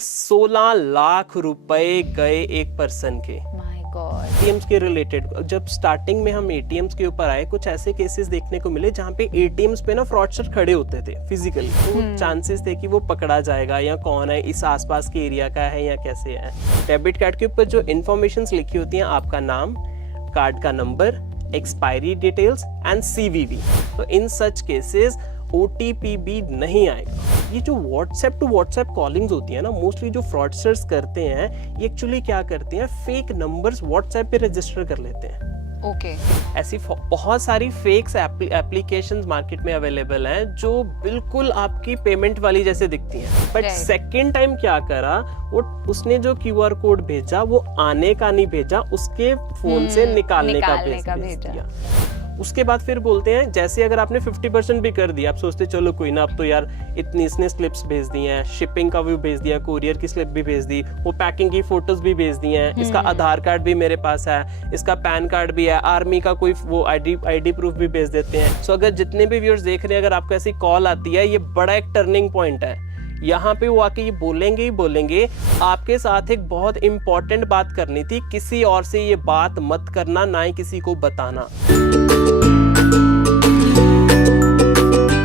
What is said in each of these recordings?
16 लाख रुपए गए एक पर्सन के एटीएम्स के रिलेटेड। जब स्टार्टिंग में हम एटीएम्स के ऊपर आए, कुछ ऐसे केसेस देखने को मिले जहाँ पे एटीएम्स पे ना फ्रॉडस्टर खड़े होते थे फिजिकली, तो चांसेस थे कि वो पकड़ा जाएगा या कौन है, इस आसपास के एरिया का है या कैसे है। डेबिट कार्ड के ऊपर जो इन्फॉर्मेशन लिखी होती हैं, आपका नाम, कार्ड का number, expiry details and CVV, तो इन सच केसेस ओटीपी भी नहीं आएगा। ये जो व्हाट्सएप टू व्हाट्सएप कॉलिंग्स होती है ना, मोस्टली जो फ्रॉडस्टर्स करते हैं, ये एक्चुअली क्या करते हैं, फेक नंबर्स व्हाट्सएप पे रजिस्टर कर लेते हैं। ऐसी बहुत सारी फेक्स एप्लीकेशंस मार्केट में अवेलेबल हैं जो बिल्कुल आपकी पेमेंट वाली जैसे दिखती हैं, बट सेकंड टाइम क्या करा, वो उसने जो क्यूआर कोड भेजा वो आने का नहीं भेजा, उसके फोन से निकालने का भेज दिया। उसके बाद फिर बोलते हैं, जैसे अगर आपने 50% भी कर दिया, आप सोचते चलो कोई ना, अब तो यार इतनी इसने स्लिप्स भेज दी हैं, शिपिंग का भी भेज दिया, कोरियर की स्लिप भी भेज दी, वो पैकिंग की फोटोज भी भेज दी हैं, इसका आधार कार्ड भी मेरे पास है, इसका पैन कार्ड भी है, आर्मी का कोई वो आईडी प्रूफ भी भेज देते हैं। सो अगर जितने भी व्यूअर्स देख रहे हैं, अगर आपको ऐसी कॉल आती है, ये बड़ा एक टर्निंग पॉइंट है। यहाँ पे वो आके ये बोलेंगे ही बोलेंगे, आपके साथ एक बहुत इंपॉर्टेंट बात करनी थी, किसी और से ये बात मत करना, ना ही किसी को बताना।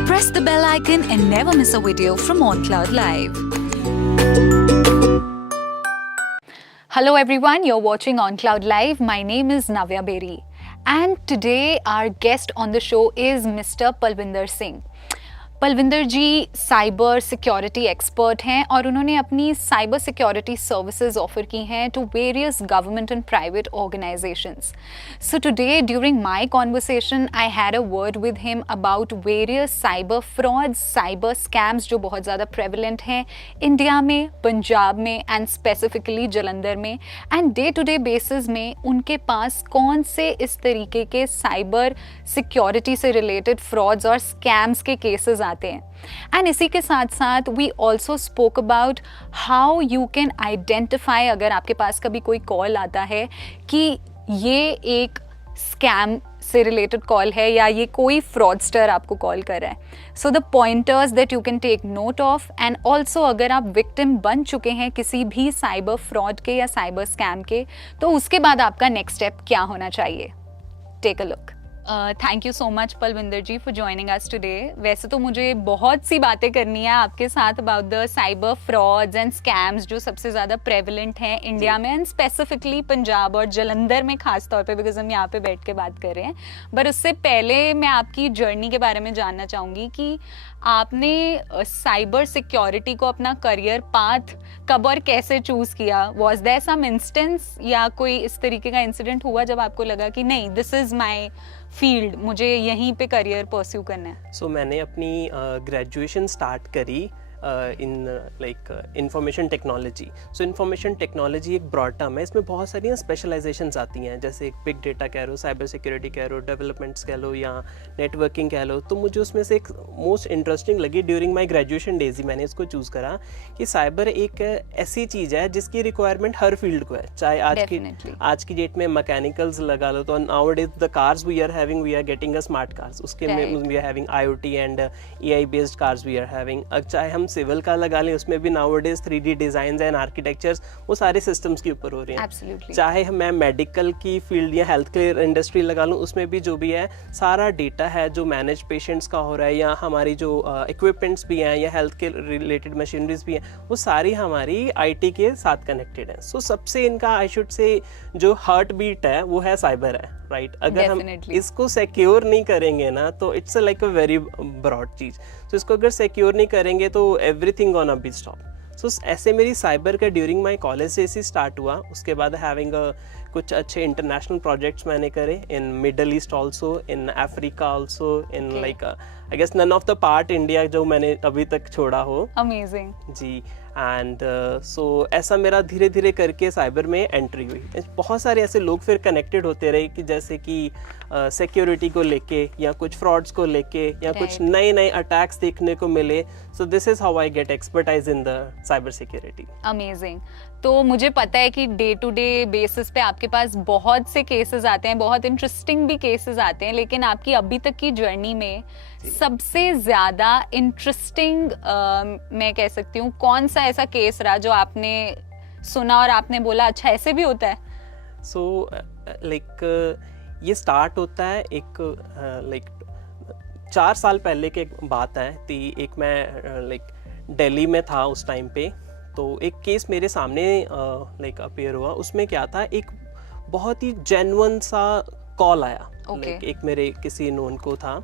Press the bell icon and never miss a video from OnCloud Live. Hello everyone, you're watching OnCloud Live. My name is Navya Beri. And today our guest on the show is Mr. Palvinder Singh. Palvinder ji cyber security expert हैं और उन्होंने अपनी cyber security services offer की हैं to various government and private organizations. So today during my conversation I had a word with him about various cyber frauds, cyber scams जो बहुत ज़्यादा prevalent हैं इंडिया में, पंजाब में एंड स्पेसिफिकली जलंधर में, and day to day basis में उनके पास कौन से इस तरीके के साइबर सिक्योरिटी से रिलेटेड फ्रॉड्स और स्कैम्स के केसेस आते हैं। एंड इसी के साथ साथ we also spoke about how you can identify, अगर आपके पास कभी कोई कॉल आता है कि ये एक स्कैम से रिलेटेड कॉल है या ये कोई फ्रॉडस्टर आपको कॉल कर रहा है। So the pointers that you can take note of, and also अगर आप विक्टिम बन चुके हैं किसी भी साइबर फ्रॉड के या साइबर स्कैम के, तो उसके बाद आपका नेक्स्ट स्टेप क्या होना चाहिए। Take a look. Thank you so much Palvinder ji for joining us today. वैसे तो मुझे बहुत सी बातें करनी है आपके साथ about the cyber frauds and scams जो सबसे ज़्यादा प्रेवलेंट हैं इंडिया में एंड स्पेसिफिकली पंजाब और जलंधर में खास तौर पे, बिकॉज हम यहाँ पे बैठ के बात कर रहे हैं। बट उससे पहले मैं आपकी जर्नी के बारे में जानना चाहूँगी कि आपने साइबर सिक्योरिटी को अपना करियर पाथ कब और कैसे चूज़ किया। वॉज देयर सम इंस्टेंस या कोई इस तरीके का इंसिडेंट हुआ जब आपको लगा कि नहीं, दिस इज़ माई फील्ड, मुझे यहीं पे करियर परस्यू करना है। सो मैंने अपनी ग्रेजुएशन स्टार्ट करी in like information technology. So information technology एक ब्रॉड टर्म है, इसमें बहुत सारी स्पेशलाइजेशंस आती हैं, जैसे बिग डेटा कह लो, साइबर सिक्योरिटी कह लो, डेवलपमेंट्स कह लो या नेटवर्किंग कह लो। तो मुझे उसमें से एक मोस्ट इंटरेस्टिंग लगी ड्यूरिंग माई ग्रेजुएशन डेज ही मैंने इसको चूज़ करा कि साइबर एक ऐसी चीज़ है जिसकी रिक्वायरमेंट हर फील्ड को है। चाहे आज की डेट में मैकेनिकल्स लगा लो, तो nowadays the cars we are getting a smart cars, उसके में we are having IoT and AI based cars we are having. चाहे हम सिविल का लगा लें, उसमें भी nowadays 3D designs and architectures वो सारे सिस्टम्स के ऊपर हो रहे हैं। Absolutely. चाहे मैं मेडिकल की फील्ड या हेल्थ केयर इंडस्ट्री लगा लूँ, उसमें भी जो भी है सारा डेटा है जो मैनेज पेशेंट्स का हो रहा है, या हमारी जो इक्विपमेंट्स भी हैं या हेल्थ के रिलेटेड मशीनरीज भी हैं, वो सारी हमारी IT के साथ कनेक्टेड है। सो सबसे इनका आई शुड से जो हार्ट बीट है वो है साइबर है, राइट। अगर हम इसको सिक्योर नहीं करेंगे ना, तो it's like a very broad चीज। तो इसको अगर सिक्योर नहीं करेंगे तो everything gonna be stop. So ऐसे मेरी साइबर का ड्यूरिंग माय कॉलेज से ही स्टार्ट हुआ। उसके बाद हैविंग कुछ अच्छे इंटरनेशनल प्रोजेक्ट्स मैंने करे in Middle East also, in Africa also, in like I guess none of the part India जो मैंने अभी तक छोड़ा हो। Amazing ji. एंड सो ऐसा मेरा धीरे धीरे करके साइबर में एंट्री हुई। बहुत सारे ऐसे लोग फिर कनेक्टेड होते रहे कि जैसे कि सिक्योरिटी को लेके या कुछ फ्रॉड्स को लेके या कुछ नए नए अटैक्स देखने को मिले। So this is how I get expertise in the cyber security. Amazing. तो मुझे पता है कि डे टू डे बेसिस पे आपके पास बहुत से केसेस आते हैं, बहुत इंटरेस्टिंग भी केसेस आते हैं, लेकिन आपकी अभी तक की जर्नी में सबसे ज्यादा इंटरेस्टिंग मैं कह सकती हूँ कौन सा ऐसा केस रहा जो आपने सुना और आपने बोला अच्छा ऐसे भी होता है? सो लाइक ये स्टार्ट होता है एक लाइक 4 साल पहले की एक बात है थी। एक मैं लाइक दिल्ली में था उस टाइम पे, तो एक केस मेरे सामने लाइक अपीयर हुआ। उसमें क्या था, एक बहुत ही जेन्युइन सा कॉल आया। लाइक एक मेरे किसी नोन को था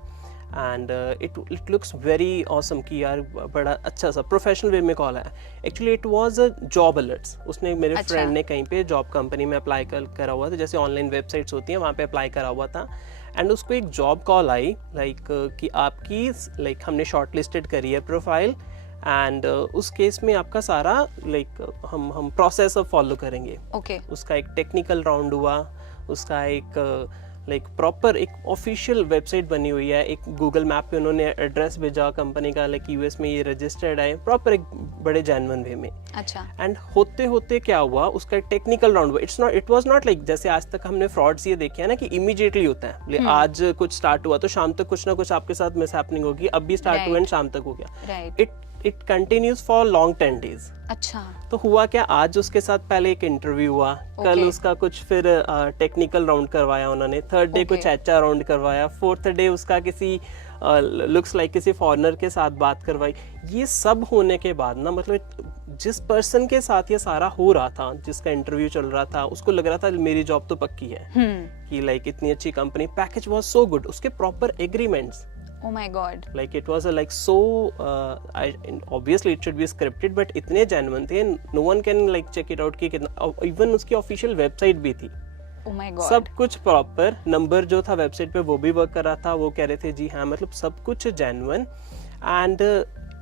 and it looks very awesome कि यार बड़ा अच्छा सा प्रोफेशनल वे में कॉल आया। Actually it was a job alerts. उसने मेरे फ्रेंड ने कहीं पे जॉब कंपनी में अप्लाई करा हुआ था, जैसे ऑनलाइन वेबसाइट्स होती हैं वहाँ पे अप्लाई करा हुआ था। एंड उसको एक जॉब कॉल आई लाइक कि आपकी लाइक हमने शॉर्ट लिस्टेड करी है प्रोफाइल एंड उस केस में आपका सारा लाइक हम प्रोसेस अब फॉलो करेंगे। उसका एक टेक्निकल राउंड हुआ, उसका एक लाइक प्रॉपर एक ऑफिशियल वेबसाइट बनी हुई है, एक गूगल मैप पे उन्होंने एड्रेस भेजा कंपनी का, लाइक यूएस में ये रजिस्टर्ड है, प्रॉपर एक बड़े जेन्युइन वे में। अच्छा। एंड होते होते क्या हुआ, उसका एक टेक्निकल राउंड हुआ। इट वाज नॉट लाइक जैसे आज तक हमने फ्रॉड्स ये देखे हैं ना कि इमीडिएटली होता है, आज कुछ स्टार्ट हुआ तो शाम तक कुछ ना कुछ आपके साथ मिस हैपनिंग होगी, अब भी स्टार्ट हुआ एंड शाम तक हो गया। It continues for long 10 days। अच्छा। तो हुआ क्या, आज उसके साथ पहले एक इंटरव्यू हुआ, कल उसका कुछ फिर टेक्निकल राउंड करवाया उन्होंने, थर्ड डे कुछ एचआर राउंड करवाया, फोर्थ डे उसका किसी लुक्स लाइक किसी फॉरेनर के साथ बात करवाई। ये सब होने के बाद ना, मतलब जिस पर्सन के साथ ये सारा हो रहा था, जिसका इंटरव्यू चल रहा था, उसको लग रहा था मेरी जॉब तो पक्की है कि लाइक इतनी अच्छी company, package was so good, उसके proper agreements. Oh my God. Like it was like so obviously it should be scripted, but इतने genuine थे, no one can like check it out कि कितना, even उसकी official website भी थी। Oh my God. सब कुछ प्रॉपर, नंबर जो था वेबसाइट पे वो भी वर्क कर रहा था, वो कह रहे थे जी हाँ, मतलब सब कुछ genuine. And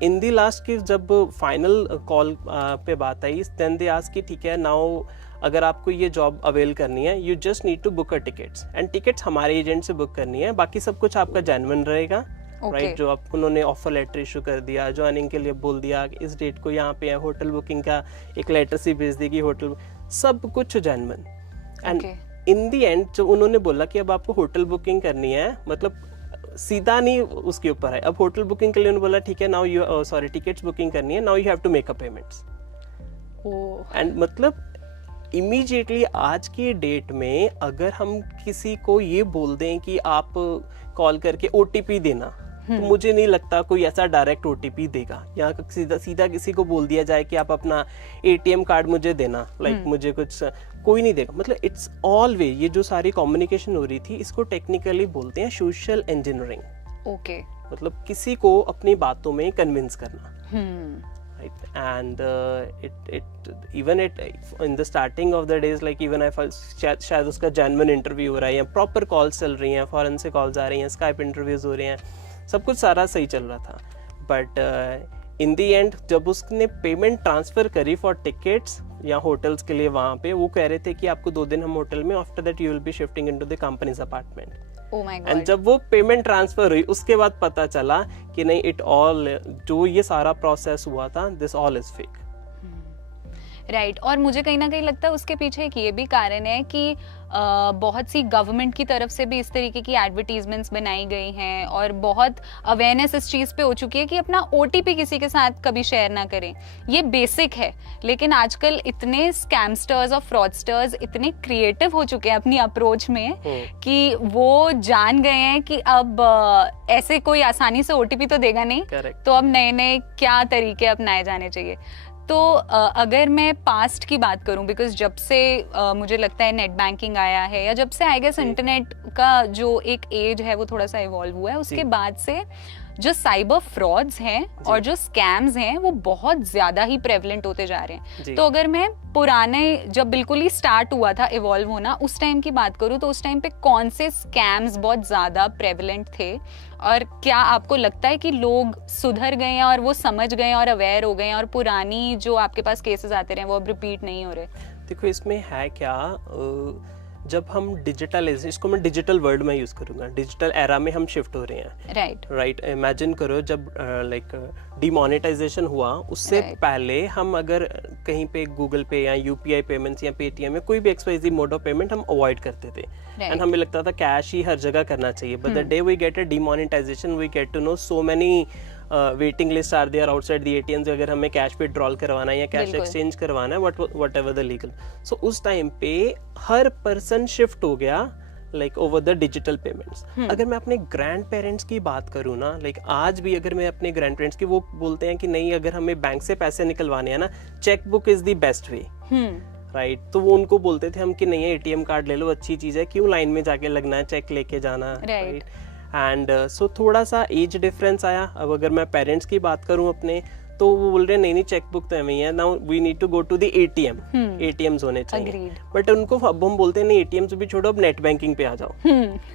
in the last की जब फाइनल कॉल पे बात आई, देन दे आस्क कि ठीक है नाउ अगर आपको ये जॉब अवेल करनी है, you just need to book a tickets, and tickets हमारे एजेंट से बुक करनी है, बाकी सब कुछ आपका जेन्युइन रहेगा। राइट, जो आप उन्होंने ऑफर लेटर इशू कर दिया, ज्वाइनिंग के लिए बोल दिया कि इस डेट को यहाँ पे है, होटल बुकिंग का एक लेटर सी भेज दी कि होटल, सब कुछ genuine. And in the and जब उन्होंने बोला कि अब आपको होटल बुकिंग करनी है, मतलब सीधा नहीं उसके ऊपर है, अब होटल बुकिंग के लिए उन्होंने बोला ठीक है now you sorry tickets booking करनी है, now you have to make a payments. And मतलब इमीडिएटली आज के डेट में अगर हम किसी को ये बोल दें कि आप कॉल करके ओटीपी देना, तो मुझे नहीं लगता कोई ऐसा डायरेक्ट ओटीपी देगा। यहाँ सीधा सीधा किसी को बोल दिया जाए कि आप अपना एटीएम कार्ड मुझे देना, लाइक मुझे कुछ, कोई नहीं देगा। मतलब इट्स ऑल वे, ये जो सारी कम्युनिकेशन हो रही थी, इसको टेक्निकली बोलते हैं सोशल इंजीनियरिंग। ओके। मतलब किसी को अपनी बातों में कन्विंस करना। Right. And it even in the starting of the days, like even I शायद उसका genuine interview हो रहा है, या proper calls चल रही हैं, foreign से calls आ रही हैं, Skype interviews हो रहे हैं, सब कुछ सारा सही चल रहा था। But in the end जब उसने पेमेंट ट्रांसफर करी फॉर टिकट्स या होटल्स के लिए, वहाँ पे वो कह रहे थे कि आपको 2 दिन हम होटल में, after that you will B shifting into the companies apartment. And जब वो पेमेंट ट्रांसफर हुई, उसके बाद पता चला कि नहीं, इट ऑल जो ये सारा प्रोसेस हुआ था, this all is fake. Right. और मुझे कहीं ना कहीं लगता है उसके पीछे एक ये भी कारण है कि बहुत सी गवर्नमेंट की तरफ से भी इस तरीके की एडवर्टीजमेंट्स बनाई गई हैं और बहुत अवेयरनेस इस चीज़ पे हो चुकी है कि अपना ओटीपी किसी के साथ कभी शेयर ना करें। ये बेसिक है, लेकिन आजकल इतने स्कैमस्टर्स और फ्रॉडस्टर्स इतने क्रिएटिव हो चुके हैं अपनी अप्रोच में कि वो जान गए हैं कि अब ऐसे कोई आसानी से ओटीपी तो देगा नहीं। Correct. तो अब नए नए क्या तरीके अपनाए जाने चाहिए। तो अगर मैं पास्ट की बात करूं, बिकॉज जब से मुझे लगता है नेट बैंकिंग आया है, या जब से आई गेस इंटरनेट का जो एक एज है वो थोड़ा सा इवॉल्व हुआ है, उसके बाद से जो साइबर फ्रॉड्स हैं और जो स्कैम्स हैं वो बहुत ज्यादा ही प्रेवलेंट होते जा रहे हैं। तो अगर मैं पुराने, जब बिल्कुल ही स्टार्ट हुआ था इवॉल्व होना, उस टाइम की बात करूं, तो उस टाइम पे कौन से स्कैम्स बहुत ज्यादा प्रेवलेंट थे, और क्या आपको लगता है कि लोग सुधर गए हैं और वो समझ गए हैं और अवेयर हो गए हैं, और पुरानी जो आपके पास केसेस आते रहे वो अब रिपीट नहीं हो रहे? देखो इसमें है क्या, जब हम डिजिटलाइजेशन, इसको मैं डिजिटल वर्ड में यूज करूंगा, डिजिटल एरा में हम शिफ्ट हो रहे हैं। राइट इमेजिन करो जब लाइक डिमोनेटाइजेशन हुआ, उससे पहले हम अगर कहीं पे गूगल पे या यूपीआई पेमेंट्स या पेटीएम में कोई भी एक्सवाइजी मोड ऑफ पेमेंट हम अवॉइड करते थे एंड हमें लगता था कैश ही हर जगह करना चाहिए। But the day we get a demonetization we get to know so many waiting list are there outside the ATMs. अगर हमें कैश विड्रॉल करवाना है या कैश एक्सचेंज करवाना है, वट एवर द लीगल, सो उस टाइम पे हर पर्सन शिफ्ट हो गया like over the digital payments. अगर मैं अपने ग्रैंड पेरेंट्स की बात करूँ ना, लाइक आज भी अगर मैं अपने ग्रैंड पेरेंट्स की, वो बोलते हैं कि नहीं अगर हमें बैंक से पैसे निकलवाने हैं ना, cheque book is the best way. Right तो वो उनको बोलते थे हम कि नहीं है एटीएम कार्ड ले लो, अच्छी चीज है, क्यों लाइन में जाके लगना है, चेक लेके जाना। राइट एंड सो थोड़ा सा एज डिफरेंस आया। अब अगर मैं पेरेंट्स की बात करूं अपने, तो वो बोल रहे नहीं चेक बुक तो हमें है, now we need to go to the ATM, ATMs होने चाहिए। बट उनको अब हम बोलते हैं नहीं एटीएम से भी छोड़ो, अब नेट बैंकिंग पे आ जाओ,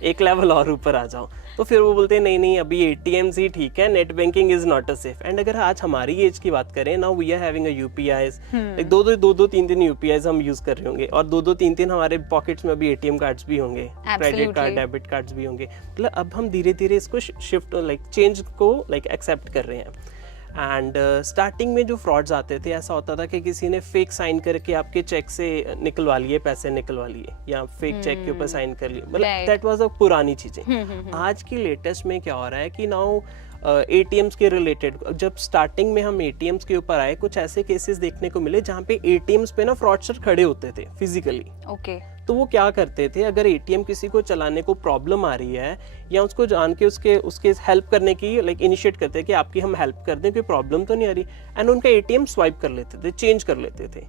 एक लेवल और ऊपर आ जाओ। तो फिर वो बोलते हैं नहीं अभी एटीएम्स ही ठीक है, net banking is not a safe. And अगर आज हमारी एज की बात करें, now we are having a UPIs, दो तीन यूपीआईज हम यूज कर रहे होंगे, और दो तीन हमारे पॉकेट्स में अभी एटीएम कार्ड्स भी होंगे, क्रेडिट कार्ड डेबिट कार्ड्स भी होंगे। मतलब अब हम धीरे धीरे इसको शिफ्ट लाइक चेंज को लाइक एक्सेप्ट कर रहे हैं। एंड स्टार्टिंग में जो फ्रॉड्स आते थे, ऐसा होता था कि किसी ने फेक साइन करके आपके चेक से निकलवा लिए, पैसे निकलवा लिए, या फेक चेक के ऊपर साइन कर लिए। मतलब दैट वाज अ पुरानी चीजें। आज की लेटेस्ट में क्या हो रहा है कि नाउ एटीएम्स के रिलेटेड, जब स्टार्टिंग में हम एटीएम्स के ऊपर आए, कुछ ऐसे केसेस देखने को मिले जहाँ पे एटीएम्स पे ना फ्रॉडस्टर खड़े होते थे फिजिकली। तो वो क्या करते थे, अगर एटीएम किसी को चलाने को प्रॉब्लम आ रही है या उसको जान के उसके हेल्प करने की लाइक इनिशिएट करते हैं कि आपकी हम हेल्प कर दें, कोई प्रॉब्लम तो नहीं आ रही, एंड उनका एटीएम स्वाइप कर लेते थे, चेंज कर लेते थे।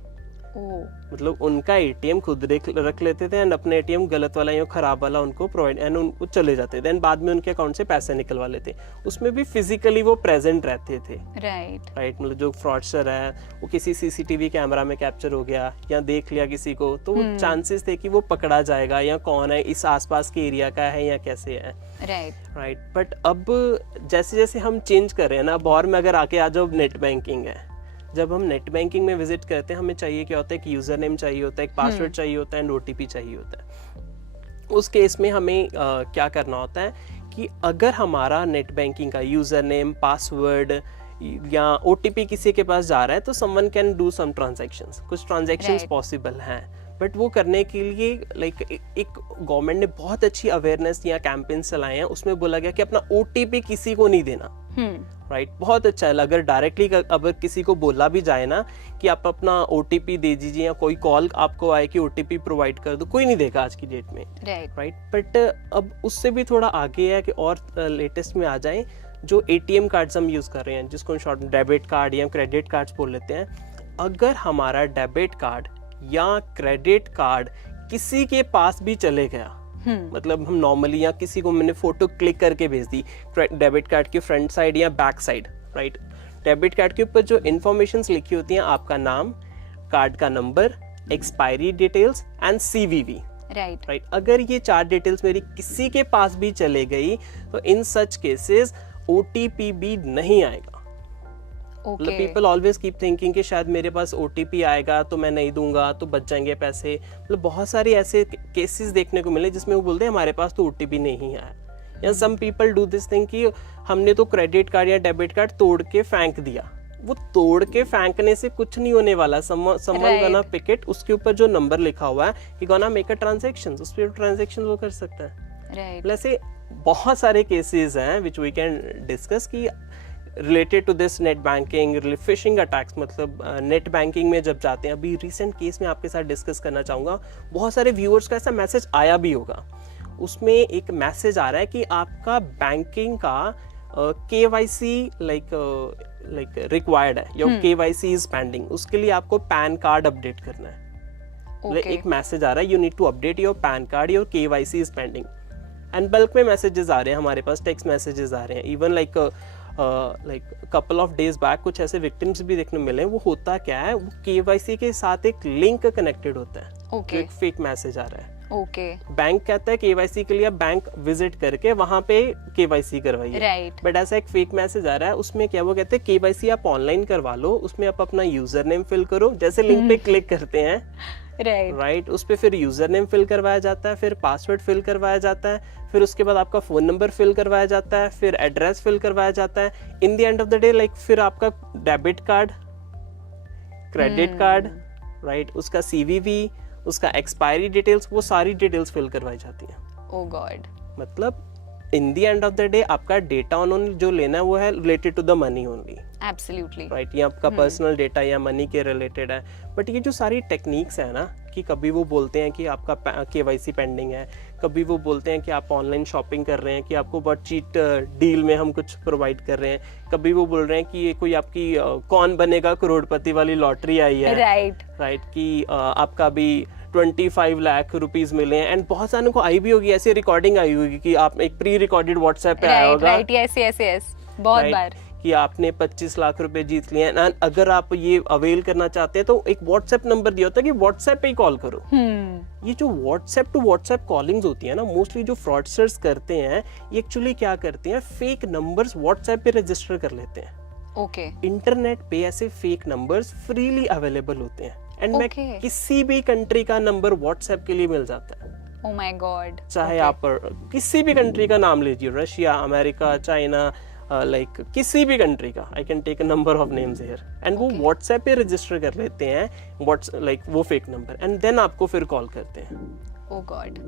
मतलब उनका एटीएम खुद रख लेते थे एंड अपने एटीएम गलत वाला या खराब वाला उनको प्रोवाइड, एंड उनको चले जाते थे एंड बाद में उनके अकाउंट से पैसे निकलवा लेते। उसमें भी फिजिकली वो प्रेजेंट रहते थे। राइट मतलब जो फ्रॉडस्टर है वो किसी सीसीटीवी कैमरा में कैप्चर हो गया या देख लिया किसी को, तो चांसेस थे कि वो पकड़ा जाएगा या कौन है, इस आसपास के एरिया का है या कैसे है। राइट बट अब जैसे जैसे हम चेंज कर रहे हैं ना, अब और में अगर आके आ जाओ, नेट बैंकिंग है। जब हम नेट बैंकिंग में विजिट करते हैं, हमें चाहिए क्या होता है, एक यूजर नेम चाहिए होता है, एक पासवर्ड चाहिए होता है एंड ओटीपी चाहिए होता है। उस केस में हमें क्या करना होता है कि अगर हमारा नेट बैंकिंग का यूजर नेम, पासवर्ड या ओटीपी किसी के पास जा रहा है, तो someone can do some transactions, कुछ ट्रांजैक्शंस पॉसिबल हैं। बट वो करने के लिए लाइक एक गवर्नमेंट ने बहुत अच्छी अवेयरनेस या कैंपेन्स चलाए हैं। उसमें बोला गया कि अपना ओटीपी किसी को नहीं देना। राइट बहुत अच्छा है। अगर डायरेक्टली अगर किसी को बोला भी जाए ना कि आप अपना ओटीपी दे दीजिए, या कोई कॉल आपको आए कि ओटीपी प्रोवाइड कर दो, कोई नहीं देगा आज की डेट में। राइट बट अब उससे भी थोड़ा आगे है कि और लेटेस्ट में आ जाए, जो एटीएम कार्ड्स हम यूज कर रहे हैं, जिसको शॉर्ट डेबिट कार्ड या क्रेडिट कार्ड्स बोल लेते हैं। अगर हमारा डेबिट कार्ड या क्रेडिट कार्ड किसी के पास भी चले गया, मतलब हम नॉर्मली या किसी को मैंने फोटो क्लिक करके भेज दी डेबिट कार्ड की फ्रंट साइड या back side, right, debit card के ऊपर जो इन्फॉर्मेशंस लिखी होती हैं, आपका नाम, कार्ड का number, expiry details and CVV, right, अगर ये 4 डिटेल्स मेरी किसी के पास भी चले गई, तो इन सच केसेस ओटीपी भी नहीं आएगा। मतलब पीपल ऑलवेज कीप थिंकिंग कि शायद मेरे पास ओटीपी आएगा तो मैं नहीं दूंगा तो बच जाएंगे पैसे। मतलब बहुत सारे ऐसे केसेस देखने को मिले जिसमें वो बोलते हैं हमारे पास तो ओटीपी नहीं आया। या some people do this thing कि हमने तो क्रेडिट कार्ड या डेबिट कार्ड तोड़ के फेंक दिया। वो तोड़ के फेंकने से कुछ नहीं होने वाला। समवन गोना पिक इट, उसके ऊपर जो नंबर लिखा हुआ है, ही गोना मेक अ ट्रांजैक्शन, उस पर ट्रांजैक्शन वो कर सकता है। वैसे बहुत सारे केसेस हैं विच वी कैन डिस्कस कि related to this net banking, phishing attacks. मतलब नेट बैंकिंग में जब जाते हैं, अभी रिसेंट केस में आपके साथ डिस्कस करना चाहूँगा, बहुत सारे व्यूअर्स का ऐसा मैसेज आया भी होगा। उसमें एक मैसेज आ रहा है कि आपका बैंकिंग का केवाईसी लाइक रिक्वायर्ड है, योर केवाईसी इज पेंडिंग, उसके लिए आपको पैन कार्ड अपडेट करना है। एक मैसेज आ रहा है, you need to update your PAN card, your KYC is pending. And bulk में मैसेजेस आ रहे हैं, हमारे पास टेक्स्ट मैसेजेस आ रहे हैं। Even like couple of days back कुछ ऐसे विक्टिम्स भी देखने मिले। वो होता क्या है, वो केवाईसी के साथ एक लिंक कनेक्टेड होता है। एक फेक मैसेज आ रहा है। बैंक कहता है केवाईसी के लिए आप बैंक विजिट करके वहां पे केवाईसी करवाइए, बट ऐसा एक फेक मैसेज आ रहा है। उसमें क्या वो कहते हैं केवाईसी आप ऑनलाइन करवा लो, उसमें आप अपना यूजर नेम फिल करो, जैसे लिंक पे क्लिक करते हैं राइट उस पे फिर यूजर नेम फिल करवाया जाता है, फिर पासवर्ड फिल करवाया जाता है, फिर उसके बाद आपका फोन नंबर फिल करवाया जाता है, फिर एड्रेस फिल करवाया जाता है। इन the end of the day like फिर आपका debit card, credit card, right उसका सीवीवी, उसका एक्सपायरी डिटेल्स, वो सारी डिटेल्स फिल करवाई जाती हैं। ओह गॉड, मतलब in the end of the day आपका डेटा उन्होंने जो लेना है वो है related to the money only. Absolutely right, ये आपका पर्सनल डेटा या मनी के रिलेटेड है। बट ये जो सारी टेक्निक्स है ना कि कभी वो बोलते हैं कि आपका केवाईसी पेंडिंग है, कभी वो बोलते हैं कि आप ऑनलाइन शॉपिंग कर रहे हैं कि आपको बहुत चीट डील में हम कुछ प्रोवाइड कर रहे हैं, कभी वो बोल रहे हैं कि ये कोई आपकी कौन बनेगा करोड़पति वाली लॉटरी आई है, राइट कि आपका भी 25 लाख रुपीस मिले हैं। एंड बहुत सारे को आई भी होगी, ऐसी रिकॉर्डिंग आई होगी कि आप एक प्री रिकॉर्डेड व्हाट्सएप पे आया होगा, राइट यस बहुत बार कि आपने 25 लाख रुपए जीत लिए हैं। अगर आप ये अवेल करना चाहते हैं तो एक व्हाट्सएप नंबर दिया होता है कि व्हाट्सएप पे ही कॉल करो। ये जो व्हाट्सएप टू व्हाट्सएप कॉलिंग्स होती है ना, मोस्टली जो फ्रॉडस्टर्स करते हैं ये एक्चुअली क्या करते हैं, फेक नंबर्स व्हाट्सएप पे रजिस्टर कर लेते हैं। ओके इंटरनेट पे ऐसे फेक नंबर्स फ्रीली अवेलेबल होते हैं एंड मैं किसी भी कंट्री का नंबर व्हाट्सएप के लिए मिल जाता है। ओह माय गॉड, चाहे आप किसी भी कंट्री का नाम लीजिए, रशिया, अमेरिका, चाइना, लाइक किसी भी कंट्री का, I can take a number of names here, and वो व्हाट्सएप पे रजिस्टर कर लेते हैं लाइक वो फेक नंबर, एंड देन आपको फिर कॉल करते हैं। ओह गॉड,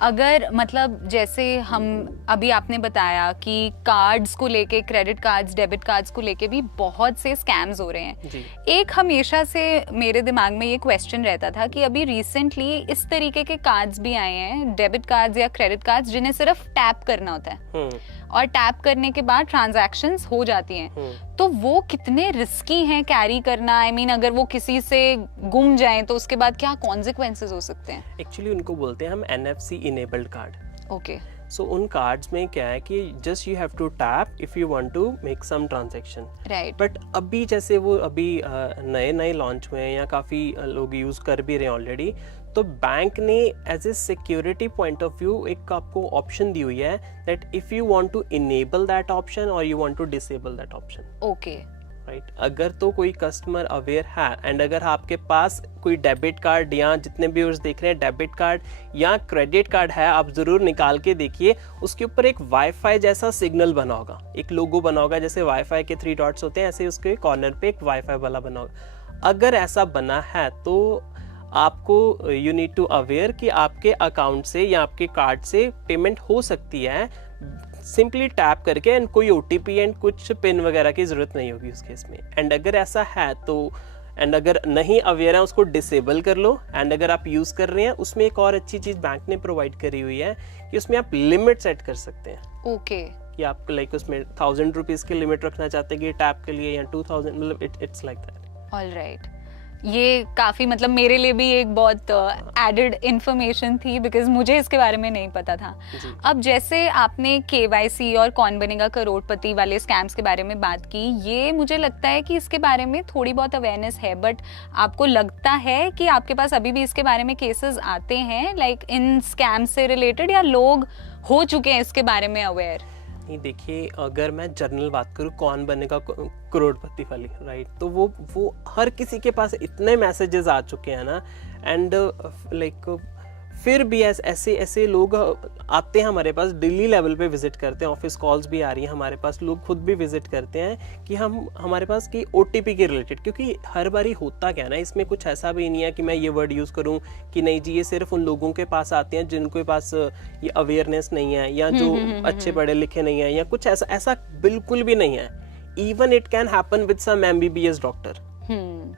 अगर मतलब जैसे हम अभी आपने बताया कि कार्ड्स को लेके, क्रेडिट कार्ड्स, डेबिट कार्ड्स को लेके भी बहुत से स्कैम्स हो रहे हैं। एक हमेशा से मेरे दिमाग में ये क्वेश्चन रहता था कि अभी रिसेंटली इस तरीके के कार्ड्स भी आए हैं, डेबिट कार्ड्स या क्रेडिट कार्ड्स, जिन्हें सिर्फ टैप करना होता है और टैप करने के बाद ट्रांजैक्शंस हो जाती हैं। तो वो कितने रिस्की हैं कैरी करना? आई मीन अगर वो किसी से गुम जाएं तो उसके बाद क्या कॉन्सिक्वेंसेस हो सकते हैं? एक्चुअली उनको बोलते हैं हम NFC enabled card. Okay, so उन कार्ड्स में क्या है कि just you have to tap if you want to make some transaction, right. But अभी जैसे वो अभी नए लॉन्च हुए हैं या काफ़ी लोग यूज़ कर भी रहे हैं ऑलरेडी, तो बैंक ने as a security point of view एक आपको ऑप्शन दी हुई है that if you want to enable that option और you want to disable that option. Okay, right, अगर तो कोई कस्टमर अवेयर है एंड अगर आपके पास कोई डेबिट कार्ड या जितने भी व्यूअर्स देख रहे हैं डेबिट कार्ड या क्रेडिट कार्ड है, आप जरूर निकाल के देखिए, उसके ऊपर एक वाईफाई जैसा सिग्नल बना होगा, एक लोगो बना होगा, जैसे वाईफाई के 3 डॉट्स होते हैं ऐसे उसके कॉर्नर पे एक वाईफाई वाला बना होगा। अगर ऐसा बना है तो आपको यू नीड टू अवेयर कि आपके अकाउंट से या आपके कार्ड से पेमेंट हो सकती है सिंपली टैप करके, एंड कोई OTP एंड कुछ पिन वगैरह की जरूरत नहीं होगी उस केस में। एंड अगर ऐसा है तो, एंड अगर नहीं अवेयर है उसको डिसेबल कर लो। एंड अगर आप यूज कर रहे हैं, उसमें एक और अच्छी चीज बैंक ने प्रोवाइड करी हुई है कि उसमें आप लिमिट सेट कर सकते हैं। ओके, कि आप लाइक उसमें 1000 रुपीज की लिमिट रखना चाहते हैं कि टैप के लिए, या 2000, मतलब इट्स लाइक दैट। ऑलराइट, ये काफ़ी मतलब मेरे लिए भी एक बहुत एडेड इन्फॉर्मेशन थी बिकॉज मुझे इसके बारे में नहीं पता था। अब जैसे आपने KYC और कौन बनेगा करोड़पति वाले स्कैम्स के बारे में बात की, ये मुझे लगता है कि इसके बारे में थोड़ी बहुत अवेयरनेस है, बट आपको लगता है कि आपके पास अभी भी इसके बारे में केसेस आते हैं लाइक इन स्कैम से रिलेटेड, या लोग हो चुके हैं इसके बारे में अवेयर? नहीं, देखिए अगर मैं जनरल बात करूँ कौन बनेगा करोड़पति वाली, राइट, तो वो हर किसी के पास इतने मैसेजेस आ चुके हैं ना, एंड लाइक फिर भी ऐसे लोग आते हैं हमारे पास, डेली लेवल पे विजिट करते हैं, ऑफिस कॉल्स भी आ रही हैं हमारे पास, लोग खुद भी विजिट करते हैं कि हमारे पास की OTP के रिलेटेड, क्योंकि हर बारी होता क्या ना, इसमें कुछ ऐसा भी नहीं है कि मैं ये वर्ड यूज़ करूं कि नहीं जी ये सिर्फ उन लोगों के पास आते हैं जिनके पास ये अवेयरनेस नहीं है या जो अच्छे पढ़े लिखे नहीं है, या कुछ ऐसा बिल्कुल भी नहीं है। Even it can happen with some MBBS doctor,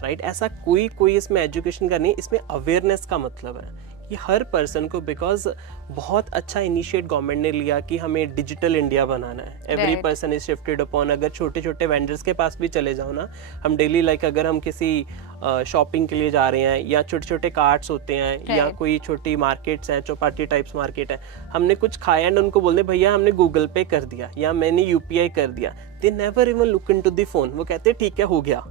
right, ऐसा कोई इसमें एजुकेशन का नहीं, इसमें अवेयरनेस का मतलब है कि हर पर्सन को, बिकॉज बहुत अच्छा इनिशिएट गवर्नमेंट ने लिया कि हमें डिजिटल इंडिया बनाना है, every person is shifted upon. अगर छोटे छोटे वेंडर्स के पास भी चले जाओ ना, हम डेली लाइक अगर हम किसी शॉपिंग के लिए जा रहे हैं, या छोटे छोटे कार्ट्स होते हैं, या कोई छोटी मार्केट्स हैं, चौपाटी टाइप्स मार्केट है, हमने कुछ खाया एंड उनको बोलते भैया हमने गूगल पे कर दिया या मैंने UPI कर दिया, they never even look into the phone, वो कहते ठीक है हो गया,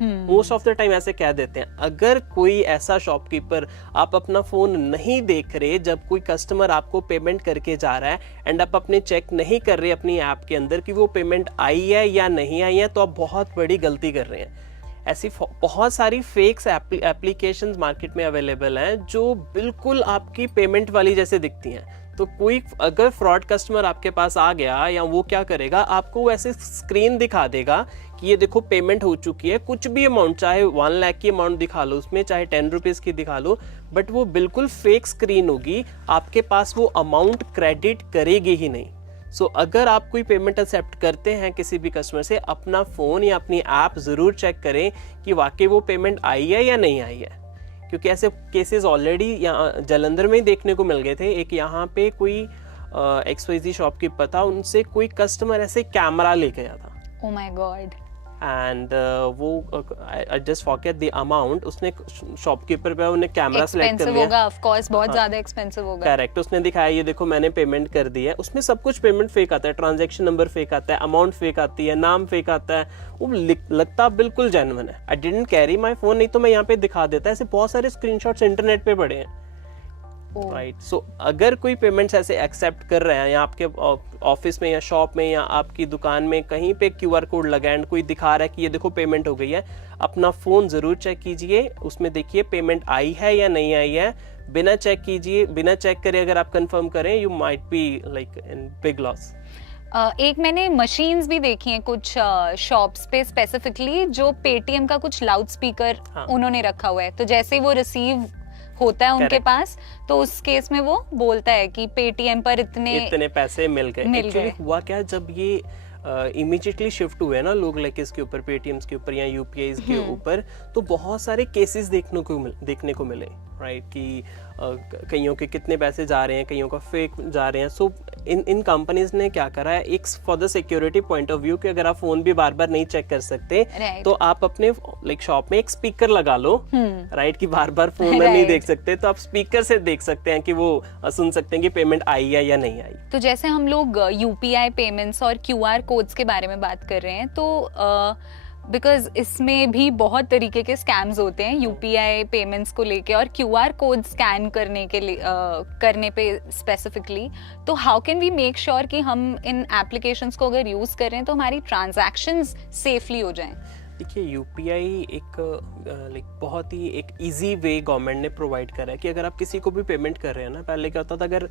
मोस्ट ऑफ द टाइम ऐसे कह देते हैं। अगर कोई ऐसा शॉपकीपर, आप अपना फोन नहीं देख रहे जब कोई कस्टमर आपको पेमेंट करके जा रहा है, एंड आप अपने चेक नहीं कर रहे अपनी ऐप के अंदर कि वो पेमेंट आई है या नहीं आई है, तो आप बहुत बड़ी गलती कर रहे हैं। ऐसी बहुत सारी फेक्स एप्लीकेशंस मार्केट में अवेलेबल हैं जो बिल्कुल आपकी पेमेंट वाली जैसे दिखती हैं। तो कोई अगर फ्रॉड कस्टमर आपके पास आ गया, या वो क्या करेगा, आपको ऐसे स्क्रीन दिखा देगा कि ये देखो पेमेंट हो चुकी है, कुछ भी अमाउंट, चाहे 1 लाख की अमाउंट दिखा लो उसमें, चाहे 10 रुपीज़ की दिखा लो, बट वो बिल्कुल फेक स्क्रीन होगी, आपके पास वो अमाउंट क्रेडिट करेगी ही नहीं। सो अगर आप कोई पेमेंट एक्सेप्ट करते हैं किसी भी कस्टमर से, अपना फ़ोन या अपनी ऐप ज़रूर चेक करें कि वाकई वो पेमेंट आई है या नहीं आई है, क्योंकि ऐसे केसेस ऑलरेडी यहाँ जालंधर में ही देखने को मिल गए थे। एक यहाँ पे कोई XYZ शॉपकीपर था, उनसे कोई कस्टमर ऐसे कैमरा ले गया था। Oh my God. एंड वो I just forget the amount, उसने शॉपकीपर पे उन्हें कैमरा सेलेक्ट कर लिया, होगा ऑफ कोर्स, बहुत ज्यादा एक्सपेंसिव होगा। करेक्ट, उसने दिखाया ये देखो मैंने पेमेंट कर दी है, उसमें सब कुछ पेमेंट फेक आता है, ट्रांजैक्शन नंबर फेक आता है, अमाउंट फेक आती है, नाम फेक आता है, वो लगता बिल्कुल जेन्युइन है। I didn't carry my phone, नहीं तो मैं यहाँ पे दिखा देता। ऐसे बहुत सारे स्क्रीनशॉट्स इंटरनेट पे पड़े हैं। राइट, सो अगर कोई पेमेंट्स ऐसे एक्सेप्ट कर रहे हैं, या आपके ऑफिस में या शॉप में या आपकी दुकान में कहीं पे QR कोड लगा एंड कोई दिखा रहा है कि ये देखो पेमेंट हो गई है, अपना फ़ोन ज़रूर चेक कीजिए, उसमें देखिए पेमेंट आई है या नहीं आई है। बिना चेक कीजिए, बिना चेक करे अगर आप कंफर्म करें, you might be like in big loss. एक मैंने मशीन्स भी देखी हैं कुछ शॉप्स पे स्पेसिफिकली, जो पेटीएम का कुछ लाउड स्पीकर उन्होंने रखा हुआ है, तो जैसे ही वो रिसीव होता है उनके पास, तो उस केस में वो बोलता है कि पेटीएम पर इतने पैसे मिल गए। एक्चुअली हुआ क्या, जब ये इमीडिएटली शिफ्ट हुए ना लोग लाइक इसके ऊपर, पेटीएम्स के ऊपर या यूपीआईज के ऊपर, तो बहुत सारे केसेस देखने को मिले, राइट, कि कईयों के कितने पैसे जा रहे हैं, कईयों का फेक जा रहे हैं। सो इन कंपनीज ने क्या करा है, एक for the security point of view कि अगर आप फोन भी बार बार नहीं चेक कर सकते, तो आप अपने लाइक शॉप में एक स्पीकर लगा लो, राइट, कि बार बार फोन में नहीं देख सकते, तो आप स्पीकर से देख सकते हैं कि वो सुन सकते हैं कि पेमेंट आई है या नहीं आई। तो जैसे हम लोग यूपीआई पेमेंट्स और QR कोड्स के बारे में बात कर रहे हैं, तो बिकॉज इसमें भी बहुत तरीके के स्कैम्स होते हैं यूपीआई पेमेंट्स को लेके और QR कोड स्कैन करने के लिए करने पे स्पेसिफिकली, तो how can we make sure कि हम इन एप्लीकेशंस को अगर यूज़ कर रहे हैं तो हमारी ट्रांजैक्शंस सेफली हो जाएं? देखिए, यूपीआई एक लाइक बहुत ही एक इजी वे गवर्नमेंट ने प्रोवाइड करा है कि अगर आप किसी को भी पेमेंट कर रहे हैं ना, पहले क्या होता था, अगर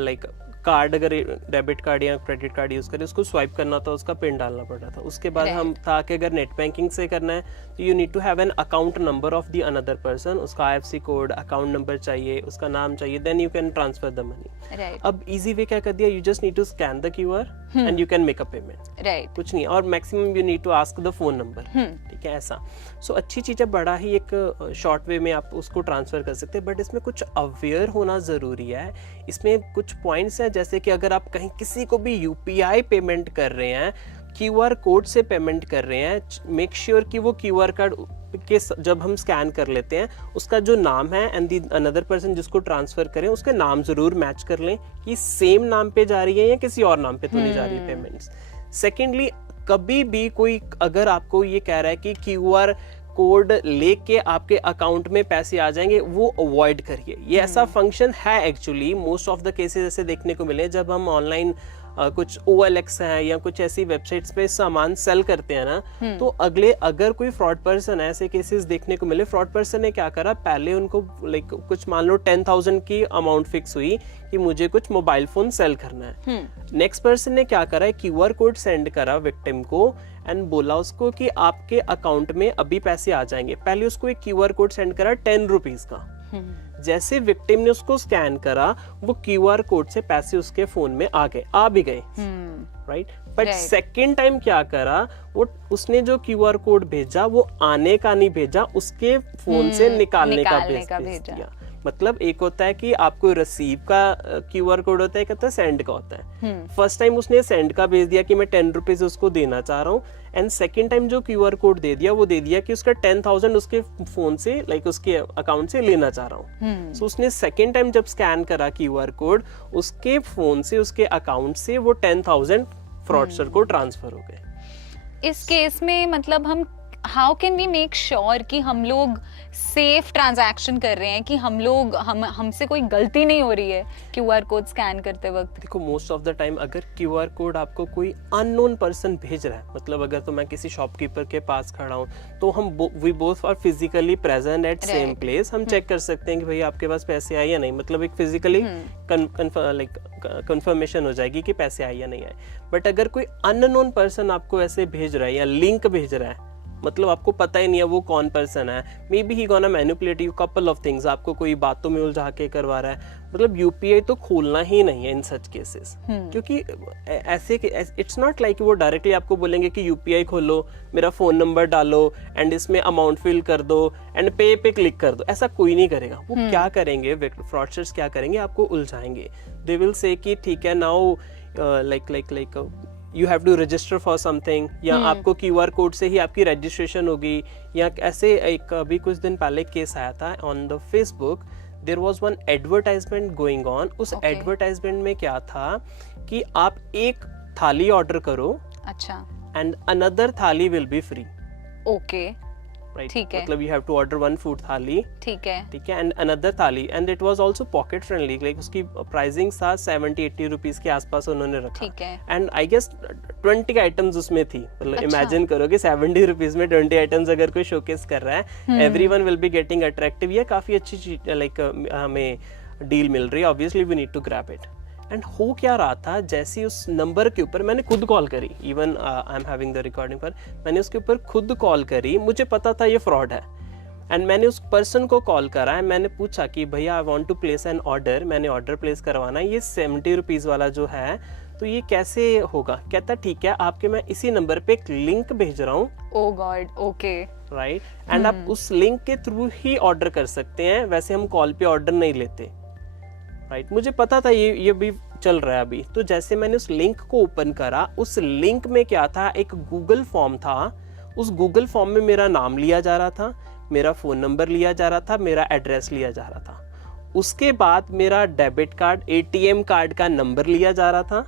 लाइक कार्ड, अगर डेबिट कार्ड या क्रेडिट कार्ड यूज़ करें, उसको स्वाइप करना था, उसका पिन डालना पड़ता था। उसके बाद हम था कि अगर नेट बैंकिंग से करना है तो you need to have an account number of the another person, उसका IFSC कोड, अकाउंट नंबर चाहिए, उसका नाम चाहिए, then you can transfer the money. अब इजी वे क्या कर दिया, you just need to scan the QR and you can make a payment, right, कुछ नहीं, और maximum you need to ask the phone number, ठीक है, ऐसा। सो अच्छी चीज़ है, बड़ा ही एक शॉर्ट वे में आप उसको ट्रांसफर कर सकते हैं, बट इसमें कुछ अवेयर होना ज़रूरी है। इसमें कुछ पॉइंट्स हैं, जैसे कि अगर आप कहीं किसी को भी UPI पेमेंट कर रहे हैं, QR कोड से पेमेंट कर रहे हैं, मेक श्योर कि वो QR कोड के जब हम स्कैन कर लेते हैं, उसका जो नाम है एंड दी अनदर पर्सन जिसको ट्रांसफर करें, उसके नाम जरूर मैच कर लें कि सेम नाम पे जा रही है या किसी और नाम पे तो नहीं जा रही है पेमेंट्स। सेकेंडली, कभी भी कोई अगर आपको ये कह रहा है कि QR कोड लेके आपके अकाउंट में पैसे आ जाएंगे, वो अवॉइड करिए। ये ऐसा फंक्शन है actually, most of the cases ऐसे देखने को मिले जब हम ऑनलाइन कुछ OLX है या कुछ ऐसी वेबसाइट्स पे सामान सेल करते हैं ना, तो अगर कोई फ्रॉड पर्सन है, ऐसे केसेस देखने को मिले, फ्रॉड पर्सन ने क्या करा, पहले उनको लाइक कुछ मान लो 10,000 की अमाउंट फिक्स हुई कि मुझे कुछ मोबाइल फोन सेल करना है। नेक्स्ट पर्सन ने क्या करा, QR कोड सेंड करा विक्टिम को एंड बोला उसको कि आपके अकाउंट में अभी पैसे आ जाएंगे। पहले उसको एक QR कोड सेंड करा 10 रुपीज का। जैसे विक्टिम ने उसको स्कैन करा, वो QR कोड से पैसे उसके फोन में आ भी गए, राइट। बट सेकेंड टाइम क्या करा, वो उसने जो QR कोड भेजा वो आने का नहीं भेजा, उसके फोन से निकालने का भेज दिया। मतलब एक होता है कि आपको रिसीव का QR कोड होता है, एक होता है सेंड का होता है। फर्स्ट टाइम उसने सेंड का भेज दिया कि मैं 10 रुपीज उसको देना चाह रहा हूँ, एंड सेकेंड टाइम जो QR कोड दे दिया वो दे दिया कि उसका 10,000 उसके फोन से लाइक उसके अकाउंट से लेना चाह रहा हूँ। सो उसने सेकेंड टाइम जब स्कैन करा QR कोड, उसके फोन से उसके अकाउंट से वो 10,000 फ्रॉडस्टर को ट्रांसफर हो गए। इस केस में मतलब हम how can we make sure कि हम लोग सेफ ट्रांजैक्शन कर रहे हैं, कि हमसे कोई गलती नहीं हो रही है क्यूआर कोड स्कैन करते वक्त? देखो मोस्ट ऑफ द टाइम अगर क्यूआर कोड आपको कोई अननोन पर्सन भेज रहा है, मतलब अगर तो मैं किसी शॉपकीपर के पास खड़ा हूँ तो हम we both are physically present at same place, हम चेक कर सकते हैं कि भाई आपके पास पैसे आए या नहीं, मतलब एक फिजिकली कंफर्मेशन हो जाएगी कि पैसे आए या नहीं आए। बट अगर कोई अननोन पर्सन आपको ऐसे भेज रहा है या लिंक भेज रहा है, मतलब आपको पता ही नहीं है वो कौन पर्सन है, may be he gonna manipulate you couple of things, आपको कोई बातों में उलझा के करवा रहा है, मतलब यूपीआई तो खोलना ही नहीं है इन सच केसेस। क्योंकि ऐसे इट्स नॉट लाइक वो डायरेक्टली आपको बोलेंगे कि यूपीआई खोलो, मेरा फोन नंबर डालो एंड इसमें अमाउंट फिल कर दो एंड पे क्लिक कर दो, ऐसा कोई नहीं करेगा। वो क्या करेंगे, फ्रॉडस्टर्स क्या करेंगे, आपको उलझाएंगे। दे विल से कि ठीक है now like you have to register for something, या आपको क्यूआर कोड से ही आपकी रजिस्ट्रेशन होगी, या ऐसे एक अभी कुछ दिन पहले केस आया था on the Facebook, there was one advertisement going on. उस एडवर्टाइजमेंट में क्या था कि आप एक थाली ऑर्डर करो, अच्छा, and another thali will be free. Okay, right, ठीक है, मतलब you have to order one food thali, ठीक है, and another thali, and it was also pocket friendly, like उसकी प्राइसिंग था 70-80 रुपीस के आसपास उन्होंने रखा, ठीक है, एंड आई गेस 20 आइटम्स उसमें थी, मतलब इमेजिन करो कि 70 रुपीस में 20 आइटम्स अगर कोई शोकेस कर रहा है, everyone will be getting attractive, ये काफी अच्छी चीज, लाइक हमें डील मिल रही है, obviously we need to grab it. And हो क्या रहा था, जैसे उस नंबर के ऊपर मैंने खुद कॉल करी, even I am having the recording पर, मैंने उसके ऊपर खुद कॉल करी, मुझे पता था ये फ्रॉड है, एंड मैंने उस पर्सन को कॉल करा है, मैंने पूछा कि भैया I want to place an order, मैंने ऑर्डर प्लेस करवाना है, ये 70 रुपीज़ वाला जो है तो ये कैसे होगा? कहता ठीक है, आपके मैं इसी नंबर पे एक लिंक भेज रहा हूँ। ओह गॉड, ओके, राइट, एंड आप उस लिंक के थ्रू ही ऑर्डर कर सकते हैं, वैसे हम कॉल पे ऑर्डर नहीं लेते। राइट, मुझे पता था ये भी चल रहा है अभी। तो जैसे मैंने उस लिंक को ओपन करा, उस लिंक में क्या था, एक गूगल फॉर्म था, उस गूगल फॉर्म में मेरा नाम लिया जा रहा था, मेरा फोन नंबर लिया जा रहा था, मेरा एड्रेस लिया जा रहा था, उसके बाद मेरा डेबिट कार्ड, एटीएम कार्ड का नंबर लिया जा रहा था,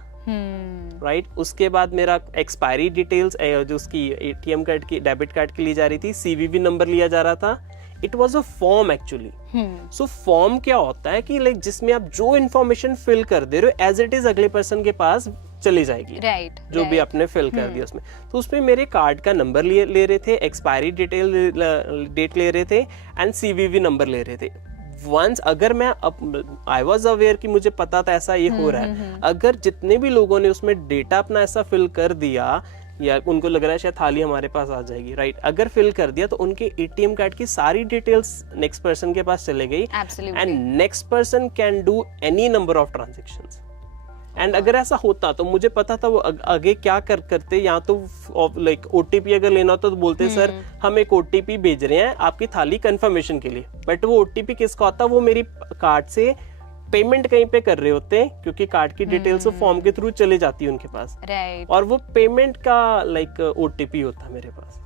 राइट, उसके बाद मेरा एक्सपायरी डिटेल्स जो उसकी एटीएम कार्ड की, डेबिट कार्ड की ली जा रही थी, सीवीवी नंबर लिया जा रहा था। It was a form actually. So form क्या होता है कि लाइक जिसमें आप जो इन्फॉर्मेशन फिल कर दे रहे हो एज इट इज अगले पर्सन के पास चली जाएगी, राइट, जो भी आपने फिल कर दिया उसमें। तो उसमें मेरे कार्ड का नंबर ले रहे थे, एक्सपायरी डेट ले रहे थे, एंड सीवीवी नंबर ले रहे थे। वंस अगर मैं आई वॉज अवेयर कि मुझे पता था ऐसा ये हो रहा है, अगर जितने भी लोगों ने उसमें डेटा अपना ऐसा फिल कर दिया, या उनको लग रहा है शायद थाली हमारे पास आ जाएगी, राइट, अगर फिल कर दिया तो उनके एटीएम कार्ड की सारी डिटेल्स नेक्स्ट पर्सन के पास चले गई, and next person can do any number of transactions. And अगर ऐसा होता तो मुझे पता था वो आगे क्या करते, या तो लाइक ओटीपी अगर लेना होता तो बोलते सर हम एक ओटीपी भेज रहे हैं आपकी थाली कंफर्मेशन के लिए, बट वो ओटीपी किसका होता, वो मेरी कार्ड से पेमेंट कहीं पे कर रहे होते हैं, क्योंकि कार्ड की डिटेल्स फॉर्म के थ्रू चले जाती है उनके पास, राइट, और वो पेमेंट का लाइक ओटीपी होता है मेरे पास।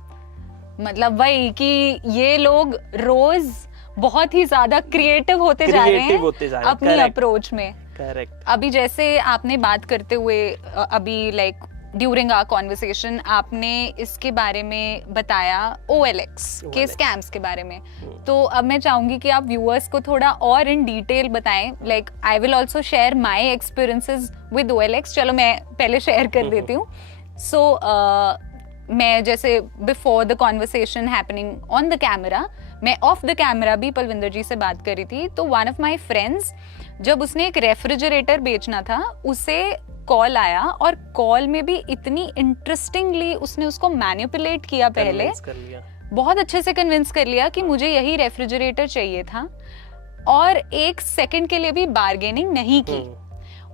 मतलब वही कि ये लोग रोज बहुत ही ज्यादा क्रिएटिव होते जा रहे हैं अपनी अप्रोच में। करेक्ट। अभी जैसे आपने बात करते हुए अभी लाइक ड्यूरिंग आवर कॉन्वर्सेशन आपने इसके बारे में बताया OLX के स्कैम्स के बारे में, तो अब मैं चाहूंगी कि आप व्यूअर्स को थोड़ा और इन डिटेल बताएं। Like I will also share my experiences with OLX। चलो मैं पहले शेयर कर देती हूँ। सो मैं जैसे before the conversation happening on the camera, मैं ऑफ द कैमरा भी पलविंदर जी से बात करी थी। तो वन ऑफ माय फ्रेंड्स, जब उसने एक रेफ्रिजरेटर बेचना था, उसे कॉल आया और कॉल में भी इतनी इंटरेस्टिंगली उसने उसको मैनिपुलेट किया, पहले बहुत अच्छे से कन्विंस कर लिया कि मुझे यही रेफ्रिजरेटर चाहिए था, और एक सेकंड के लिए भी बार्गेनिंग नहीं की,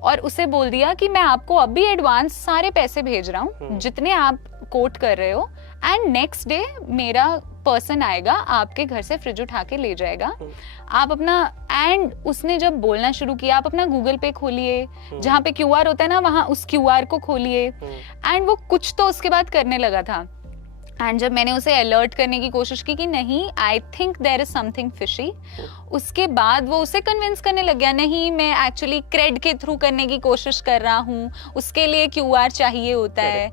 और उसे बोल दिया कि मैं आपको अभी एडवांस सारे पैसे भेज रहा हूँ जितने आप कोट कर रहे हो, एंड नेक्स्ट डे मेरा पर्सन आएगा आपके घर से फ्रिज उठा के ले जाएगा, आप अपना, एंड उसने जब बोलना शुरू किया आप अपना गूगल पे खोलिए, जहाँ पे QR होता है ना वहाँ उस QR को खोलिए, एंड वो कुछ तो उसके बाद करने लगा था। एंड जब मैंने उसे अलर्ट करने की कोशिश की कि नहीं, I think there is something fishy, उसके बाद वो उसे कन्विंस करने लग गया, नहीं मैं एक्चुअली क्रेड के थ्रू करने की कोशिश कर रहा हूँ, उसके लिए QR चाहिए होता है।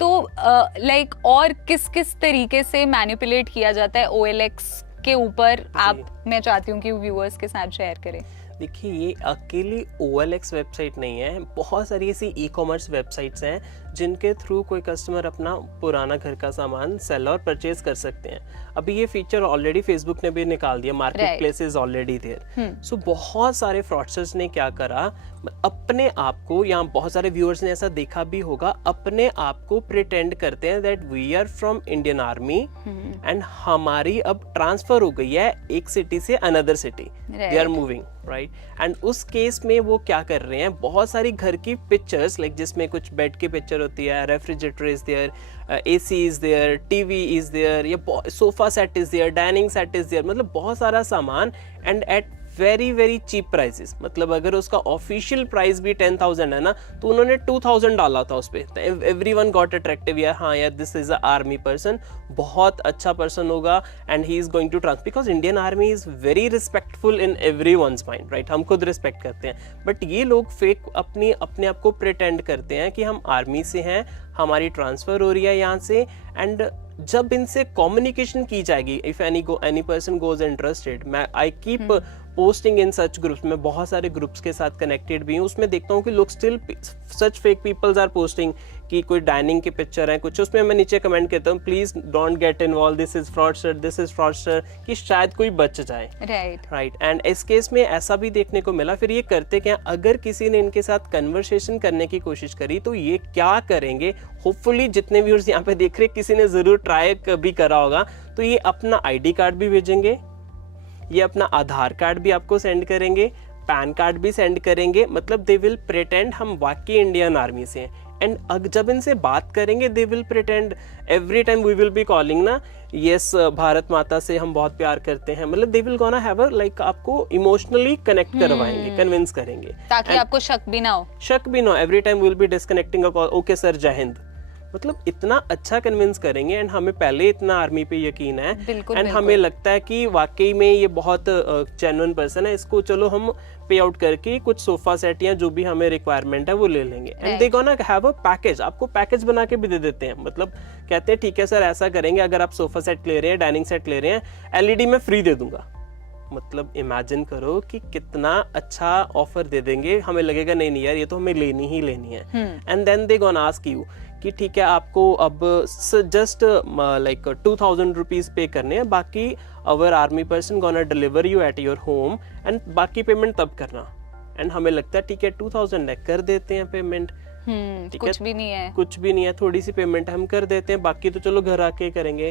तो लाइक और किस किस तरीके से मैनिपुलेट किया जाता है OLX के ऊपर, आप मैं चाहती हूँ कि व्यूअर्स के साथ शेयर करें। देखिए, ये अकेली OLX वेबसाइट नहीं है, बहुत सारी ऐसी ई-कॉमर्स वेबसाइट्स हैं जिनके थ्रू कोई कस्टमर अपना पुराना घर का सामान सेल और परचेज कर सकते हैं। अभी ये फीचर ऑलरेडी फेसबुक ने भी निकाल दिया, market place is already there. So बहुत सारे फ्रॉडस्टर्स ने क्या करा, अपने आप को, या बहुत सारे व्यूअर्स ने ऐसा देखा भी होगा, अपने आप को प्रिटेंड करते हैं that we are from Indian army and हमारी अब ट्रांसफर हो गई है एक सिटी से another city, they are moving, right. And उस केस में वो क्या कर रहे हैं, बहुत सारी घर की पिक्चर्स, लाइक जिसमें कुछ बेड की पिक्चर होती है, refrigerator is there, AC is there, TV is there, या sofa set is there, dining set is there, मतलब बहुत सारा सामान, and at very very cheap prices. मतलब अगर उसका ऑफिशियल प्राइस भी 10,000 है ना, तो उन्होंने 2,000 डाला था उस पे। एवरीवन गॉट अट्रैक्टिव, यार हाँ यार this is a army person, बहुत अच्छा पर्सन होगा and he is going to trans, because Indian army is very respectful in everyone's mind, right. हम खुद रिस्पेक्ट करते हैं, बट ये लोग फेक अपने आप को प्रिटेंड करते हैं कि हम आर्मी से हैं, हमारी ट्रांसफर हो रही है यहाँ से। एंड जब इनसे कम्युनिकेशन की जाएगी, if any person goes interested, मैं I keep posting in such groups, मैं बहुत सारे ग्रुप्स के साथ कनेक्टेड भी हूँ, उसमें देखता हूँ कि लोग still such fake peoples are posting कि कोई डाइनिंग की पिक्चर है कुछ, उसमें मैं नीचे कमेंट करता हूँ please don't get involve, this is fraudster, कि शायद कोई बच जाए, राइट। एंड इस केस में ऐसा भी देखने को मिला। फिर ये करते क्या, अगर किसी ने इनके साथ कन्वर्सेशन करने की कोशिश करी तो ये क्या करेंगे, होपफुली जितने व्यूअर्स यहाँ पे देख रहे किसी ने जरूर ट्राई भी करा होगा, तो ये अपना ID कार्ड भी भेजेंगे, ये अपना आधार कार्ड भी आपको सेंड करेंगे, पैन कार्ड भी सेंड करेंगे, मतलब दे विल प्रिटेंड हम वाकई इंडियन आर्मी से हैं। एंड जब इनसे बात करेंगे they will pretend every time we will be calling ना, यस भारत माता से हम बहुत प्यार करते हैं, मतलब they will gonna have a like आपको इमोशनली कनेक्ट करवाएंगे, कन्विंस करेंगे, ताकि आपको शक भी ना हो। Every time will be disconnecting a call, okay sir Jai Hind, मतलब इतना अच्छा कन्विंस करेंगे। एंड हमें पहले इतना आर्मी पे यकीन है, एंड हमें लगता है कि वाकई में ये बहुत जेन्युइन पर्सन है, इसको चलो हम पे आउट करके कुछ सोफा सेट या जो भी हमें रिक्वायरमेंट है वो ले लेंगे। And they gonna have a package, आपको पैकेज बना के भी दे देते हैं, मतलब कहते हैं ठीक है सर ऐसा करेंगे, अगर आप सोफा सेट ले रहे हैं, डाइनिंग सेट ले रहे हैं, LED में फ्री दे दूंगा। मतलब इमेजिन करो कि कितना अच्छा ऑफर दे देंगे, हमें लगेगा नहीं यार ये तो हमें लेनी ही लेनी है। And then they gonna ask you कि ठीक है आपको अब जस्ट लाइक 2,000 रुपीज पे करने हैं, बाकी our army person gonna deliver you at your home, and बाकी पेमेंट तब करना। एंड हमें लगता है ठीक है 2,000 है, कर देते हैं पेमेंट, कुछ भी नहीं है, थोड़ी सी पेमेंट हम कर देते हैं, बाकी तो चलो घर आके करेंगे।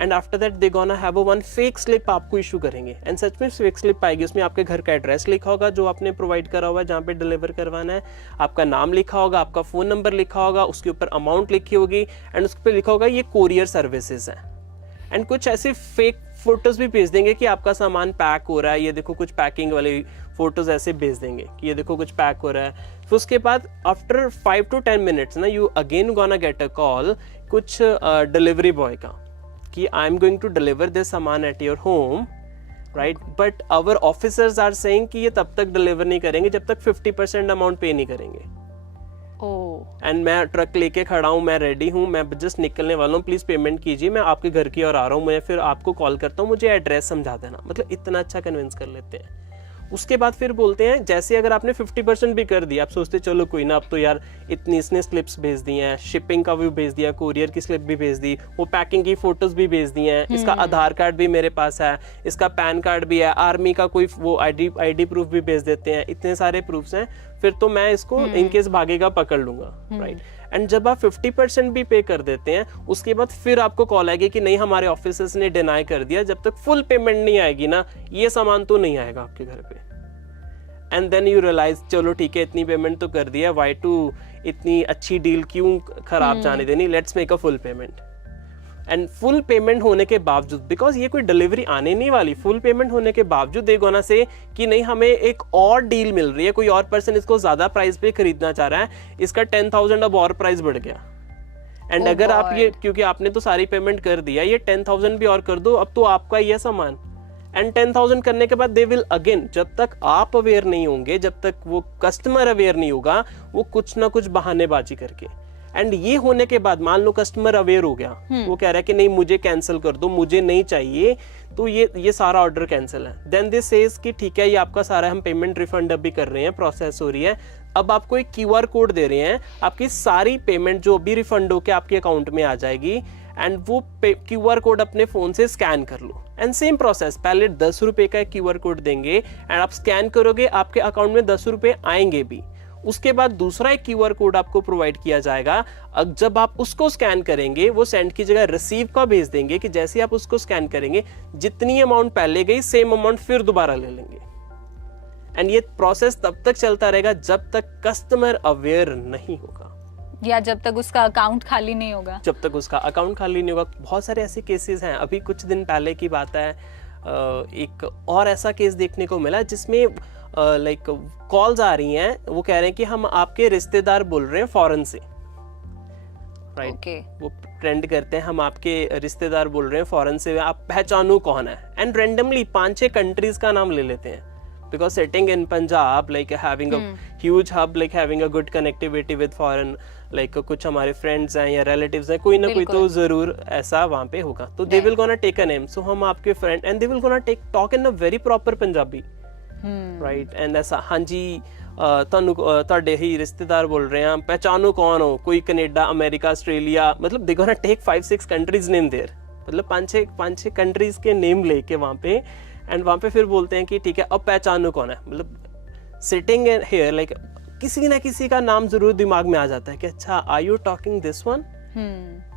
And after that they gonna have a one fake slip आपको इशू करेंगे, एंड सच में फेक स्लिप आएगी, उसमें आपके घर का एड्रेस लिखा होगा जो आपने प्रोवाइड करा हुआ है जहाँ पे डिलीवर करवाना है, आपका नाम लिखा होगा, आपका फोन नंबर लिखा होगा, उसके ऊपर अमाउंट लिखी होगी, एंड उसके ऊपर लिखा होगा ये कोरियर सर्विसेज है। एंड कुछ ऐसे फेक फोटोज भी भेज देंगे कि आपका सामान पैक हो रहा है, ये देखो कुछ पैकिंग वाले फोटोज ऐसे भेज देंगे कि ये देखो कुछ पैक हो रहा है। फिर उसके बाद आफ्टर 5 to 10 मिनट्स ना you again gonna get a call कुछ डिलीवरी बॉय का कि I am going to deliver this सामान at your home, right, but our officers are saying कि ये तब तक डिलीवर नहीं करेंगे जब तक 50% अमाउंट पे नहीं करेंगे। एंड मैं ट्रक लेके खड़ा हूँ, मैं रेडी हूँ, मैं जस्ट निकलने वाला हूँ, प्लीज पेमेंट कीजिए, मैं आपके घर की ओर आ रहा हूँ, मैं फिर आपको कॉल करता हूँ, मुझे एड्रेस समझा देना। मतलब इतना अच्छा कन्विंस कर लेते हैं। उसके बाद फिर बोलते हैं जैसे अगर आपने 50% भी कर दिया, आप सोचते चलो कोई ना, अब तो यार इतनी इसने स्लिप्स भेज दी हैं, शिपिंग का भी भेज दिया, कोरियर की स्लिप भी भेज दी, वो पैकिंग की फोटोज भी भेज दी हैं, इसका आधार कार्ड भी मेरे पास है, इसका पैन कार्ड भी है, आर्मी का कोई वो आईडी प्रूफ भी भेज देते हैं, इतने सारे प्रूफ्स हैं, फिर तो मैं इसको इनकेस भागेगा पकड़ लूंगा, राइट। एंड जब आप 50% भी पे कर देते हैं, उसके बाद फिर आपको कॉल आएगी कि नहीं हमारे ऑफिसर्स ने डिनाई कर दिया, जब तक फुल पेमेंट नहीं आएगी ना ये सामान तो नहीं आएगा आपके घर पे। एंड देन यू रियलाइज चलो ठीक है इतनी पेमेंट तो कर दिया, वाई टू इतनी अच्छी डील क्यों खराब जाने देनी, let's make a full payment. And full payment होने के बावजूद, बिकॉज ये कोई डिलीवरी आने नहीं वाली, फुल पेमेंट होने के बावजूद दे गोना से कि नहीं हमें एक और डील मिल रही है, कोई और पर्सन इसको ज्यादा प्राइस पे खरीदना चाह रहा है, इसका 10,000 अब और प्राइस बढ़ गया। एंड अगर आप ये, क्योंकि आपने तो सारी पेमेंट कर दिया, ये 10,000 भी और कर दो, अब तो आपका ये सामान। एंड 10,000 करने के बाद दे विल अगेन, जब तक आप अवेयर नहीं होंगे, जब तक वो कस्टमर अवेयर नहीं होगा, वो कुछ ना कुछ बहानेबाजी करके, एंड ये होने के बाद मान लो कस्टमर अवेयर हो गया, वो कह रहा है कि नहीं मुझे कैंसिल कर दो, मुझे नहीं चाहिए, तो ये सारा ऑर्डर कैंसिल है। देन दिस सेज कि ठीक है ये आपका सारा हम पेमेंट रिफंड अभी कर रहे हैं, प्रोसेस हो रही है, अब आपको एक QR कोड दे रहे हैं, आपकी सारी पेमेंट जो भी रिफंड होके आपके अकाउंट में आ जाएगी, एंड वो QR कोड अपने फोन से स्कैन कर लो। एंड सेम प्रोसेस, पहले 10 रुपए का QR कोड देंगे एंड आप स्कैन करोगे, आपके अकाउंट में 10 रुपए आएंगे भी। उसके बाद दूसरा एक QR कोड आपको प्रोवाइड किया जाएगा, अब जब आप उसको स्कैन करेंगे वो सेंड की जगह रिसीव का भेज देंगे कि जैसे आप उसको स्कैन करेंगे जितनी अमाउंट पहले गई सेम अमाउंट फिर दोबारा ले लेंगे। एंड ये प्रोसेस तब तक चलता रहेगा जब तक कस्टमर अवेयर नहीं होगा, या जब तक उसका अकाउंट खाली नहीं होगा। जब तक उसका अकाउंट खाली नहीं होगा। बहुत सारे ऐसे केसेस हैं, अभी कुछ दिन पहले की बात है, एक और ऐसा केस देखने को मिला जिसमें लाइक कॉल्स आ रही हैं, वो कह रहे हैं कि हम आपके रिश्तेदार बोल रहे हैं फॉरेन से, राइट Okay. वो ट्रेंड करते हैं, हम आपके रिश्तेदार बोल रहे हैं फॉरेन से, आप पहचानो कौन है, एंड रेंडमली 5-6 कंट्रीज का नाम ले लेते हैं, because sitting in Punjab, like having a huge hub, like having a good connectivity with foreign, like कुछ हमारे friends हैं या relatives हैं, कोई ना कोई तो जरूर ऐसा वहाँ पे होगा, तो they will gonna take a name, so हम आपके friend and they will gonna talk in a very proper Punjabi, right, and ऐसा हाँ जी ਤੁਹਾਨੂੰ ਤੁਹਾਡੇ ਹੀ ਰਿਸ਼ਤੇਦਾਰ बोल रहे हैं, पहचानो कौन हो, कोई कनेडा, अमेरिका, ऑस्ट्रेलिया, मतलब they gonna take 5-6 countries name there, मतलब 5-6 कंट्रीज के नेम लेके वहाँ पे, एंड वहाँ पे फिर बोलते हैं कि ठीक है अब पहचानो कौन है, मतलब सिटिंग हेयर लाइक किसी ना किसी का नाम जरूर दिमाग में आ जाता है कि अच्छा are you talking this one,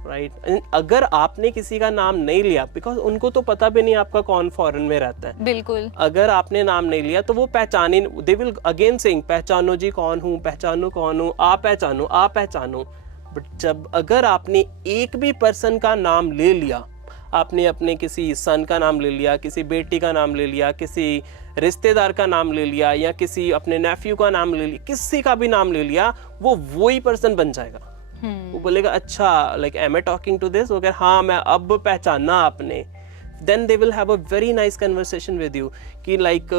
right. अगर आपने किसी का नाम नहीं लिया, बिकॉज उनको तो पता भी नहीं आपका कौन फॉरेन में रहता है, बिल्कुल, अगर आपने नाम नहीं लिया तो वो पहचाने, दे विल अगेन सेइंग पहचानो जी कौन हूँ, पहचानो कौन हूँ, आप पहचानो, आप पहचानो। बट जब अगर आपने एक भी पर्सन का नाम ले लिया, आपने अपने किसी सन का नाम ले लिया, किसी बेटी का नाम ले लिया, किसी रिश्तेदार का नाम ले लिया, या किसी अपने नेफ्यू का नाम ले लिया, किसी का भी नाम ले लिया, वो वही पर्सन बन जाएगा। वो बोलेगा अच्छा like am I talking to this, अगर हाँ मैं अब पहचाना आपने, then they will have a very nice conversation with you कि लाइक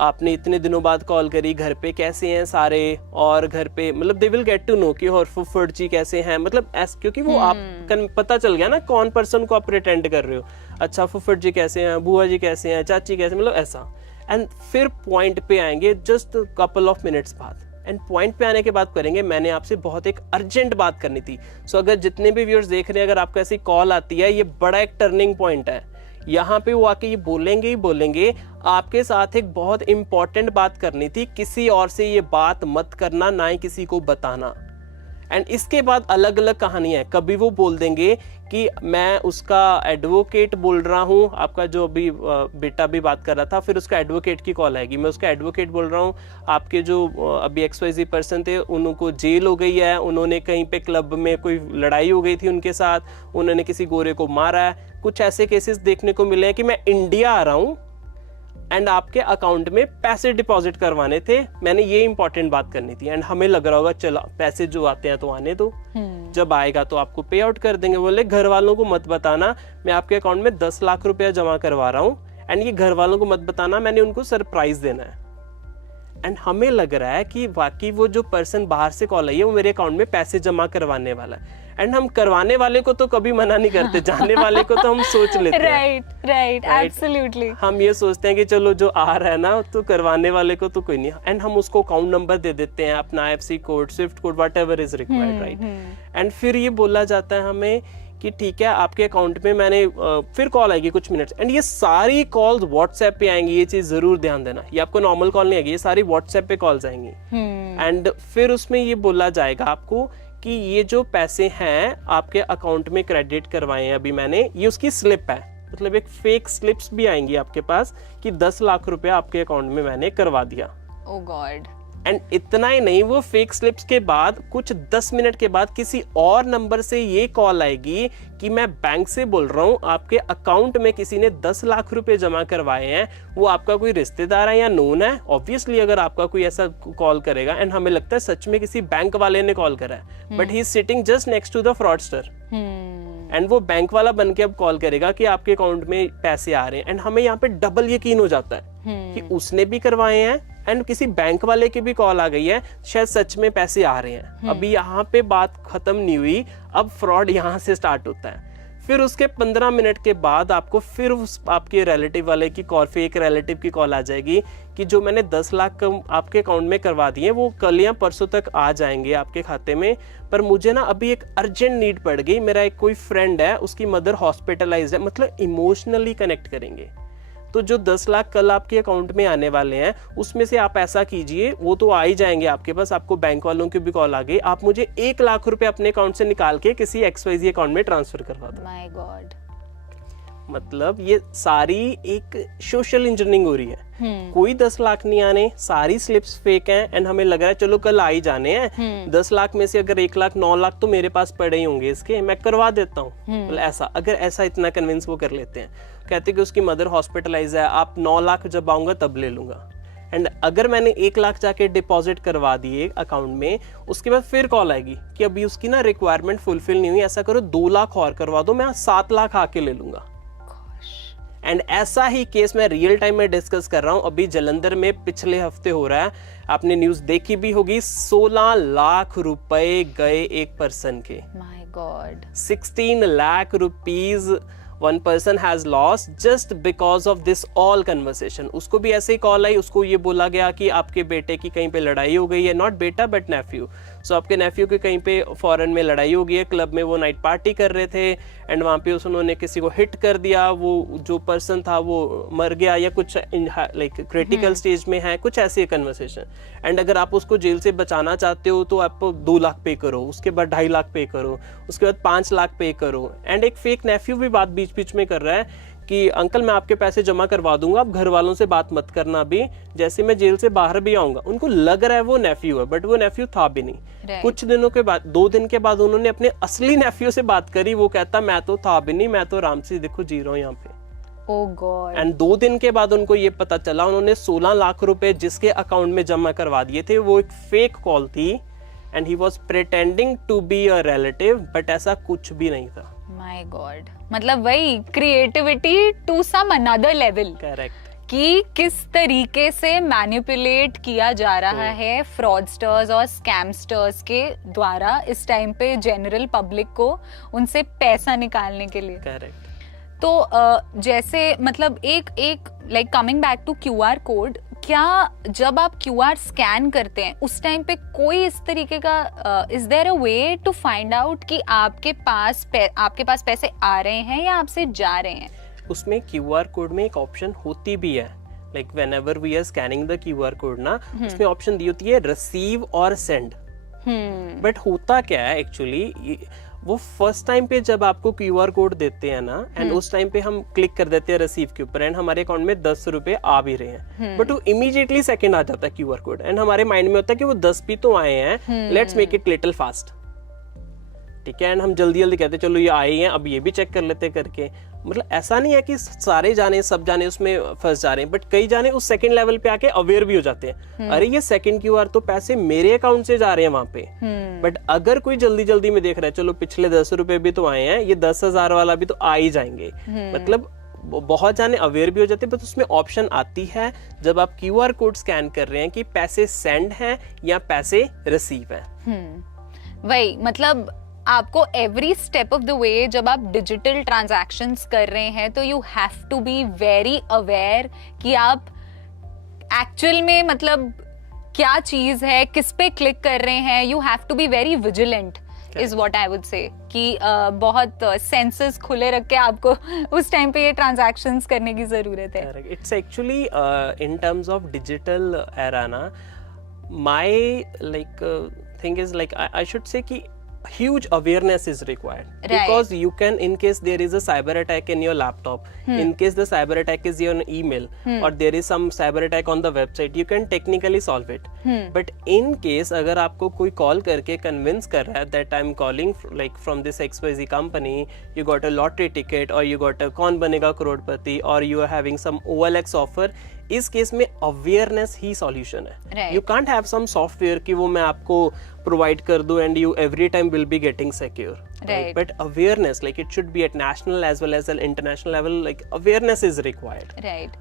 आपने इतने दिनों बाद कॉल करी, घर पे कैसे हैं सारे, और घर पे मतलब they will get to know कि और फुफड़ जी कैसे हैं, मतलब क्योंकि वो आप पता चल गया ना कौन पर्सन को आप प्रिटेंड कर रहे हो, अच्छा फुफड़ जी कैसे हैं, बुआ जी कैसे हैं, चाची कैसे, मतलब ऐसा। एंड फिर पॉइंट पे आएंगे जस्ट कपल ऑफ मिनट्स बाद, एंड पॉइंट पे आने के बाद करेंगे मैंने आपसे बहुत एक अर्जेंट बात करनी थी। सो अगर जितने भी व्यूअर्स देख रहे हैं, अगर आपको ऐसी कॉल आती है, ये बड़ा एक टर्निंग पॉइंट है, यहाँ पे वो आके ये बोलेंगे ही बोलेंगे आपके साथ एक बहुत इंपॉर्टेंट बात करनी थी, किसी और से ये बात मत करना, ना ही किसी को बताना। एंड इसके बाद अलग अलग कहानियां, कभी वो बोल देंगे कि मैं उसका एडवोकेट बोल रहा हूँ, आपका जो अभी बेटा भी बात कर रहा था, फिर उसका एडवोकेट की कॉल आएगी, मैं उसका एडवोकेट बोल रहा हूँ, आपके जो अभी XYZ पर्सन थे उनको जेल हो गई है, उन्होंने कहीं पे क्लब में कोई लड़ाई हो गई थी उनके साथ, उन्होंने किसी गोरे को मारा है, कुछ ऐसे केसेस देखने को मिले हैं कि मैं इंडिया आ रहा हूँ एंड आपके अकाउंट में पैसे डिपॉजिट करवाने थे, मैंने ये इंपॉर्टेंट बात करनी थी, एंड हमें लग रहा होगा चलो पैसे जो आते हैं तो आने दो, जब आएगा तो आपको पे आउट कर देंगे। बोले घर वालों को मत बताना मैं आपके अकाउंट में 10 लाख रुपया जमा करवा रहा हूँ, एंड ये घर वालों को मत बताना, मैंने उनको सरप्राइज देना है। एंड हमें लग रहा है कि वाकई वो जो पर्सन बाहर से कॉल आई है वो मेरे अकाउंट में पैसे जमा करवाने वाला है, एंड हम करवाने वाले को तो कभी मना नहीं करते, जाने वाले को तो हम सोच लेते हैं, राइट, एब्सोल्युटली। हम ये सोचते हैं कि चलो जो आ रहा है ना, तो करवाने वाले को तो कोई नहीं, एंड हम उसको अकाउंट नंबर दे देते हैं, अपना IFSC code, Swift code, whatever is required, right. And फिर ये बोला जाता है हमें कि ठीक है आपके अकाउंट में मैंने फिर कॉल आएगी कुछ मिनट्स, एंड ये सारी कॉल्स व्हाट्सएप पे आएंगी, ये चीज जरूर ध्यान देना, ये आपको नॉर्मल कॉल नहीं आएगी, ये सारी व्हाट्सएप पे कॉल्स आएंगी। एंड फिर उसमें ये बोला जाएगा आपको कि ये जो पैसे हैं आपके अकाउंट में क्रेडिट करवाए हैं अभी मैंने, ये उसकी स्लिप है, मतलब एक फेक स्लिप्स भी आएंगी आपके पास कि 10 लाख रुपया आपके अकाउंट में मैंने करवा दिया। ओह गॉड। एंड इतना ही नहीं, वो फेक स्लिप्स के बाद कुछ 10 मिनट के बाद किसी और नंबर से ये कॉल आएगी कि मैं बैंक से बोल रहा हूँ, आपके अकाउंट में किसी ने 10 लाख रुपए जमा करवाए हैं, वो आपका कोई रिश्तेदार है या नोन है। ऑब्वियसली अगर आपका कोई ऐसा कॉल करेगा, एंड हमें लगता है सच में किसी बैंक वाले ने कॉल करा है, but he is sitting just next to the fraudster, and वो बैंक वाला बन के अब कॉल करेगा कि आपके अकाउंट में पैसे आ रहे हैं, एंड हमें यहाँ पे डबल यकीन हो जाता है कि उसने भी करवाए हैं एंड किसी बैंक वाले की भी कॉल आ गई है, शायद सच में पैसे आ रहे हैं। अभी यहाँ पे बात खत्म नहीं हुई, अब फ्रॉड यहाँ से स्टार्ट होता है। फिर उसके 15 मिनट के बाद आपको फिर उस आपके रिलेटिव वाले की कॉल, फेक रिलेटिव की कॉल आ जाएगी कि जो मैंने 10 लाख आपके अकाउंट में करवा दिए वो कल या परसों तक आ जाएंगे आपके खाते में, पर मुझे ना अभी एक अर्जेंट नीड पड़ गई, मेरा एक कोई फ्रेंड है उसकी मदर हॉस्पिटलाइज है। मतलब इमोशनली कनेक्ट करेंगे। तो जो 10 लाख कल आपके अकाउंट में आने वाले हैं उसमें से आप ऐसा कीजिए, वो तो आ ही जाएंगे आपके पास। आपको बैंक वालों की भी कॉल आ गई, आप मुझे 1 लाख रुपए अपने अकाउंट से निकाल के किसी XYZ अकाउंट में ट्रांसफर करवा दो। माय गॉड, मतलब ये सारी एक सोशल इंजीनियरिंग हो रही है। कोई 10 लाख नहीं आने, सारी स्लिप्स फेक हैं एंड हमें लग रहा है चलो कल आ ही जाने हैं। 10 लाख में से अगर 1 लाख 9 लाख तो मेरे पास पड़े ही होंगे इसके, मैं करवा देता हूँ। मतलब ऐसा, अगर ऐसा इतना कन्विंस वो कर लेते हैं, कहते कि उसकी मदर हॉस्पिटलाइज है, आप 9 लाख जब आऊंगा तब ले लूंगा। एंड अगर मैंने 1 लाख जाके डिपॉजिट करवा दिए अकाउंट में, उसके बाद फिर कॉल आएगी कि अभी उसकी ना रिक्वायरमेंट फुलफिल नहीं हुई, ऐसा करो 2 लाख और करवा दो, मैं 7 लाख आके ले लूंगा। एंड ऐसा ही केस मैं रियल टाइम में डिस्कस कर रहा हूं, अभी जलंधर में पिछले हफ्ते हो रहा है, आपने न्यूज देखी भी होगी। 16 लाख रुपए गए एक पर्सन के। My God, 16 lakh rupees one person has lost just because of this all conversation। उसको भी ऐसे ही कॉल आई, उसको ये बोला गया कि आपके बेटे की कहीं पे लड़ाई हो गई है, नॉट बेटा बट नेफ्यू। सो आपके नेफ्यू की कहीं पे फॉरेन में लड़ाई हो गई है, क्लब में वो नाइट पार्टी कर रहे थे एंड वहाँ पे उन्होंने किसी को हिट कर दिया, वो जो पर्सन था वो मर गया या कुछ लाइक क्रिटिकल स्टेज में है, कुछ ऐसी कन्वर्सेशन। एंड अगर आप उसको जेल से बचाना चाहते हो तो आप 2 लाख पे करो, उसके बाद 2.5 लाख पे करो, उसके बाद 5 लाख पे करो। एंड एक फेक नेफ्यू भी बात बीच बीच में कर रहा है कि अंकल मैं आपके पैसे जमा करवा दूंगा, आप घर वालों से बात मत करना। अभी जैसे मैं जेल से बाहर भी आऊंगा, उनको लग रहा है वो नेफ्यू है बट वो नेफ्यू था भी नहीं। कुछ दिनों के बाद, 2 दिन के बाद उन्होंने अपने असली नेफ्यू से बात करी, वो कहता मैं तो था भी नहीं, मैं तो आराम से देखो जी रहा हूँ यहाँ पे। ओह गॉड। एंड 2 दिन के बाद उनको ये पता चला, उन्होंने 16 लाख रुपए जिसके अकाउंट में जमा करवा दिए थे वो एक फेक कॉल थी and he was pretending to be a relative, but ऐसा कुछ भी नहीं था। माय गॉड, मतलब वही creativity to some another level. Correct, कि किस तरीके से मैनिपुलेट किया जा रहा है फ्रॉडस्टर्स और स्कैमस्टर्स के द्वारा इस टाइम पे जनरल पब्लिक को उनसे पैसा निकालने के लिए। करेक्ट। तो जैसे मतलब एक like coming back to QR code, क्या जब आप QR स्कैन करते हैं उस टाइम पे कोई इस तरीके का is there a way to find out कि आपके पास पैसे आ रहे हैं या आपसे जा रहे हैं? उसमें QR कोड में एक ऑप्शन होती भी है, like whenever we are scanning the QR code ना, उसमें ऑप्शन दी होती है रिसीव और सेंड। बट होता क्या है एक्चुअली, वो फर्स्ट टाइम पे जब आपको QR कोड देते हैं ना एंड उस टाइम पे हम क्लिक कर देते हैं रिसीव के ऊपर एंड हमारे अकाउंट में 10 रुपए आ भी रहे हैं, बट वो इमीडिएटली सेकंड आ जाता है QR कोड एंड हमारे माइंड में होता है कि वो 10 भी तो आए हैं, let's make it little fast. ठीक है, एंड हम जल्दी जल्दी कहते चलो ये आए हैं, अब ये भी चेक कर लेते करके। मतलब ऐसा नहीं है कि सारे जाने सब जाने उसमें फंस जा रहे हैं, बट कई जाने उस सेकंड लेवल पे आके अवेयर भी हो जाते हैं, अरे ये सेकंड QR तो पैसे मेरे अकाउंट से जा रहे हैं वहां पे। बट अगर कोई जल्दी जल्दी में देख रहा है चलो पिछले 10 रुपए भी तो आए हैं, ये 10,000 वाला भी तो आ ही जाएंगे, मतलब बहुत जाने अवेयर भी हो जाते हैं। बट उसमें ऑप्शन आती है जब आप QR कोड स्कैन कर रहे हैं कि पैसे सेंड हैं या पैसे रिसीव हैं। वही मतलब आपको every step of the way जब आप डिजिटल ट्रांजैक्शंस कर रहे हैं तो you have to be very aware कि आप एक्चुअल में मतलब क्या चीज है, किस पे क्लिक कर रहे हैं। You have to be very vigilant is what I would say, कि बहुत सेंसेस खुले रख के आपको उस टाइम पे ये ट्रांजैक्शंस करने की जरूरत है। It's actually in terms of digital era ना, my like thing is like I should say कि huge awareness is required, right? Because you can, in case there is a cyber attack in your laptop, in case the cyber attack is your email, or there is some cyber attack on the website, you can technically solve it. But in case अगर आपको कोई call करके convince कर रहा है that I'm calling like from this XYZ company, you got a lottery ticket or you got a Kaun Banega Crorepati or you are having some OLX offer, इस केस में अवेयरनेस ही सॉल्यूशन है. Right. You can't have some software कि वो मैं आपको provide कर दूं and you every time will be getting secure. Right. But awareness, like it should be at national as well as an international level, like awareness is required. Right.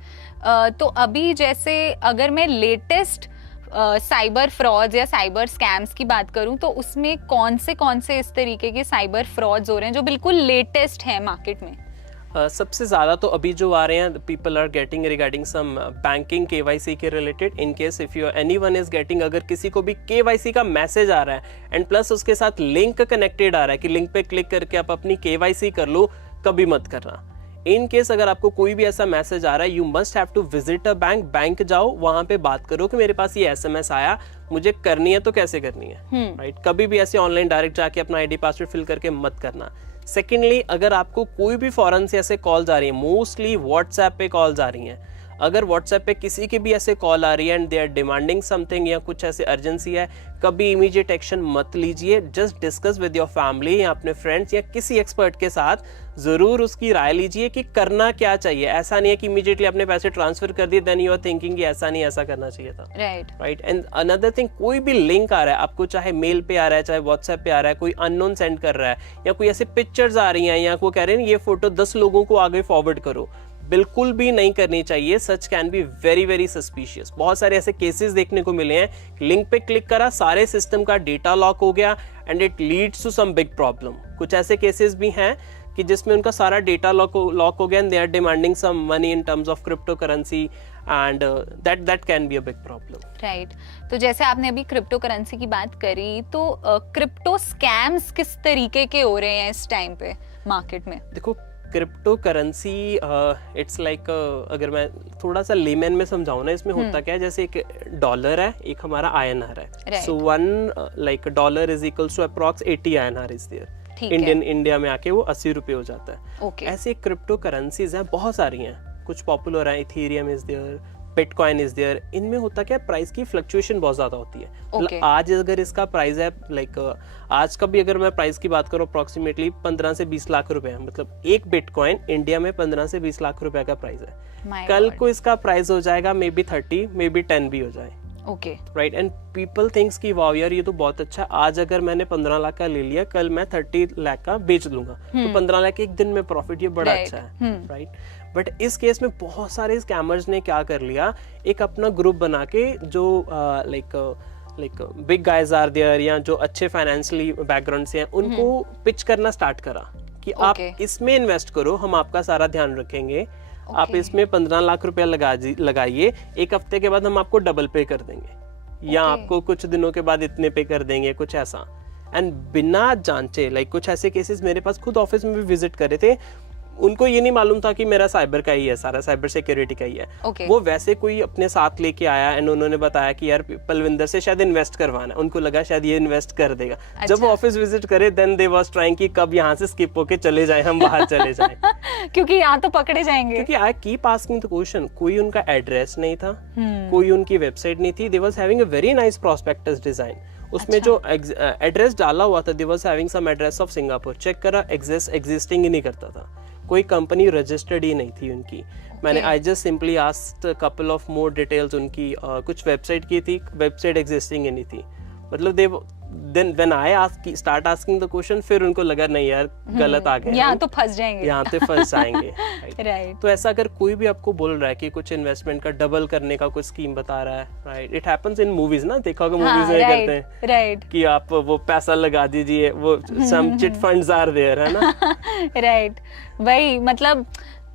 तो अभी जैसे अगर मैं लेटेस्ट साइबर फ्रॉड्स या cyber scams की बात करूं तो उसमें कौन से इस तरीके के साइबर फ्रॉड्स हो रहे हैं जो बिल्कुल लेटेस्ट है मार्केट में? सबसे ज़्यादा तो अभी जो आ रहे हैं, people are getting regarding some banking KYC के रिलेटेड. In case if you anyone is getting, अगर किसी को भी KYC का मैसेज आ रहा है एंड प्लस उसके साथ लिंक कनेक्टेड आ रहा है कि लिंक पे क्लिक करके आप अपनी KYC कर लो, कभी मत करना. इन केस अगर आपको कोई भी ऐसा मैसेज आ रहा है, you must have to visit a bank जाओ, वहां पे बात करो कि मेरे पास ये SMS आया, मुझे करनी है तो कैसे करनी है. राइट. कभी भी ऐसे ऑनलाइन डायरेक्ट जाके अपना ID पासवर्ड फिल करके मत करना. सेकेंडली, अगर आपको कोई भी फॉरेन से ऐसे कॉल्स आ रही है, मोस्टली व्हाट्सएप पे कॉल्स आ रही हैं, अगर व्हाट्सएप पे किसी की भी ऐसे कॉल आ रही है and they are demanding something या कुछ ऐसे अर्जेंसी है, कभी इमीडिएट एक्शन मत लीजिए. Just discuss with your family या अपने फ्रेंड्स या किसी एक्सपर्ट के साथ जरूर उसकी राय लीजिए कि करना क्या चाहिए. ऐसा नहीं है कि इमीडिएटली अपने पैसे ट्रांसफर कर दिए देन यू आर थिंकिंग कि ऐसा नहीं, ऐसा करना चाहिए था. राइट. एंड अनदर थिंग, कोई भी लिंक आ रहा है आपको, चाहे मेल पे आ रहा है, चाहे व्हाट्सएप पे आ रहा है, कोई अननोन सेंड कर रहा है या कोई ऐसे पिक्चर्स आ रही हैं या वो कह रहे हैं ये फोटो 10 लोगों को आगे फॉरवर्ड करो, बिल्कुल भी नहीं करनी चाहिए. Such can be very very suspicious. बहुत सारे ऐसे केसेस देखने को मिले हैं, लिंक पे क्लिक करा, सारे सिस्टम का डेटा लॉक हो गया and it leads to some big problem. कुछ ऐसे केसेस भी हैं कि जिसमें उनका सारा डेटा लॉक हो गया and they are demanding some money in terms of crypto currency and that can be a big problem. Right. तो जैसे आपने अभी क्रिप्टो करेंसी की बात करी, तो क्रिप्टो स्कैम्स किस तरीके के हो रहे हैं इस टाइम पे मार्केट में? देखो, क्रिप्टो करेंसी इट्स लाइक, अगर मैं थोड़ा सा लेमैन में समझाऊं ना, इसमें होता क्या है, जैसे एक डॉलर है, एक हमारा INR है. So 1 like dollar is equals to approx 80 INR is there. India में आके वो 80 रुपए हो जाता है. ऐसे क्रिप्टो करेंसीज हैं, बहुत सारी हैं, कुछ पॉपुलर है. Ethereum is there, bitcoin is there. इनमें होता क्या है, प्राइस की फ्लक्चुएशन बहुत ज्यादा होती है. मतलब आज अगर इसका प्राइस है, लाइक आज का भी अगर मैं प्राइस की बात करूं, अप्रोक्सीमेटली 15 से 20 लाख रुपए है. मतलब एक बिटकॉइन इंडिया में 15 से 20 लाख रुपए का प्राइस है. कल को इसका प्राइस हो जाएगा मे बी 30, मे बी 10 भी हो जाए. राइट. एंड पीपल थिंक्स कि वाओ यार ये तो बहुत अच्छा, आज अगर मैंने 15 लाख का ले लिया, कल मैं 30 लाख का बेच दूंगा, तो 15 लाख एक दिन में प्रॉफिट, ये बड़ा अच्छा है. राइट. बट इस केस में बहुत सारे स्कैमर्स ने क्या कर लिया, एक अपना ग्रुप बना के जो like big guys are there या जो अच्छे फाइनेंशियली बैकग्राउंड से हैं, उनको पिच करना स्टार्ट करा कि आप इसमें इन्वेस्ट करो, हम आपका सारा ध्यान रखेंगे. आप इसमें 15 लाख रुपया लगाइए, एक हफ्ते के बाद हम आपको डबल पे कर देंगे या आपको कुछ दिनों के बाद इतने पे कर देंगे, कुछ ऐसा. एंड बिना जांचे, लाइक कुछ ऐसे केसेस मेरे पास खुद ऑफिस में भी विजिट करे थे, उनको ये नहीं मालूम था कि मेरा साइबर का ही है, सारा साइबर सिक्योरिटी का ही है. वो वैसे कोई अपने साथ लेके आया एंड उन्होंने बताया कि यार पलविंदर से शायद इन्वेस्ट करवाना, उनको लगा शायद ये इन्वेस्ट कर देगा. जब वो ऑफिस विजिट करे देन दे वाज ट्राइंग कि कब यहाँ से स्किप होके चले जाए, हम बाहर चले जाए क्योंकि यहाँ तो पकड़े जाएंगे. क्योंकि I keep asking the question, कोई उनका एड्रेस नहीं था, कोई उनकी वेबसाइट नहीं थी. They was having a very nice prospectus design. उसमें जो एड्रेस डाला हुआ था, they was having some address of Singapore. Check करा, एग्जिस्टिंग ही नहीं करता था, कोई कंपनी रजिस्टर्ड ही नहीं थी उनकी. मैंने I just simply asked couple of more details उनकी, कुछ वेबसाइट की थी, वेबसाइट एग्जिस्टिंग ही नहीं थी. मतलब then when I start asking the question, फिर उनको लगा नहीं यार गलत आ गए, यहाँ तो फंस जाएंगे, यहाँ पे फंस जाएंगे. राइट. तो ऐसा अगर कोई भी आपको बोल रहा है कि कुछ इन्वेस्टमेंट का डबल करने का कुछ स्कीम बता रहा है, right, it happens in movies ना, देखा होगा मूवीज में करते हैं, राइट, कि आप वो पैसा लगा दीजिए, वो सम चिट फंड्स आर देयर, है ना. राइट. वही, मतलब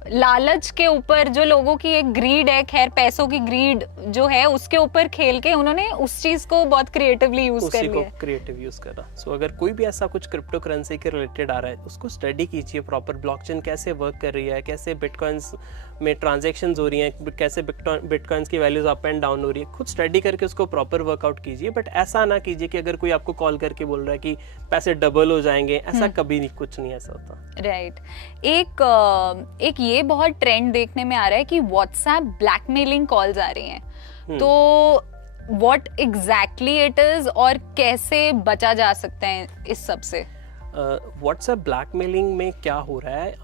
लालच के ऊपर जो लोगों की एक ग्रीड है, खैर पैसों की ग्रीड जो है, उसके ऊपर खेल के उन्होंने उस चीज को बहुत क्रिएटिवली यूज कर लिया, क्रिएटिव यूज करा. सो अगर कोई भी ऐसा कुछ क्रिप्टो करेंसी के रिलेटेड आ रहा है, उसको स्टडी कीजिए प्रॉपर, ब्लॉकचेन कैसे वर्क कर रही है, कैसे बिटकॉइंस में ट्रांजैक्शंस हो रही हैं, कैसे बिटकॉइंस की वैल्यूज अप एंड डाउन हो रही है, खुद स्टडी करके उसको प्रॉपर वर्कआउट कीजिए. बट ऐसा ना कीजिए कि अगर कोई आपको कॉल करके बोल रहा है कि पैसे डबल हो जाएंगे, ऐसा कभी नहीं, कुछ नहीं ऐसा होता. राइट. एक ये बहुत ट्रेंड देखने में आ रहा है कि व्हाट्सएप ब्लैकमेलिंग कॉल्स आ रही हैं, तो व्हाट एग्जैक्टली इट इज और कैसे बचा जा सकता है इस सब से? व्हाट्सएप ब्लैकमेलिंग में क्या हो रहा है,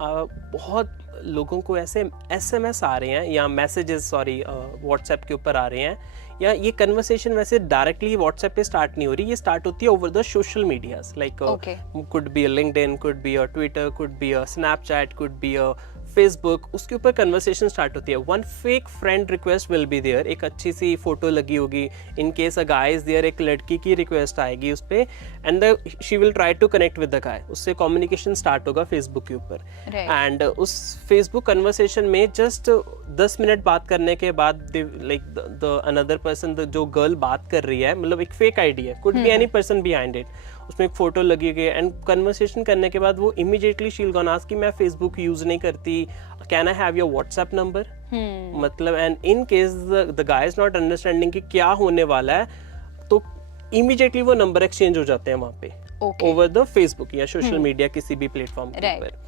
बहुत लोगों को ऐसे SMS आ रहे हैं या मैसेजेस व्हाट्सएप के ऊपर आ रहे हैं, या ये कन्वर्सेशन वैसे डायरेक्टली व्हाट्सएप पे स्टार्ट नहीं हो रही, ये स्टार्ट होती है over the social medias, like could be a LinkedIn, could be a Twitter, could be a Snapchat, could be a Facebook, उसके ऊपर कन्वर्सेशन स्टार्ट होती है. One fake friend request will be there, एक अच्छी सी photo लगी होगी, in case a guy is there, एक लड़की की रिक्वेस्ट आएगी उस पे, and she will try to connect with the guy, उससे कम्युनिकेशन स्टार्ट होगा फेसबुक के ऊपर. एंड उस फेसबुक कन्वर्सेशन में जस्ट 10 मिनट बात करने के बाद लाइक द अनदर पर्सन, जो गर्ल बात कर रही है, मतलब एक फेक आईडी है, could be any person behind it, उसमें एक फोटो लगी गई, एंड कन्वर्सेशन करने के बाद वो immediately she will gonna ask कि मैं फेसबुक यूज नहीं करती, can I have your WhatsApp number. मतलब and in case the guy is not understanding कि क्या होने वाला है, तो इमीडिएटली वो नंबर एक्सचेंज हो जाते हैं वहां पे ओवर द फेसबुक या सोशल मीडिया किसी भी प्लेटफॉर्म के ऊपर.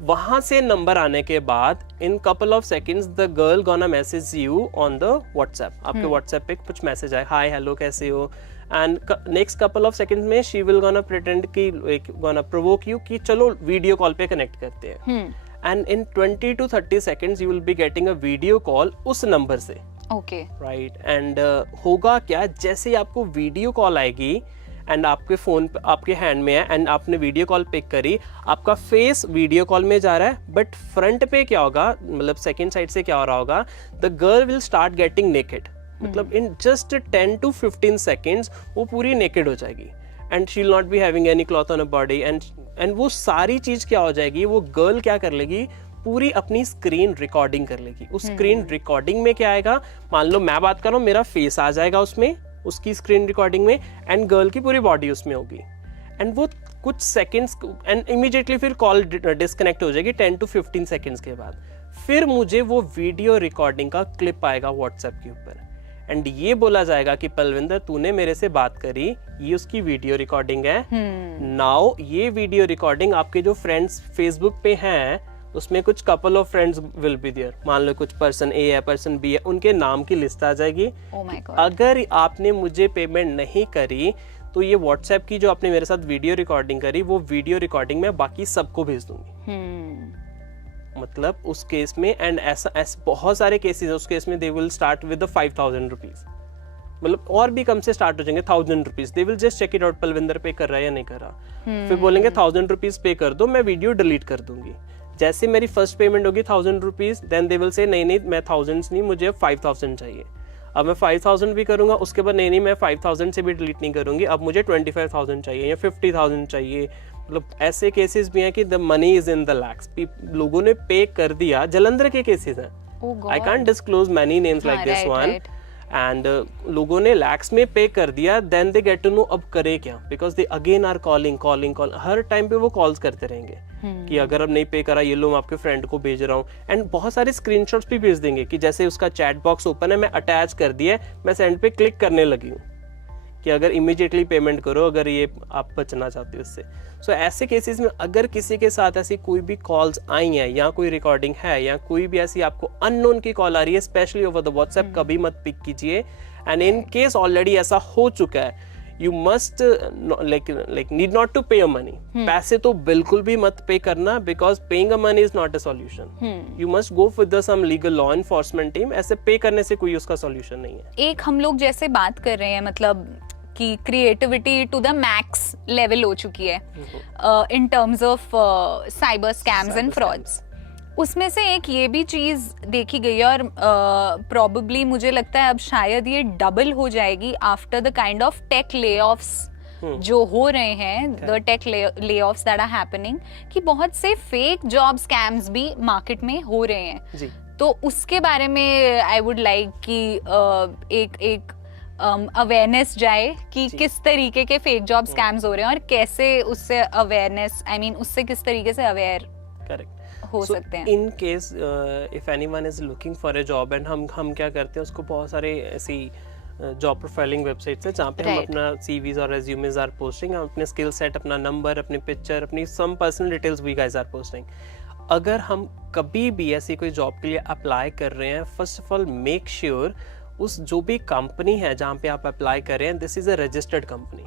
वहां से नंबर आने के बाद in couple of seconds the girl gonna message you on the WhatsApp, आपके व्हाट्सएप पे कुछ मैसेज आए, हाय हेलो कैसे हो, and next couple of seconds में शी विल गोना प्रिटेंड कि गोना प्रोवोक यू कि चलो वीडियो कॉल पे कनेक्ट करते हैं, and in 20 to 30 seconds you will be getting a video call उस नंबर से. Okay right. एंड होगा क्या, जैसे ही आपको वीडियो कॉल आएगी एंड आपके फोन पे आपके हैंड में है एंड आपने वीडियो कॉल पिक करी, आपका फेस वीडियो कॉल में जा रहा है, बट फ्रंट पे क्या होगा, मतलब सेकंड साइड से क्या हो रहा होगा, the girl will start getting naked. मतलब इन जस्ट 10 to 15 seconds वो पूरी नेकेड हो जाएगी, and she will not be having any cloth on a body, and वो सारी चीज क्या हो जाएगी, वो गर्ल क्या कर लेगी, पूरी अपनी स्क्रीन रिकॉर्डिंग कर लेगी. उस स्क्रीन रिकॉर्डिंग में क्या आएगा, मान लो मैं बात कर रहा हूँ, मेरा फेस आ जाएगा उसमें, उसकी स्क्रीन रिकॉर्डिंग में, एंड गर्ल की पूरी बॉडी उसमें होगी, एंड वो कुछ सेकंड्स, एंड इमीडिएटली फिर कॉल डिस्कनेक्ट हो जाएगी 10 to 15 seconds के बाद. फिर मुझे वो वीडियो रिकॉर्डिंग का क्लिप आएगा व्हाट्सएप के ऊपर, एंड ये बोला जाएगा कि पलविंदर तूने मेरे से बात करी, ये उसकी वीडियो रिकॉर्डिंग है. नाउ ये वीडियो रिकॉर्डिंग आपके जो फ्रेंड्स फेसबुक पे हैं, उसमें कुछ couple of friends will be there, मान लो कुछ पर्सन ए है, पर्सन बी है, उनके नाम की लिस्ट आ जाएगी. अगर आपने मुझे पेमेंट नहीं करी तो ये व्हाट्सएप की जो आपने मेरे साथ वीडियो रिकॉर्डिंग करी, वो वीडियो रिकॉर्डिंग मैं बाकी सबको भेज दूंगी. मतलब उस केस में, एंड ऐसा बहुत सारे केसेस है, उस केस में they will start with 5,000 rupees, मतलब और भी कम से स्टार्ट हो जाएंगे 1,000 rupees. They will just check it out, Palwinder pay कर रहा है या नहीं कर रहा. फिर बोलेंगे 1,000 रुपीज पे कर दो, मैं वीडियो डिलीट कर दूंगी. जैसे मेरी फर्स्ट पेमेंट होगी 1,000 rupees, then they will say नहीं मैं 1000 नहीं, मुझे 5,000 चाहिए. अब मैं 5,000 भी करूंगा, उसके बाद नहीं मैं 5,000 से भी डिलीट नहीं करूंगी, अब मुझे 25,000 चाहिए या 50,000 चाहिए. मतलब ऐसे केसेस भी हैं कि the money is in the lakhs, लोगों ने पे कर दिया. जलंधर के केसेस हैं, I can't disclose many names like this one, and लोगों ने लैक्स में पे कर दिया. Then they get to know अब करे क्या, because they again are calling हर टाइम पे वो कॉल्स करते रहेंगे कि अगर अब नहीं पे करा, ये लो मैं आपके फ्रेंड को भेज रहा हूँ, एंड बहुत सारे स्क्रीनशॉट्स भी भेज देंगे कि जैसे उसका चैट बॉक्स ओपन है, मैं अटैच कर दिया, मैं सेंड पे क्लिक करने लगी हूँ कि अगर इमीडिएटली पेमेंट करो, अगर ये आप बचना चाहते हो इससे. सो ऐसे केसेस में अगर किसी के साथ ऐसी कोई भी कॉल्स आई हैं या कोई रिकॉर्डिंग है या कोई भी ऐसी आपको अननोन की कॉल आ रही है, स्पेशली ओवर द व्हाट्सएप, कभी मत पिक कीजिए. एंड इन केस ऑलरेडी ऐसा हो चुका है, you must like need not to pay a money. पैसे तो बिल्कुल भी मत पे करना, because paying a money is not a solution. You must go with some legal law enforcement team. ऐसे पे करने से कोई उसका सॉल्यूशन नहीं है. एक हम लोग जैसे बात कर रहे हैं, मतलब कि creativity to the max level हो चुकी है in terms of cyber scams and frauds. उसमें से एक ये भी चीज देखी गई है, और प्रॉबेबली मुझे लगता है अब शायद ये डबल हो जाएगी after the kind of tech layoffs जो हो रहे हैं, the tech layoffs that are happening, कि बहुत से फेक जॉब स्कैम्स भी मार्केट में हो रहे हैं. तो उसके बारे में आई वुड लाइक कि एक अवेयरनेस जाए कि किस तरीके के फेक जॉब स्कैम्स हो रहे हैं और कैसे उससे अवेयरनेस, आई मीन उससे किस तरीके से अवेयर हो सकते हैं. इन case if anyone is looking for a job, and हम क्या करते हैं, उसको बहुत सारे ऐसी जॉब प्रोफाइलिंग वेबसाइट्स है जहाँ पे हम अपना सीवीज और रेज्यूमेज आर पोस्टिंग, हम अपने स्किल सेट, अपना नंबर, अपनी पिक्चर, अपनी some personal details we guys are posting. अगर हम कभी भी ऐसी कोई जॉब के लिए अप्लाई कर रहे हैं, first of all make sure उस जो भी कंपनी है जहाँ पे आप अप्लाई कर रहे हैं, this is a registered company.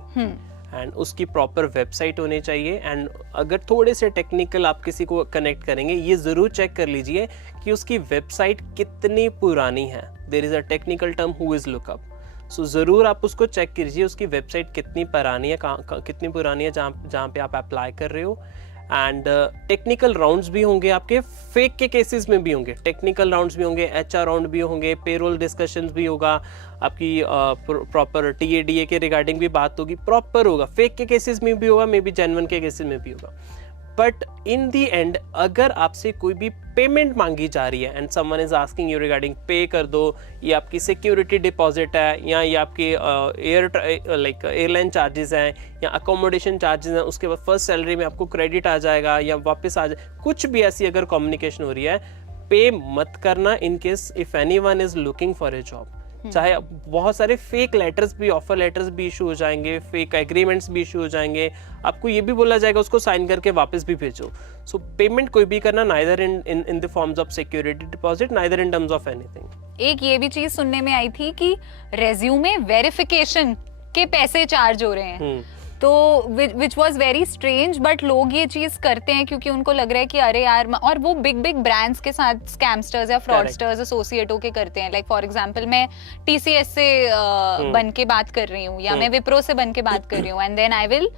And उसकी प्रॉपर वेबसाइट होनी चाहिए। एंड अगर थोड़े से टेक्निकल आप किसी को कनेक्ट करेंगे, ये ज़रूर चेक कर लीजिए कि उसकी वेबसाइट कितनी पुरानी है। There is a technical term who is lookup, so ज़रूर आप उसको चेक कीजिए उसकी वेबसाइट कितनी पुरानी है, कितनी पुरानी है जहाँ पे आप अप्लाई कर रहे हो। एंड टेक्निकल राउंड्स भी होंगे आपके, फेक के केसेस में भी होंगे, टेक्निकल राउंड्स भी होंगे, HR राउंड भी होंगे, पेरोल डिस्कशंस भी होगा, आपकी प्रॉपर TADA के रिगार्डिंग भी बात होगी, प्रॉपर होगा। फेक के केसेस में भी होगा, मे बी जेन्युइन के केसेस में भी होगा। बट इन दी एंड अगर आपसे कोई भी पेमेंट मांगी जा रही है and someone is asking you regarding पे कर दो, ये आपकी सिक्योरिटी डिपॉजिट है या ये आपके एयरलाइन चार्जेस हैं या अकोमोडेशन चार्जेस हैं, उसके बाद फर्स्ट सैलरी में आपको क्रेडिट आ जाएगा या वापस आ जाए, कुछ भी ऐसी अगर कम्युनिकेशन हो रही है, पे मत करना इन case if anyone is looking for a job. चाहे बहुत सारे फेक लेटर्स भी, ऑफर लेटर्स भी इशू हो जाएंगे, फेक एग्रीमेंट्स भी इशू हो जाएंगे, आपको ये भी बोला जाएगा उसको साइन करके वापस भी भेजो। सो पेमेंट कोई भी करना neither in the forms of security deposit, neither in terms of anything. एक ये भी चीज सुनने में आई थी कि रेज्यूमे वेरिफिकेशन के पैसे चार्ज हो रहे हैं, तो which was very strange, but लोग ये चीज करते हैं क्योंकि उनको लग रहा है कि अरे यार, और वो बिग बिग ब्रांड्स के साथ स्कैमस्टर्स या फ्रॉडस्टर्स एसोसिएट होके करते हैं। लाइक फॉर एग्जांपल मैं TCS से बन के बात कर रही हूँ या मैं विप्रो से बन के बात कर रही हूँ, एंड देन आई विल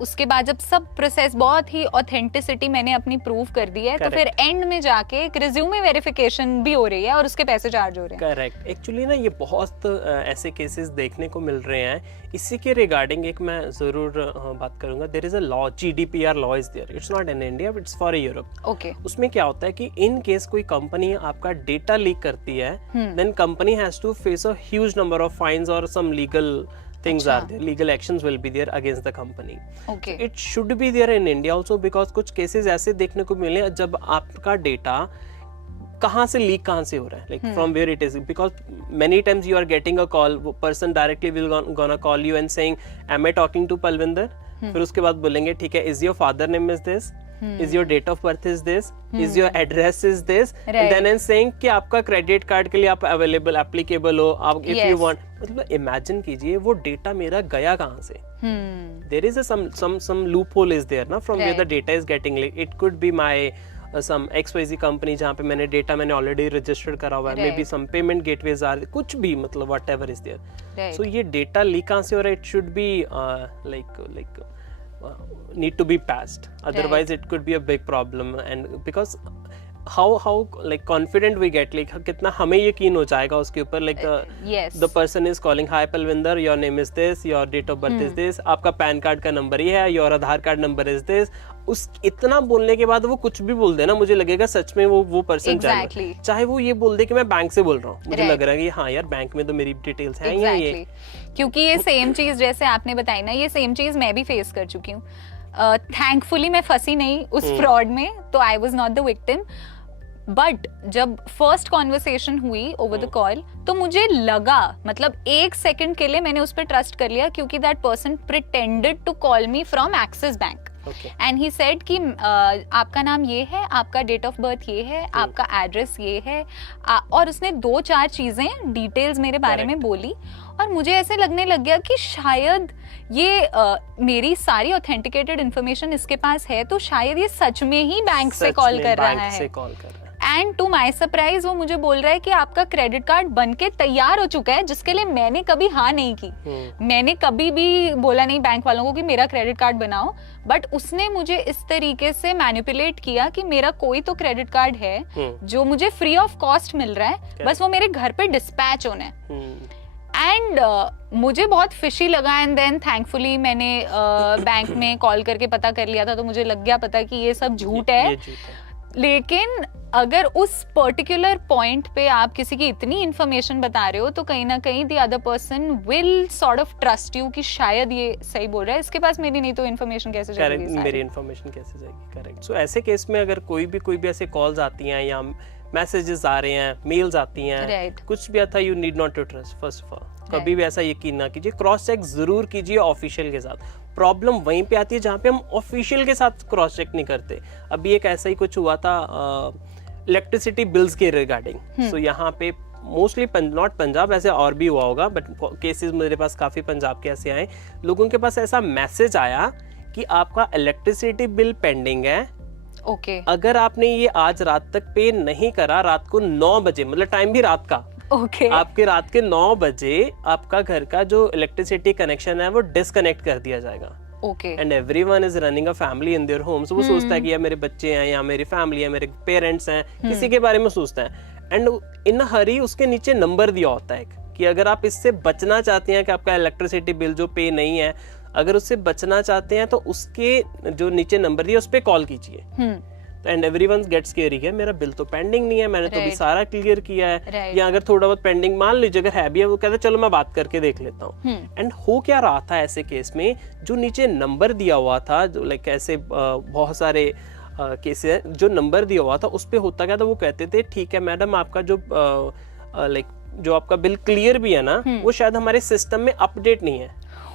उसके बाद जब सब प्रोसेस बहुत ही ऑथेंटिसिटी मैंने अपनी प्रूव कर दी है, तो फिर एंड में जाके एक रिज्यूमे वेरिफिकेशन भी हो रही है और उसके पैसे चार्ज हो रहे हैं। करेक्ट। एक्चुअली ना ये बहुत ऐसे केसेस देखने को मिल रहे हैं। इसी के रिगार्डिंग एक मैं जरूर बात करूंगा। There is a law, GDPR law is there, it's not in India but it's for Europe. Okay. उसमें क्या होता है कि इन केस कोई कंपनी आपका डेटा लीक करती है, then company has to face a huge number of fines और some legal things are there, legal actions will be there against the company. Okay. So it should be there in India also because कुछ cases ऐसे देखने को मिले जब आपका data कहाँ से लीक कहाँ से हो रहा है, like from where it is, because many times you are getting a call, person directly will gonna call you and saying am I talking to Palvinder, फिर उसके बाद बोलेंगे ठीक है, is your father name is this, is your date of birth is this, is your address is this, and then I'm saying कि आपका credit card के लिए आप अवेलेबल एप्लीकेबल हो, आप if you want, मतलब इमेजिन कीजिए वो डेटा मेरा गया कहाँ से। there is a some loophole is there ना, from where the data is getting leaked. It could be my some XYZ company जहाँ पे मैंने डेटा मैंने ऑलरेडी रजिस्टर्ड करा हुआ है, maybe some payment gateways are, कुछ भी, मतलब whatever is there. So ये डेटा लीक कहाँ से हो रहा है, it should be like need to be passed, otherwise it could be a big problem. And because how like confident we get, like कितना हमें यकीन हो जाएगा उसके ऊपर, like the person is calling, hi Palvinder, your name is this, your date of birth is this, आपका pan card का number ये है, your Aadhaar card number is this। उस इतना बोलने के बाद वो कुछ भी बोल देना, मुझे लगेगा सच में वो पर्सन चाहे वो ये बोल दे कि मैं बैंक से बोल रहा हूँ, मुझे लग रहा है कि हाँ यार बैंक में तो मेरी डिटेल्स हैं ये। क्योंकि ये सेम चीज जैसे आपने बताई ना, ये सेम चीज मैं भी फेस कर चुकी हूँ। थैंकफुली मैं फंसी नहीं उस फ्रॉड में, तो I was not the victim. But जब फर्स्ट कॉन्वर्सेशन हुई ओवर द कॉल, तो मुझे लगा, मतलब 1 सेकंड के लिए मैंने उस पर ट्रस्ट कर लिया, क्योंकि that person pretended to call me from Axis bank and he said कि आपका नाम ये है, आपका डेट ऑफ बर्थ ये है, आपका एड्रेस ये है, और उसने 2-4 चीजें डिटेल्स मेरे बारे में बोली, और मुझे ऐसे लगने लग गया कि शायद ये मेरी सारी ऑथेंटिकेटेड इन्फॉर्मेशन इसके पास है, तो शायद ये सच में ही बैंक से कॉल कर रहा है। एंड टू माई सरप्राइज वो मुझे बोल रहा है कि आपका क्रेडिट कार्ड बनके तैयार हो चुका है, जिसके लिए मैंने कभी हाँ नहीं की। मैंने कभी भी बोला नहीं बैंक वालों को कि मेरा क्रेडिट कार्ड बनाओ, बट उसने मुझे इस तरीके से मैनिपुलेट किया कि मेरा कोई तो क्रेडिट कार्ड है जो मुझे फ्री ऑफ कॉस्ट मिल रहा है, बस वो मेरे घर पे डिस्पैच होना है। एंड मुझे बहुत फिशी लगा, एंड देन थैंकफुली मैंने बैंक में कॉल करके पता कर लिया था, तो मुझे लग गया पता कि ये सब झूठ है। लेकिन अगर उस पर्टिकुलर पॉइंट पे आप किसी की इतनी इंफॉर्मेशन बता रहे हो, तो कहीं ना कहीं the other person will sort of trust you कि शायद ये सही बोल रहा है, इसके पास मेरी नहीं तो इन्फॉर्मेशन कैसे जाएगी, मेरी इन्फॉर्मेशन कैसे जाएगी। करेक्ट। सो ऐसे केस में अगर कोई भी ऐसे कॉल्स आती हैं या मैसेजेस आ रहे हैं, मेल्स आती हैं, कुछ भी आता है, you need not to trust. First of all कभी भी ऐसा यकीन ना कीजिए, क्रॉस चेक जरूर कीजिए ऑफिशियल के साथ। प्रॉब्लम वहीं पे आती है जहाँ पे हम ऑफिशियल के साथ क्रॉस चेक नहीं करते। अभी एक ऐसा ही कुछ हुआ था इलेक्ट्रिसिटी बिल्स के रिगार्डिंग। सो यहाँ पे मोस्टली नॉट पंजाब, ऐसे और भी हुआ होगा, बट केसेस मेरे पास काफ़ी पंजाब के ऐसे आए, लोगों के पास ऐसा मैसेज आया कि आपका इलेक्ट्रिसिटी बिल पेंडिंग है, ओके अगर आपने ये आज रात तक पे नहीं करा, रात को 9 बजे, मतलब टाइम भी रात का, ओके आपके रात के 9 बजे आपका घर का जो इलेक्ट्रिसिटी कनेक्शन है वो डिस्कनेक्ट कर दिया जाएगा। Okay and everyone is running a family in their homes, वो सोचता है कि यार मेरे बच्चे हैं या मेरी फैमिली है, मेरे पेरेंट्स हैं, किसी के बारे में सोचता है। एंड इन हरी उसके नीचे नंबर दिया होता है कि अगर आप इससे बचना चाहते हैं कि आपका इलेक्ट्रिसिटी बिल जो पे नहीं है, अगर उससे बचना चाहते हैं तो उसके जो नीचे नंबर दिया उस पर कॉल कीजिए। एंड एवरीवन गेट्स स्केरी है, मेरा बिल तो पेंडिंग नहीं है, मैंने तो भी सारा क्लियर किया है, या अगर थोड़ा बहुत पेंडिंग मान लीजिए अगर है भी है, वो कहता है चलो मैं बात करके देख लेता हूँ। एंड हो क्या रहा था ऐसे केस में, जो नीचे नंबर दिया हुआ था, जो लाइक ऐसे बहुत सारे केसेस जो नंबर दिया हुआ था उस पे होता क्या था, वो कहते थे ठीक है मैडम आपका जो लाइक जो आपका बिल क्लियर भी है ना, वो शायद हमारे सिस्टम में अपडेट नहीं है।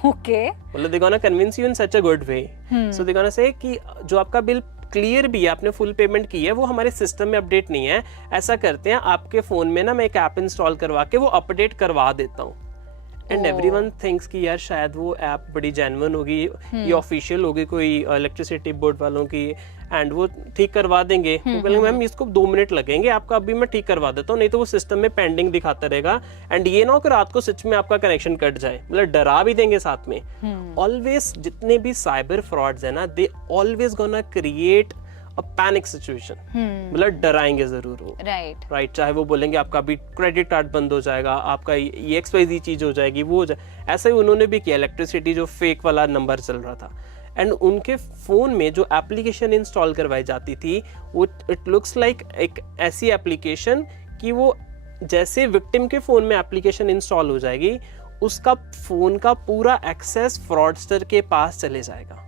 ओके मतलब they gonna convince you in such a good way, so they gonna say कि जो आपका बिल क्लियर भी है, आपने फुल पेमेंट की है, वो हमारे सिस्टम में अपडेट नहीं है। ऐसा करते हैं आपके फोन में ना मैं एक ऐप इंस्टॉल करवा के वो अपडेट करवा देता हूँ। एंड एवरीवन थिंक्स कि यार शायद वो ऐप बड़ी जेन्युइन होगी, ये ऑफिशियल होगी कोई इलेक्ट्रिसिटी बोर्ड वालों की, एंड वो ठीक करवा देंगे। वो बोलेंगे मैम इसको 2 मिनट लगेंगे, आपका अभी मैं ठीक करवा देता हूँ, नहीं तो वो सिस्टम में पेंडिंग दिखाता रहेगा। एंड ये ना हो कि रात को सच में आपका कनेक्शन कट जाए, मतलब डरा भी देंगे साथ में। ऑलवेज जितने भी साइबर फ्रॉड्स है ना, they always gonna create a panic situation, मतलब डराएंगे जरूर वो, राइट। चाहे वो बोलेंगे आपका अभी क्रेडिट कार्ड बंद हो जाएगा, आपका ये XYZ चीज हो जाएगी, वो हो जाए, ऐसा ही उन्होंने भी किया। इलेक्ट्रिसिटी जो फेक वाला नंबर चल रहा था, एंड उनके फोन में जो एप्लीकेशन इंस्टॉल करवाई जाती थी वो इट लुक्स लाइक एक ऐसी एप्लीकेशन कि वो जैसे विक्टिम के फोन में एप्लीकेशन इंस्टॉल हो जाएगी, उसका फोन का पूरा एक्सेस फ्रॉडस्टर के पास चले जाएगा।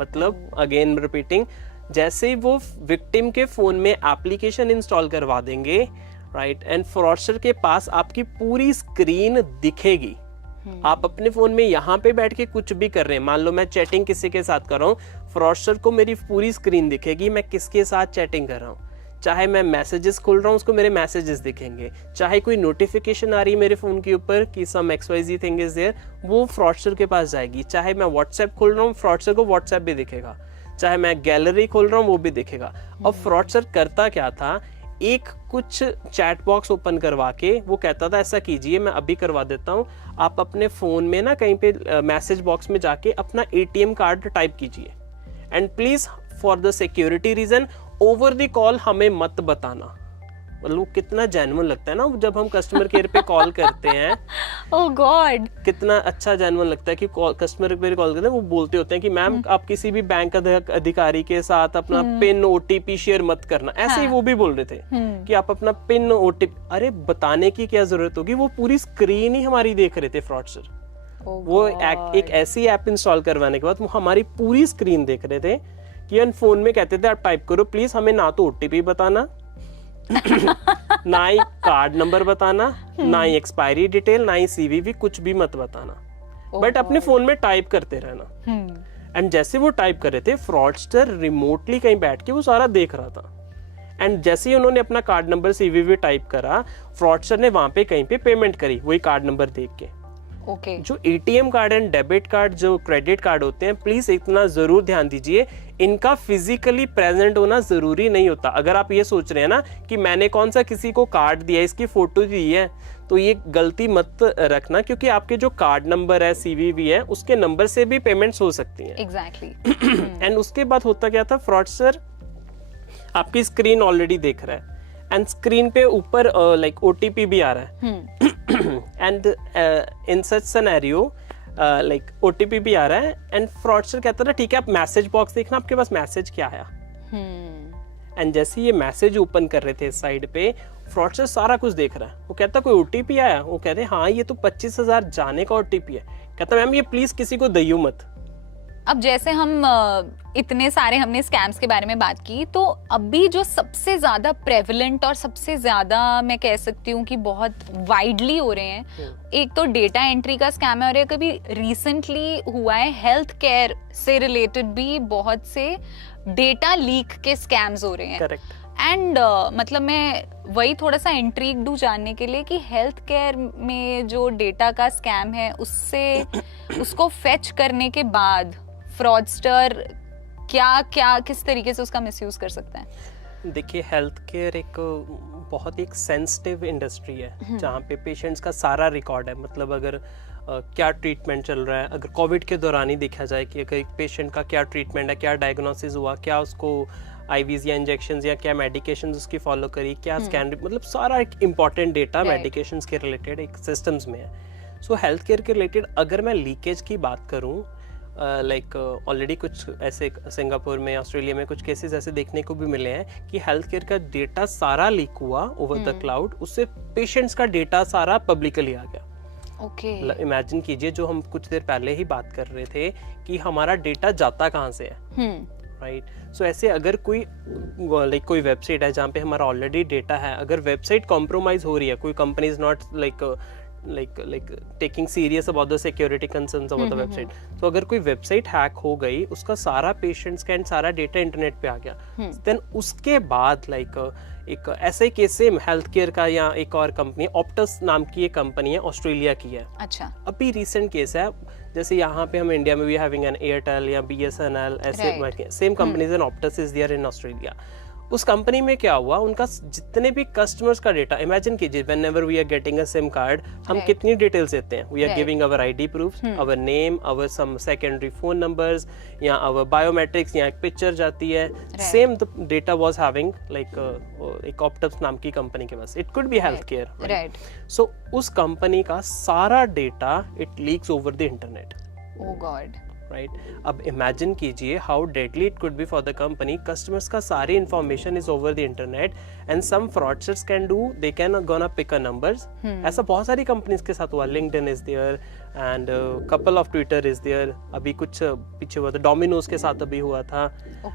मतलब अगेन रिपीटिंग, जैसे ही वो विक्टिम के फोन में एप्लीकेशन इंस्टॉल करवा देंगे, राइट, एंड फ्रॉडस्टर के पास आपकी पूरी स्क्रीन दिखेगी। आप अपने फोन में यहाँ पे बैठ के कुछ भी कर रहे हैं, मान लो मैं चैटिंग किसी के साथ कर रहा हूँ, फ्रॉडस्टर को मेरी पूरी स्क्रीन दिखेगी मैं किसके साथ चैटिंग कर रहा हूँ। चाहे मैं मैसेजेस खोल रहा हूँ उसको मेरे मैसेजेस दिखेंगे, चाहे कोई नोटिफिकेशन आ रही है मेरे फोन के ऊपर कि सम XYZ थिंग इज देयर, वो फ्रॉडस्टर के पास जाएगी। चाहे मैं व्हाट्सएप खोल रहा हूँ, फ्रॉडस्टर को व्हाट्सएप भी दिखेगा। चाहे मैं गैलरी खोल रहा हूँ, वो भी दिखेगा। अब फ्रॉडस्टर करता क्या था, एक कुछ चैट बॉक्स ओपन करवा के वो कहता था ऐसा कीजिए, मैं अभी करवा देता हूँ, आप अपने फोन में ना कहीं पे मैसेज बॉक्स में जाके अपना ATM कार्ड टाइप कीजिए, and please for the security reason over the call हमें मत बताना। मतलब कितना जेन्युइन लगता है ना जब हम कस्टमर केयर पे कॉल करते हैं। ओह गॉड, कितना अच्छा जेन्युइन लगता है कि कस्टमर केयर कॉल करते हैं, वो बोलते होते हैं कि मैम आप किसी भी बैंक अधिकारी के साथ अपना पिन OTP शेयर मत करना। ऐसे ही वो भी बोल रहे थे कि आप अपना पिन OTP, अरे बताने की क्या जरूरत होगी, वो पूरी स्क्रीन ही हमारी देख रहे थे फ्रॉडस्टर। वो एक ऐसी ऐप इंस्टॉल करवाने के बाद वो हमारी पूरी स्क्रीन देख रहे थे कि उन फोन में कहते थे आप टाइप करो प्लीज, हमें ना तो OTP बताना ना ही कार्ड नंबर बताना, ना ही एक्सपायरी डिटेल, ना ही CVV, कुछ भी मत बताना, बट अपने फोन में टाइप करते रहना। एंड जैसे वो टाइप कर रहे थे, फ्रॉडस्टर रिमोटली कहीं बैठ के वो सारा देख रहा था। एंड जैसे ही उन्होंने अपना कार्ड नंबर CVV टाइप करा, फ्रॉडस्टर ने वहां पे कहीं पे पेमेंट करी वही कार्ड नंबर देख के। जो ATM card and debit card, जो क्रेडिट कार्ड होते हैं, प्लीज इतना जरूर ध्यान दीजिए, इनका फिजिकली प्रेजेंट होना जरूरी नहीं होता। अगर आप ये सोच रहे हैं ना कि मैंने कौन सा किसी को कार्ड दिया, इसकी फोटो दी है, तो ये गलती मत रखना, क्योंकि आपके जो कार्ड नंबर है, CVV है, उसके नंबर से भी पेमेंट्स हो सकती हैं। एग्जैक्टली। एंड उसके बाद होता क्या था, फ्रॉडस्टर आपकी स्क्रीन ऑलरेडी देख रहा है, एंड स्क्रीन पे ऊपर लाइक OTP भी आ रहा है, and in such scenario like OTP भी आ रहा है, एंड फ्रॉडस्टर कहता था ठीक है आप मैसेज बॉक्स देखना आपके पास मैसेज क्या आया। एंड जैसे ये मैसेज ओपन कर रहे थे साइड पे, फ्रॉडस्टर सारा कुछ देख रहा है। वो कहता कोई OTP आया, वो कहते हाँ ये तो 25,000 जाने का OTP है। कहता मैम ये प्लीज किसी को दइयो मत। अब जैसे हम इतने सारे हमने स्कैम्स के बारे में बात की, तो अभी जो सबसे ज्यादा प्रेवलेंट और सबसे ज्यादा मैं कह सकती हूँ कि बहुत वाइडली हो रहे हैं, एक तो डेटा एंट्री का स्कैम है, और एक अभी रिसेंटली हुआ है हेल्थ केयर से रिलेटेड भी बहुत से डेटा लीक के स्कैम्स हो रहे हैं। करेक्ट। एंड मतलब मैं वही थोड़ा सा इंट्रीग्ड हूँ जानने के लिए कि हेल्थ केयर में जो डेटा का स्कैम है उससे उसको फेच करने के बाद फ्रॉडस्टर क्या क्या किस तरीके से उसका मिसयूज कर सकता है? देखिए, हेल्थ केयर एक बहुत ही एक सेंसिटिव इंडस्ट्री है जहाँ पे पेशेंट्स का सारा रिकॉर्ड है। मतलब अगर क्या ट्रीटमेंट चल रहा है, अगर कोविड के दौरान ही देखा जाए कि अगर एक पेशेंट का क्या ट्रीटमेंट है, क्या डायग्नोसिस हुआ, क्या उसको आईवीज या इंजेक्शंस या क्या मेडिकेशंस उसकी फॉलो करी, क्या स्कैन, मतलब सारा एक इम्पॉर्टेंट डेटा मेडिकेशंस के रिलेटेड एक सिस्टम्स में है। सो हेल्थ केयर के रिलेटेड अगर मैं लीकेज की बात करूँ, लाइक ऑलरेडी कुछ ऐसे सिंगापुर में, ऑस्ट्रेलिया में कुछ केसेस ऐसे देखने को भी मिले हैं कि हेल्थ केयर का डेटा सारा लीक हुआ ओवर द क्लाउड, उससे पेशेंट्स का डेटा सारा पब्लिकली आ गया। इमेजिन कीजिए, जो हम कुछ देर पहले ही बात कर रहे थे कि हमारा डेटा जाता कहाँ से है, राइट। सो ऐसे अगर कोई लाइक कोई वेबसाइट है जहाँ पे हमारा ऑलरेडी डेटा है, अगर वेबसाइट कॉम्प्रोमाइज हो रही है, कोई company is not like taking serious about the security concerns about the website, तो अगर कोई वेबसाइट हैक हो गई, उसका सारा पेशेंट्स का एंड सारा डेटा इंटरनेट पे आ गया, देन उसके बाद एक ऐसे केस सेम हेल्थ केयर का, या एक और कंपनी ऑप्टस नाम की एक कंपनी है, ऑस्ट्रेलिया की है। अच्छा। अभी रिसेंट केस है, जैसे यहाँ पे हम इंडिया में भी हैविंग एन एयरटेल या BSNL, ऐसे same companies and Optus is there in Australia. उस कंपनी में क्या हुआ, उनका जितने भी कस्टमर्स का डेटा, इमेजिन कीजिए whenever we are getting a SIM card, हम कितनी डिटेल्स देते हैं, we are giving our ID proof, our name, our some secondary phone numbers, या अवर बायोमेट्रिक्स, या एक पिक्चर जाती है, same the data was having like एक ऑप्टस नाम की कंपनी के पास, it could be health care, right. So उस कंपनी का सारा data it leaks over the internet. Oh God, right. अब इमेजिन कीजिए how deadly it could be for the company. Customers का सारी information is over the internet and some fraudsters can do, they can gonna pick a numbers. ऐसा बहुत सारी companies के साथ हुआ, LinkedIn is there and couple of Twitter is there, अभी कुछ पीछे हुआ था डोमिनोज के साथ अभी हुआ था,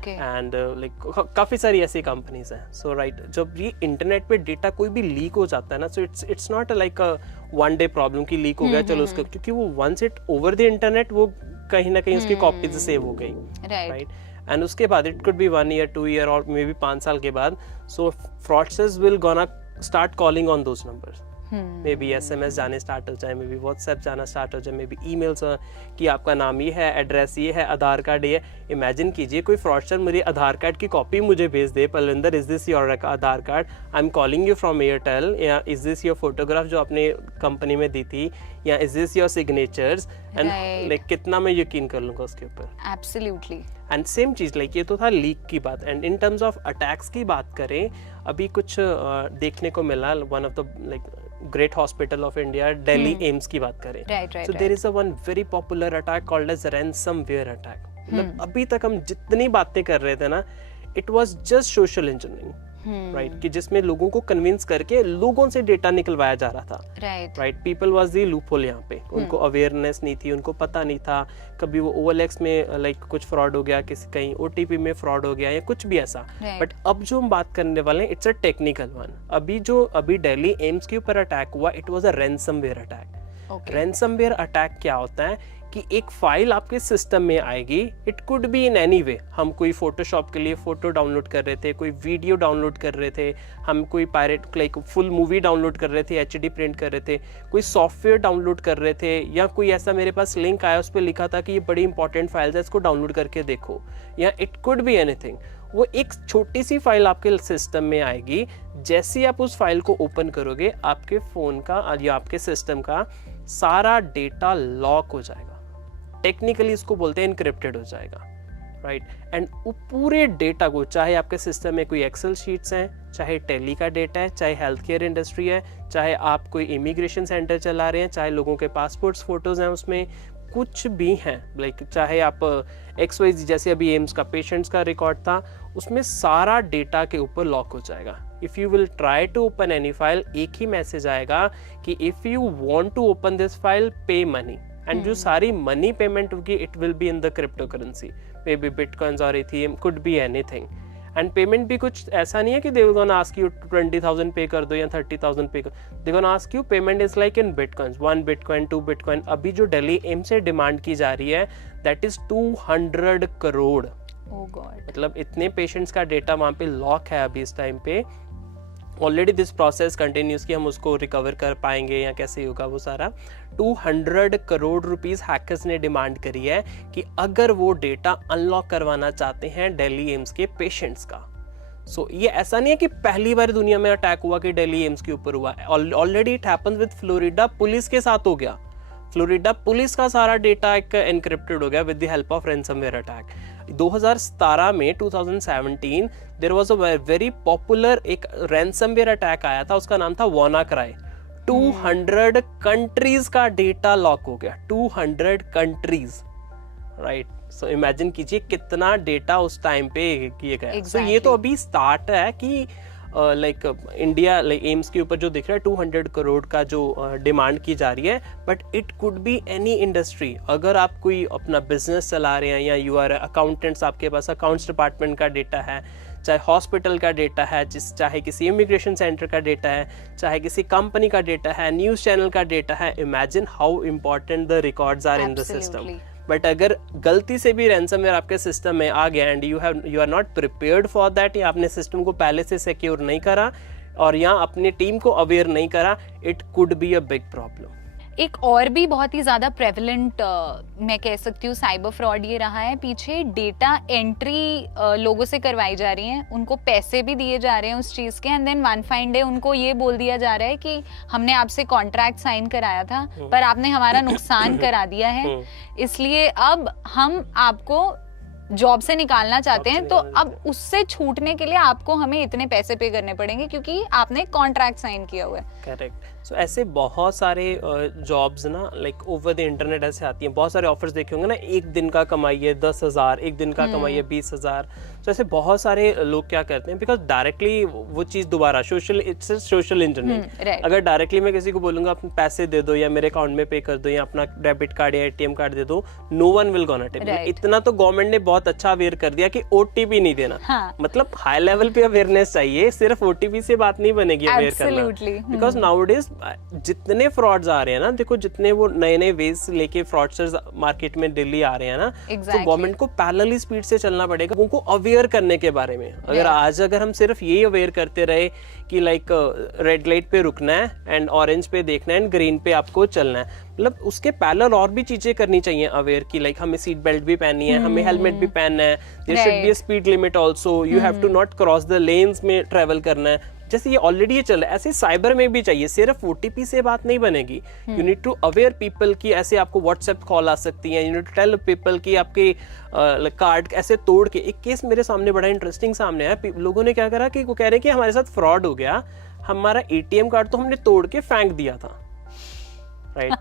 एंड लाइक काफी सारी ऐसी कंपनीज हैं। सो राइट, जब ये इंटरनेट पे डेटा कोई भी लीक हो जाता है ना, so it's not like a one day problem की लीक हो गया चलो उसका, क्योंकि वो once it over the internet, वो कहीं ना कहीं उसकी कॉपीज सेव हो गई, राइट। एंड उसके बाद it could B 1 year 2 year और मे बी 5 साल के बाद, so fraudsters will gonna start calling on those numbers. May be SMS जाने स्टार्ट हो जाए, मे बी व्हाट्सएप जाना स्टार्ट हो जाए, मे बी ईमेल्स कि आपका नाम ये है, एड्रेस ये है, आधार कार्ड ये है। इमेजिन कीजिए कोई फ्रॉडस्टर मेरे आधार कार्ड की कॉपी मुझे भेज दे, Palwinder is this your Aadhaar card, I am calling you from Airtel, या इज दिस योर फोटोग्राफ जो आपने कंपनी में दी थी, या is this your signatures, and like कितना मैं यकीन कर लूंगा उसके ऊपर। एब्सोल्युटली। एंड सेम चीज, लाइक ये तो था लीक की बात, and in terms of attacks की बात करें, अभी कुछ देखने को मिला, one of the like great hospital of India, Delhi AIIMS की बात करें, so there is a one very popular attack called as ransomware attack. मतलब अभी तक हम जितनी बातें कर रहे थे ना, it was just social engineering, right, कि जिसमें लोगों को कन्विंस करके लोगों से डेटा निकलवाया जा रहा था, right. People was the loophole यहाँ पे, उनको अवेयरनेस नहीं थी, उनको पता नहीं था, कभी वो OLX में लाइक कुछ फ्रॉड हो गया, किसी कहीं OTP में फ्रॉड हो गया, या कुछ भी ऐसा। बट अब जो हम बात करने वाले हैं, इट्स अ टेक्निकल वन। अभी दिल्ली एम्स के ऊपर अटैक हुआ, it was a ransomware attack. Ransomware attack क्या होता है कि एक फाइल आपके सिस्टम में आएगी, it could be in any way. हम कोई फोटोशॉप के लिए फोटो डाउनलोड कर रहे थे, कोई वीडियो डाउनलोड कर रहे थे, हम कोई pirate like full movie download कर रहे थे, HD प्रिंट कर रहे थे, कोई सॉफ्टवेयर डाउनलोड कर रहे थे, या कोई ऐसा मेरे पास लिंक आया, उस पर लिखा था कि ये बड़ी इंपॉर्टेंट फाइल है, इसको डाउनलोड करके देखो, या इट कुड बी एनीथिंग। वो एक छोटी सी फाइल आपके सिस्टम में आएगी, जैसे ही आप उस फाइल को ओपन करोगे, आपके फोन का या आपके सिस्टम का सारा डेटा लॉक हो जाएगा, टेक्निकली इसको बोलते हैं इनक्रिप्टेड हो जाएगा, राइट। एंड वो पूरे डेटा को, चाहे आपके सिस्टम में कोई एक्सेल शीट्स हैं, चाहे टेली का डेटा है, चाहे हेल्थ केयर इंडस्ट्री है, चाहे आप कोई इमिग्रेशन सेंटर चला रहे हैं, चाहे लोगों के पासपोर्ट्स फोटोज हैं उसमें, कुछ भी हैं, लाइक चाहे आप XYZ, जैसे अभी एम्स का पेशेंट्स का रिकॉर्ड था, उसमें सारा डेटा के ऊपर लॉक हो जाएगा। If you will try to open any file, एक ही मैसेज आएगा कि if you want to open this file, pay money, and जो सारी मनी पेमेंट होगी, it will be in the crypto currency, may be bitcoins और Ethereum, could be anything. And payment भी कुछ ऐसा नहीं है कि they will gonna ask you 20,000 pay कर दो या 30,000 पे कर, they gonna ask you payment is like in bitcoins, 1 bitcoin 2 bitcoin. अभी जो दिल्ली एम्स से डिमांड की जा रही है, that is 200 crore. Oh God. मतलब इतने पेशेंट्स का डेटा वहाँ पे लॉक है अभी इस टाइम पे। ऑलरेडी दिस प्रोसेस कंटिन्यूस कि हम उसको रिकवर कर पाएंगे या कैसे होगा वो सारा। 200 करोड़ रुपीस हैकर्स ने डिमांड करी है कि अगर वो डेटा अनलॉक करवाना चाहते हैं दिल्ली एम्स के पेशेंट्स का। सो ये ऐसा नहीं है कि पहली बार दुनिया में अटैक हुआ कि दिल्ली एम्स के ऊपर हुआ, already it happens with Florida police के साथ हो गया। फ्लोरिडा पुलिस का सारा डेटा एक एनक्रिप्टेड हो गया with the help of ransomware attack. 2017 में 2017 there was a very popular एक रैंसमवेयर अटैक आया था, उसका नाम था WannaCry। 200 कंट्रीज का डेटा लॉक हो गया, 200 कंट्रीज, राइट। सो इमेजिन कीजिए कितना डेटा उस टाइम पे किए गया। सो ये तो अभी स्टार्ट है कि लाइक इंडिया लाइक एम्स के ऊपर जो दिख रहा है 200 करोड़ का जो डिमांड की जा रही है, but it could be any industry. अगर आप कोई अपना बिजनेस चला रहे हैं या यू आर अकाउंटेंट्स, आपके पास अकाउंट्स डिपार्टमेंट का डेटा है, चाहे हॉस्पिटल का डेटा है, चाहे किसी इमिग्रेशन सेंटर का डेटा है, चाहे किसी कंपनी का डेटा है, न्यूज़ चैनल का डेटा है, imagine how important the records are in the system. But अगर गलती से भी रैंसमवेयर आपके सिस्टम में आ गया and you are not prepared for that, या आपने सिस्टम को पहले से सिक्योर नहीं करा और या अपनी टीम को अवेयर नहीं करा, it could be a big problem. एक और भी बहुत ही ज़्यादा प्रेवलेंट मैं कह सकती हूँ साइबर फ्रॉड ये रहा है। पीछे डेटा एंट्री लोगों से करवाई जा रही है, उनको पैसे भी दिए जा रहे हैं उस चीज़ के, and then one fine day उनको ये बोल दिया जा रहा है कि हमने आपसे कॉन्ट्रैक्ट साइन कराया था पर आपने हमारा नुकसान करा दिया है, इसलिए अब हम आपको जॉब से निकालना चाहते हैं, तो अब उससे छूटने के लिए आपको हमें इतने पैसे पे करने पड़ेंगे क्योंकि आपने कॉन्ट्रैक्ट साइन किया हुआ है। करेक्ट। सो ऐसे बहुत सारे जॉब्स ना लाइक ओवर द इंटरनेट ऐसे आती हैं, बहुत सारे ऑफर्स देखे होंगे ना, एक दिन का कमाइए 10,000, एक दिन का कमाइए 20,000। तो ऐसे बहुत सारे लोग क्या करते हैं, बिकॉज डायरेक्टली वो चीज़ दोबारा इट्स सोशल इंजीनियरिंग। अगर डायरेक्टली मैं किसी को बोलूंगा अपने पैसे दे दो या मेरे अकाउंट में पे कर दो या अपना डेबिट कार्ड या ATM कार्ड दे दो, no one will gonna take. इतना तो गवर्नमेंट ने बहुत अच्छा अवेयर कर दिया कि OTP नहीं देना। मतलब हाई लेवल पे अवेयरनेस चाहिए, सिर्फ OTP से बात नहीं बनेगी अवेयर करना। बिकॉज नाउडेज जितने फ्रॉड्स आ रहे हैं ना, देखो जितने वो नए नए वेज लेके फ्रॉडस्टर्स मार्केट में दिल्ली आ रहे हैं ना, तो गवर्नमेंट को पैरेलली स्पीड से चलना पड़ेगा उनको अवेयर करने के बारे में। अगर हम सिर्फ यही अवेयर करते रहे कि लाइक रेड लाइट पे रुकना है एंड ऑरेंज पे देखना है एंड ग्रीन पे आपको चलना है, मतलब उसके पैरेलल और भी चीजें करनी चाहिए अवेयर की, लाइक हमें सीट बेल्ट भी पहननी है, हमें हेलमेट भी पहनना है, there should be a speed limit also, you have to not cross the lanes में ट्रेवल करना है, जैसे ये ऑलरेडी ये चल रहा है, ऐसे साइबर में भी चाहिए। सिर्फ OTP से बात नहीं बनेगी, you need to aware people की ऐसे आपको व्हाट्सएप कॉल आ सकती है, you need to tell people की आपके कार्ड ऐसे तोड़ के। एक केस मेरे सामने बड़ा इंटरेस्टिंग सामने आया, लोगों ने क्या करा कि वो कह रहे हैं कि हमारे साथ फ्रॉड हो गया, हमारा ATM कार्ड तो हमने तोड़ के फेंक दिया था, राइट।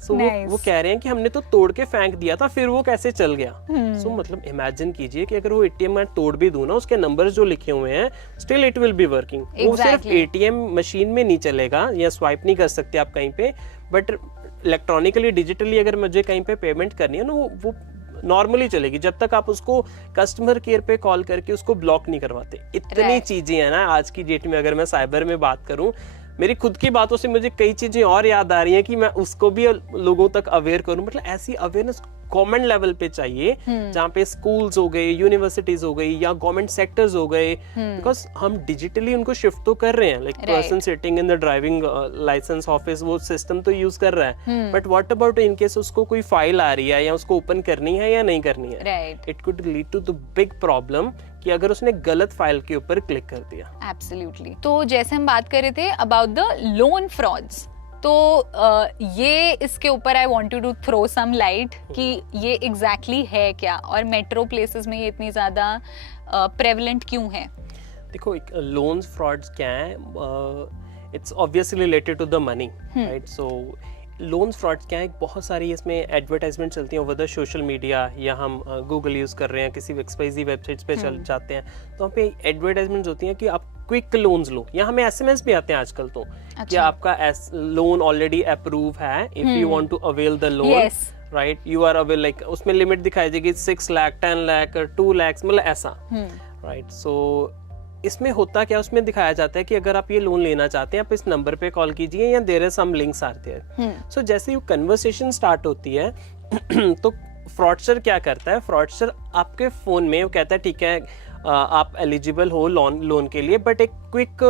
सो वो कह रहे हैं कि हमने तो तोड़ के फेंक दिया था, फिर वो कैसे चल गया। सो मतलब इमेजिन कीजिए कि अगर वो ATM कार्ड तोड़ भी दूं ना, उसके नंबर्स जो लिखे हुए हैं still it will be working. वो सिर्फ ATM मशीन में नहीं चलेगा या स्वाइप नहीं कर सकते आप कहीं पे, बट इलेक्ट्रॉनिकली डिजिटली अगर मुझे कहीं पे पेमेंट करनी है ना, वो नॉर्मली चलेगी जब तक आप उसको कस्टमर केयर पे कॉल करके उसको ब्लॉक नहीं करवाते। इतनी चीजें हैं ना आज की डेट में। अगर मैं साइबर में बात करूं, मेरी खुद की बातों से मुझे कई चीजें और याद आ रही हैं कि मैं उसको भी लोगों तक अवेयर करूं। मतलब ऐसी अवेयरनेस गवर्नमेंट लेवल पे चाहिए, जहाँ पे स्कूल्स हो गए, यूनिवर्सिटीज हो गई या गवर्नमेंट सेक्टर्स हो गए, बिकॉज हम डिजिटली उनको शिफ्ट तो कर रहे हैं, like person sitting in the driving license office वो सिस्टम तो यूज कर रहा है, but what about in case उसको कोई फाइल आ रही है या उसको ओपन करनी है या नहीं करनी है, it could lead to the big problem कि अगर उसने गलत फाइल के ऊपर क्लिक कर दिया। एब्सोल्युटली। तो जैसे हम बात कर रहे थे अबाउट द लोन फ्रॉड्स, तो ये इसके ऊपर I want to throw some light कि ये एग्जैक्टली है क्या, और मेट्रो प्लेसेस में ये इतनी ज्यादा प्रेवलेंट क्यों है। देखो लोन फ्रॉड्स क्या है, it's obviously related to the money, right. So loans frauds क्या है, बहुत सारी इसमें एडवर्टाइजमेंट चलती हैं ओवर द सोशल मीडिया, या हम गूगल यूज़ कर रहे हैं, किसी XYZ वेबसाइट्स पे चल जाते हैं, तो वहाँ पे एडवर्टाइजमेंट्स होती हैं कि आप क्विक लोन्स लो, या हमें SMS भी आते हैं आजकल तो, कि आपका लोन ऑलरेडी अप्रूव है, if you want to avail the loan, right, you are avail, like उसमें लिमिट दिखाई देगी 6 लाख, 10 लाख, 2 लाख, मतलब ऐसा, राइट। सो इसमें होता क्या, उसमें दिखाया जाता है कि अगर आप ये लोन लेना चाहते हैं आप इस नंबर पे कॉल कीजिए या देयर आर सम लिंक्स आते हैं। सो जैसे ही कन्वर्सेशन स्टार्ट होती है तो फ्रॉडस्टर क्या करता है, फ्रॉडस्टर आपके फोन में वो कहता है ठीक है आप एलिजिबल हो लोन के लिए, बट एक क्विक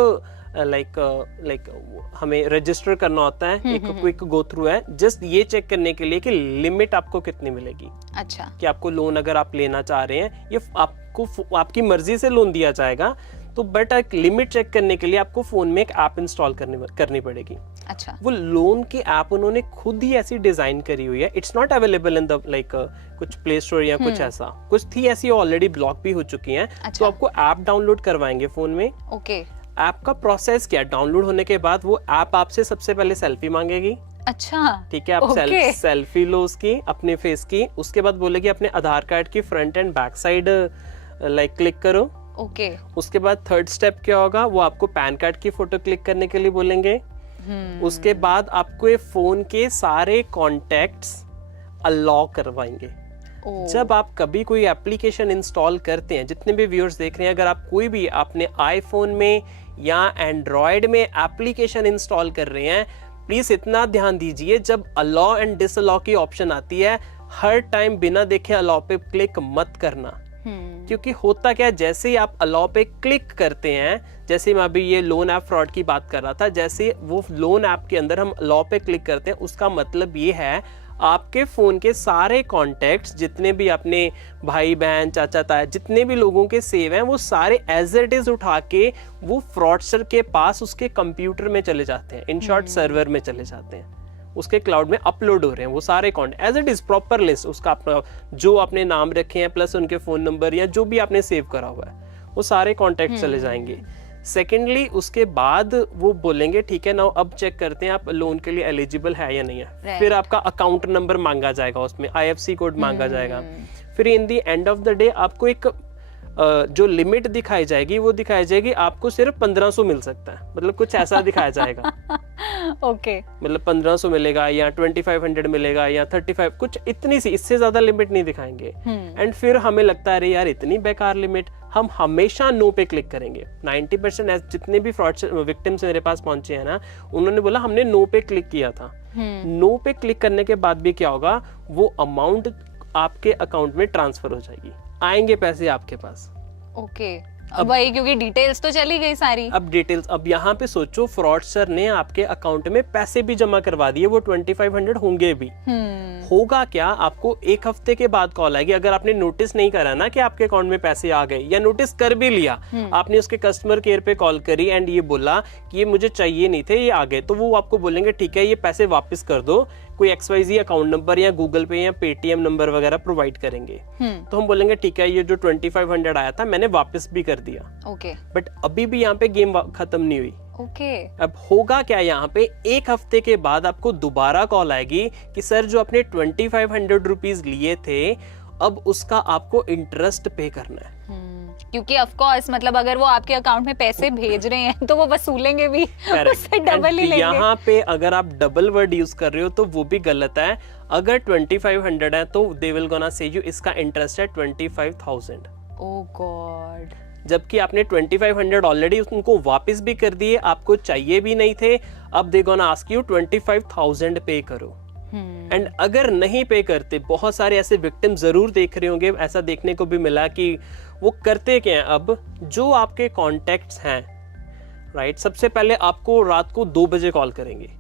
लाइक हमें रजिस्टर करना होता है, एक क्विक गो थ्रू है जस्ट ये चेक करने के लिए कि लिमिट आपको कितनी मिलेगी। अच्छा, कि आपको लोन अगर आप लेना चाह रहे हैं, ये आपको आपकी मर्जी से लोन दिया जाएगा, तो बट एक लिमिट चेक करने के लिए आपको फोन में एक ऐप इंस्टॉल करनी पड़ेगी। अच्छा, वो लोन की ऐप उन्होंने खुद ही ऐसी डिजाइन करी हुई है, it's not available in the like कुछ प्ले स्टोर या कुछ ऐसा, कुछ थी ऐसी ऑलरेडी ब्लॉक भी हो चुकी हैं। अच्छा, तो आपको ऐप डाउनलोड करवाएंगे फोन में। ओके, ऐप का प्रोसेस क्या, डाउनलोड होने के बाद वो ऐप आपसे सबसे पहले सेल्फी मांगेगी। अच्छा, ठीक है, आप सेल्फी लो उसकी अपने फेस की, उसके बाद बोलेगी अपने आधार कार्ड की front end back side like click करो। ओके, उसके बाद थर्ड स्टेप क्या होगा, वो आपको पैन कार्ड की फोटो क्लिक करने के लिए बोलेंगे। उसके बाद आपको ये फोन के सारे कॉन्टेक्ट्स अलाउ करवाएंगे। जब आप कभी कोई एप्लीकेशन इंस्टॉल करते हैं, जितने भी व्यूअर्स देख रहे हैं, अगर आप कोई भी अपने आईफोन में या एंड्रॉयड में एप्लीकेशन इंस्टॉल कर रहे हैं, प्लीज इतना ध्यान दीजिए, जब अलाउ एंड डिसअलाउ की ऑप्शन आती है, हर टाइम बिना देखे अलाउ पे क्लिक मत करना। क्योंकि होता क्या है, जैसे ही आप अलाउ पे क्लिक करते हैं, जैसे मैं अभी ये लोन ऐप फ्रॉड की बात कर रहा था, जैसे वो लोन ऐप के अंदर हम अलाउ पे क्लिक करते हैं, उसका मतलब ये है आपके फोन के सारे कॉन्टेक्ट्स, जितने भी अपने भाई बहन चाचा ताया जितने भी लोगों के सेव हैं, वो सारे एज इट इज उठा के वो फ्रॉडस्टर के पास उसके कंप्यूटर में चले जाते हैं, इन शॉर्ट सर्वर में चले जाते हैं, उसके क्लाउड में अपलोड हो रहे हैं वो सारे contact as it is proper list, उसका अपना जो आपने नाम रखे हैं प्लस उनके फोन नंबर या जो भी आपने सेव करा हुआ है, वो सारे कॉन्टेक्ट चले जाएंगे। सेकेंडली उसके बाद वो बोलेंगे ठीक है ना, अब चेक करते हैं आप लोन के लिए एलिजिबल है या नहीं है। फिर आपका अकाउंट नंबर मांगा जाएगा, उसमें IFSC कोड मांगा जाएगा। फिर इन दी एंड ऑफ द डे आपको एक जो लिमिट दिखाई जाएगी, वो दिखाई जाएगी आपको सिर्फ 1500 मिल सकता है, मतलब कुछ ऐसा दिखाया जाएगा। ओके, मतलब 1500 मिलेगा या 2500 मिलेगा या 35, कुछ इतनी सी, इससे ज्यादा लिमिट नहीं दिखाएंगे। एंड फिर हमें लगता है अरे यार इतनी बेकार लिमिट, हम हमेशा नो पे क्लिक करेंगे। 90% जितने भी फ्रॉड विक्टिम्स मेरे पास पहुंचे हैं ना, उन्होंने बोला हमने नो पे क्लिक किया था। नो पे क्लिक करने के बाद भी क्या होगा, वो अमाउंट आपके अकाउंट में ट्रांसफर हो जाएगी, आएंगे पैसे आपके पास। ओके, अब वही, क्योंकि डिटेल्स तो चली गई सारी। अब डिटेल्स, अब यहाँ पे सोचो फ्रॉडस्टर ने आपके अकाउंट में पैसे भी जमा करवा दिए, वो 2500 होंगे भी। होगा क्या, आपको एक हफ्ते के बाद कॉल आएगी, अगर आपने नोटिस नहीं करा ना कि आपके अकाउंट में पैसे आ गए, या नोटिस कर भी लिया, आपने उसके कस्टमर केयर पे कॉल करी एंड ये बोला कि ये मुझे चाहिए नहीं थे, ये आ गए, तो वो आपको बोलेंगे ठीक है ये पैसे वापस कर दो, कोई XYZ अकाउंट नंबर या गूगल पे या पेटीएम नंबर वगैरह प्रोवाइड करेंगे। तो हम बोलेंगे ठीक है ये जो 2500 आया था मैंने वापस भी कर दिया। ओके, बट अभी भी यहाँ पे गेम खत्म नहीं हुई। ओके, अब होगा क्या, यहाँ पे एक हफ्ते के बाद आपको दोबारा कॉल आएगी कि सर जो आपने 2500 रुपीज लिए थे, अब उसका आपको इंटरेस्ट पे करना है। क्योंकि ऑफ कोर्स मतलब अगर वो आपके अकाउंट में पैसे भेज रहे हैं तो वो वसूलेंगे भी, उससे डबल ही लेंगे। यहाँ पे अगर आप डबल वर्ड यूज कर रहे हो तो वो भी गलत है। अगर 2500 है तो they will gonna say you इसका इंटरेस्ट है 25,000। ओह गॉड, जबकि आपने 2500 ऑलरेडी उनको वापस भी कर दिए, आपको चाहिए भी नहीं थे, अब दे गोना आस्क यू 25,000 पे करो। एंड अगर नहीं पे करते, बहुत सारे ऐसे विक्टिम जरूर देख रहे होंगे, ऐसा देखने को भी मिला कि वो करते क्या हैं, अब जो आपके कॉन्टेक्ट्स हैं राइट, सबसे पहले आपको रात को 2 बजे कॉल करेंगे,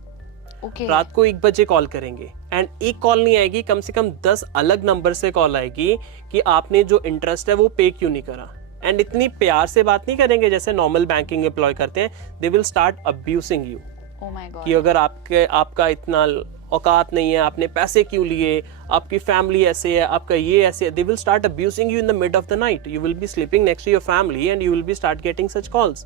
रात को 1 बजे कॉल करेंगे, एंड एक कॉल नहीं आएगी, कम से कम 10 अलग नंबर से कॉल आएगी कि आपने जो इंटरेस्ट है वो पे क्यों नहीं करा। एंड इतनी प्यार से बात नहीं करेंगे जैसे नॉर्मल बैंकिंग एम्प्लॉय करते हैं, दे will start abusing you. Oh my God, कि अगर आपका इतना औकात नहीं है, आपने पैसे क्यों लिए, आपकी फैमिली ऐसे है, आपका ये ऐसे है, they will start abusing you in the mid of the night. You will be sleeping next to your family and you will be start getting such calls.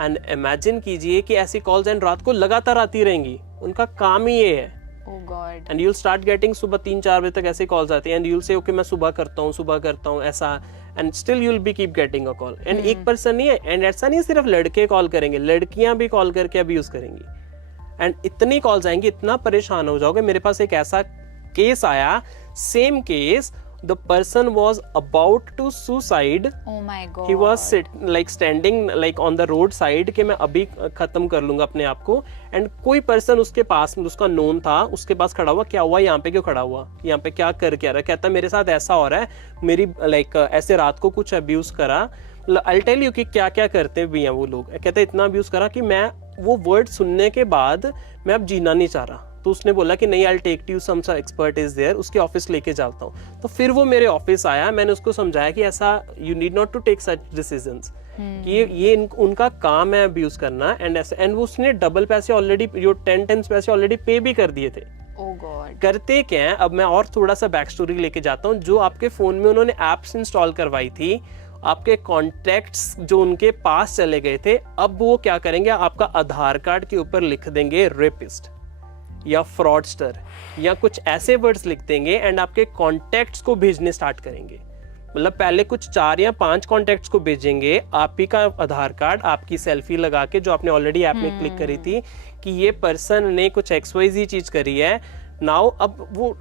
And imagine कीजिए कि ऐसी calls एंड रात को लगातार आती रहेंगी, उनका काम ही ये है। Oh God. And you'll start getting सुबह 3-4 बजे तक ऐसी calls आती हैं and you'll say okay मैं सुबह करता हूँ ऐसा, and still you'll be keep getting a call. And एक person नहीं है, and ऐसा नहीं सिर्फ लड़के कॉल करेंगे, लड़कियां भी कॉल करके अब्यूज करेंगी। एंड इतनी कॉल्स आएंगी, इतना परेशान हो जाओगे। मेरे पास एक ऐसा केस आया, same case, the person was about to suicide. Oh my god. He was standing like on the road side कि मैं अभी खत्म कर लूंगा अपने आप को, एंड कोई पर्सन उसके पास, उसका नोन था, उसके पास खड़ा हुआ, क्या हुआ यहाँ पे, क्यों खड़ा हुआ यहाँ पे, क्या कर क्या रहा, कहता मेरे साथ ऐसा हो रहा है, मेरी ऐसे रात को कुछ अब्यूज करा। I'll tell you कि क्या क्या करते भी हैं वो लोग। कहते इतना अब्यूज करा कि मैं वो वर्ड सुनने के बाद मैं अब जीना नहीं चाह रहा। तो उसने बोला कि नहीं, I take you some expert is there, उसके ऑफिस लेके जाता हूँ। तो फिर वो मेरे ऑफिस आया, मैंने उसको समझाया कि ऐसा you need not to take such decisions, कि ये उनका काम है अब्यूज करना, एंड ऐसे, एंड वो उसने डबल पैसे ऑलरेडी, जो 10 टाइम्स पैसे ऑलरेडी पे भी कर दिए थे। Oh God. करते क्या है, अब मैं और थोड़ा सा बैक स्टोरी लेके जाता हूँ। जो आपके फोन में उन्होंने एप्स इंस्टॉल करवाई थी, आपके कॉन्टेक्ट्स जो उनके पास चले गए थे, अब वो क्या करेंगे, आपका आधार कार्ड के ऊपर लिख देंगे रेपिस्ट या फ्रॉडस्टर या कुछ ऐसे वर्ड्स लिख देंगे, एंड आपके कॉन्टेक्ट्स को भेजने स्टार्ट करेंगे। मतलब पहले कुछ 4 या 5 कॉन्टेक्ट्स को भेजेंगे, आप ही का आधार कार्ड, आपकी सेल्फी लगा के जो आपने ऑलरेडी ऐप में क्लिक करी थी कि ये पर्सन ने कुछ XYZ चीज करी है। नाउ अब वो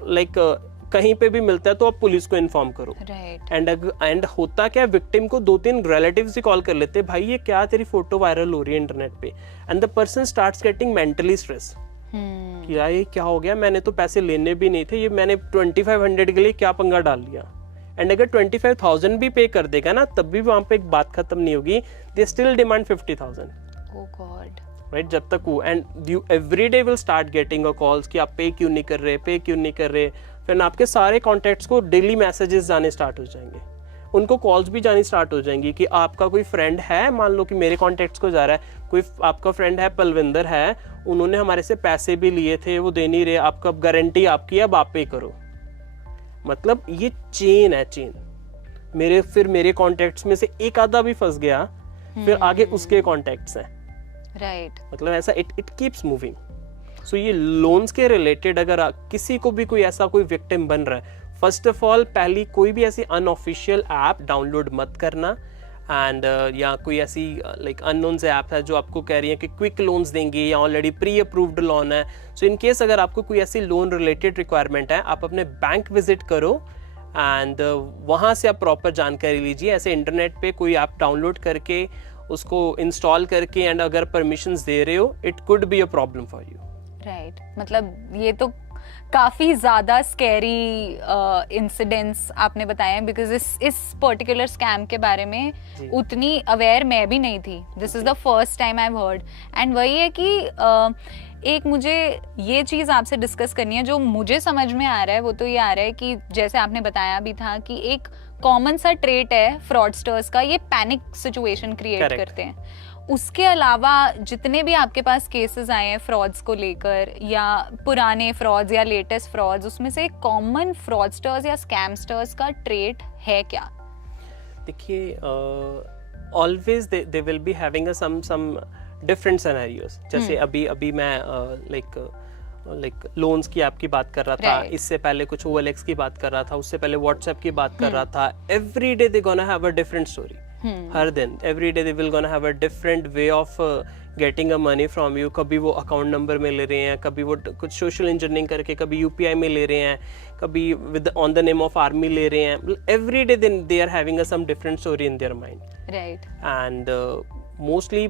कहीं पे भी मिलता है तो आप पुलिस को इन्फॉर्म करो। एंड होता क्या, विक्टिम को 2-3 रिलेटिव्स ही कॉल कर लेते हैं, भाई ये क्या तेरी फोटो वायरल हो रही है इंटरनेट पे, and the person starts getting mentally stress कि यार ये क्या हो गया, मैंने तो पैसे लेने भी नहीं थे, ये मैंने 2500 के लिए क्या पंगा डाल लिया। एंड अगर 25,000 भी पे कर देगा ना, तब भी वहां पे एक बात खत्म नहीं होगी, they still demand 50,000। Oh God. Right, जब तक वो, and you every day will start getting a calls कि आप पे क्यों नहीं कर रहे, पे क्यों नहीं कर रहे। फिर आपके सारे कॉन्टैक्ट्स को डेली मैसेजेस जाने स्टार्ट हो जाएंगे, उनको कॉल्स भी जानी स्टार्ट हो जाएंगी कि आपका कोई फ्रेंड है, मान लो कि मेरे कॉन्टैक्ट्स को जा रहा है, कोई आपका फ्रेंड है पलविंदर है, उन्होंने हमारे से पैसे भी लिए थे, वो दे नहीं रहे, आपका गारंटी आपकी, अब आप पे करो। मतलब ये चेन है, चेन। मेरे कॉन्टैक्ट्स में से एक आधा भी फंस गया, फिर आगे उसके कॉन्टैक्ट्स हैं। राइट, मतलब ऐसा इट कीप्स मूविंग। सो ये लोन्स के रिलेटेड अगर किसी को भी कोई ऐसा कोई विक्टिम बन रहा है, फर्स्ट ऑफ ऑल पहली कोई भी ऐसी अनऑफिशियल ऐप डाउनलोड मत करना, एंड या कोई ऐसी अननोन से ऐप है जो आपको कह रही है कि क्विक लोन्स देंगे या ऑलरेडी प्री अप्रूव्ड लोन है। सो इन केस अगर आपको कोई ऐसी लोन रिलेटेड रिक्वायरमेंट है, आप अपने बैंक विजिट करो एंड वहाँ से आप प्रॉपर जानकारी लीजिए। ऐसे इंटरनेट पे कोई ऐप डाउनलोड करके उसको इंस्टॉल करके एंड अगर परमिशंस दे रहे हो, it could be a problem for you. Right, मतलब ये तो काफी ज्यादा स्कैरी इंसिडेंट्स आपने बताए हैं, बिकॉज इस पर्टिकुलर स्कैम के बारे में उतनी अवेयर मैं भी नहीं थी। This is the first time I have heard. And वही है कि एक मुझे ये चीज आपसे डिस्कस करनी है, जो मुझे समझ में आ रहा है वो तो ये आ रहा है कि जैसे आपने बताया भी था कि एक कॉमन सा ट्रेट है फ्रॉडस्टर्स का, ये पैनिक सिचुएशन क्रिएट करते हैं। उसके अलावा जितने भी आपके पास केसेस आए हैं फ्रॉड्स को लेकर, या पुराने फ्रॉड्स या लेटेस्ट फ्रॉड्स, उसमें से कॉमन फ्रॉडस्टर्स या स्कैमस्टर्स का ट्रेट है क्या? देखिए, always they will be having some different scenarios. जैसे अभी मैं लोन्स की आपकी बात कर रहा था, इससे पहले कुछ OLX की बात कर रहा था, उससे पहले WhatsApp की बात कर रहा था। Every day they gonna have a different story. हर दिन every day they will gonna have a different way of getting a money from you. कभी वो अकाउंट नंबर में ले रहे हैं, कभी वो कुछ सोशल इंजीनियरिंग करके, कभी UPI में ले रहे हैं, कभी with on the name of army ले रहे हैं। Every day they are having some different story in their mind. Right, and mostly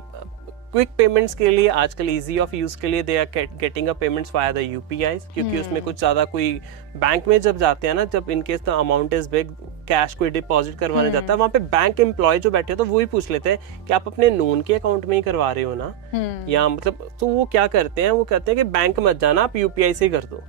quick payments के लिए आजकल इजी ऑफ यूज के लिए they are getting a payments via the UPIs, क्योंकि उसमें कुछ ज्यादा कोई बैंक में जब जाते हैं ना, जब इन case the amount is big, cash कोई डिपॉजिट करवाने जाता है, वहाँ पे बैंक एम्प्लॉय जो बैठे हो तो वो ही पूछ लेते हैं कि आप अपने नोन के अकाउंट में ही करवा रहे हो ना, या मतलब, तो वो क्या करते हैं, वो कहते हैं कि बैंक मत जाना, आप UPI से कर दो।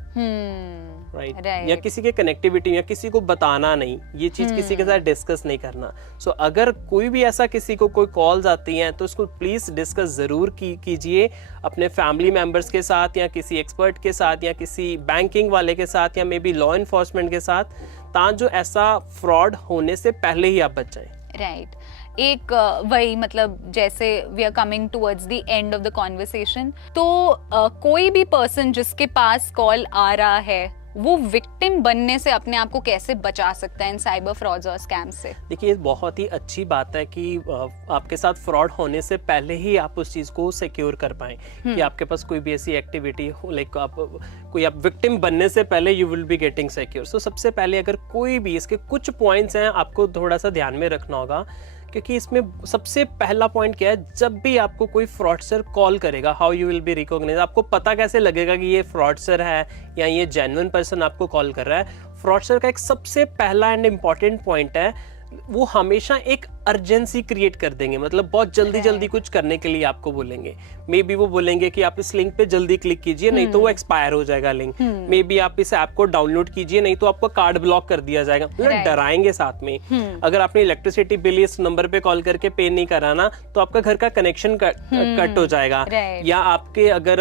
राइट, या किसी के कनेक्टिविटी या किसी को बताना नहीं, ये चीज किसी के साथ डिस्कस नहीं करना। सो अगर कोई भी ऐसा किसी को कोई कॉल्स आती हैं तो उसको प्लीज डिस्कस जरूर कीजिए अपने फैमिली मेंबर्स के साथ, या किसी एक्सपर्ट के साथ, या किसी बैंकिंग वाले के साथ, या मे बी लॉ इन्फोर्समेंट के साथ, ताकि ऐसा फ्रॉड होने से पहले ही आप बच जाएं। राइट, एक वही मतलब जैसे we are coming towards the end of the conversation, तो कोई भी पर्सन जिसके पास कॉल आ रहा है वो विक्टिम बनने से अपने आप को कैसे बचा सकता है इन साइबर फ्रॉड्स और स्कैम्स से? देखिए, बहुत ही अच्छी बात है कि आपके साथ फ्रॉड होने से पहले ही आप उस चीज़ को सिक्योर कर पाएं कि आपके पास कोई भी ऐसी एक्टिविटी हो, लाइक आप विक्टिम बनने से पहले you will be getting secure. So सबसे पहले अगर कोई भी, इसके कुछ पॉइंट्स हैं आपको थोड़ा सा ध्यान में रखना होगा, क्योंकि इसमें सबसे पहला पॉइंट क्या है, जब भी आपको कोई फ्रॉडस्टर कॉल करेगा, how you will be recognise, आपको पता कैसे लगेगा कि ये फ्रॉडस्टर है या ये जेन्युइन पर्सन आपको कॉल कर रहा है। फ्रॉडस्टर का एक सबसे पहला एंड इम्पॉर्टेंट पॉइंट है, वो हमेशा एक अर्जेंसी क्रिएट कर देंगे, मतलब बहुत जल्दी जल्दी कुछ करने के लिए आपको बोलेंगे। मे बी वो बोलेंगे कि आप इस लिंक पे जल्दी क्लिक कीजिए, नहीं तो वो एक्सपायर हो जाएगा लिंक। मे बी आप इस ऐप को डाउनलोड कीजिए, नहीं तो आपको कार्ड ब्लॉक कर दिया जाएगा। मतलब डराएंगे साथ में। अगर आपने इलेक्ट्रिसिटी बिल इस नंबर पे कॉल करके पे नहीं कराना तो आपका घर का कनेक्शन कट हो जाएगा। या आपके अगर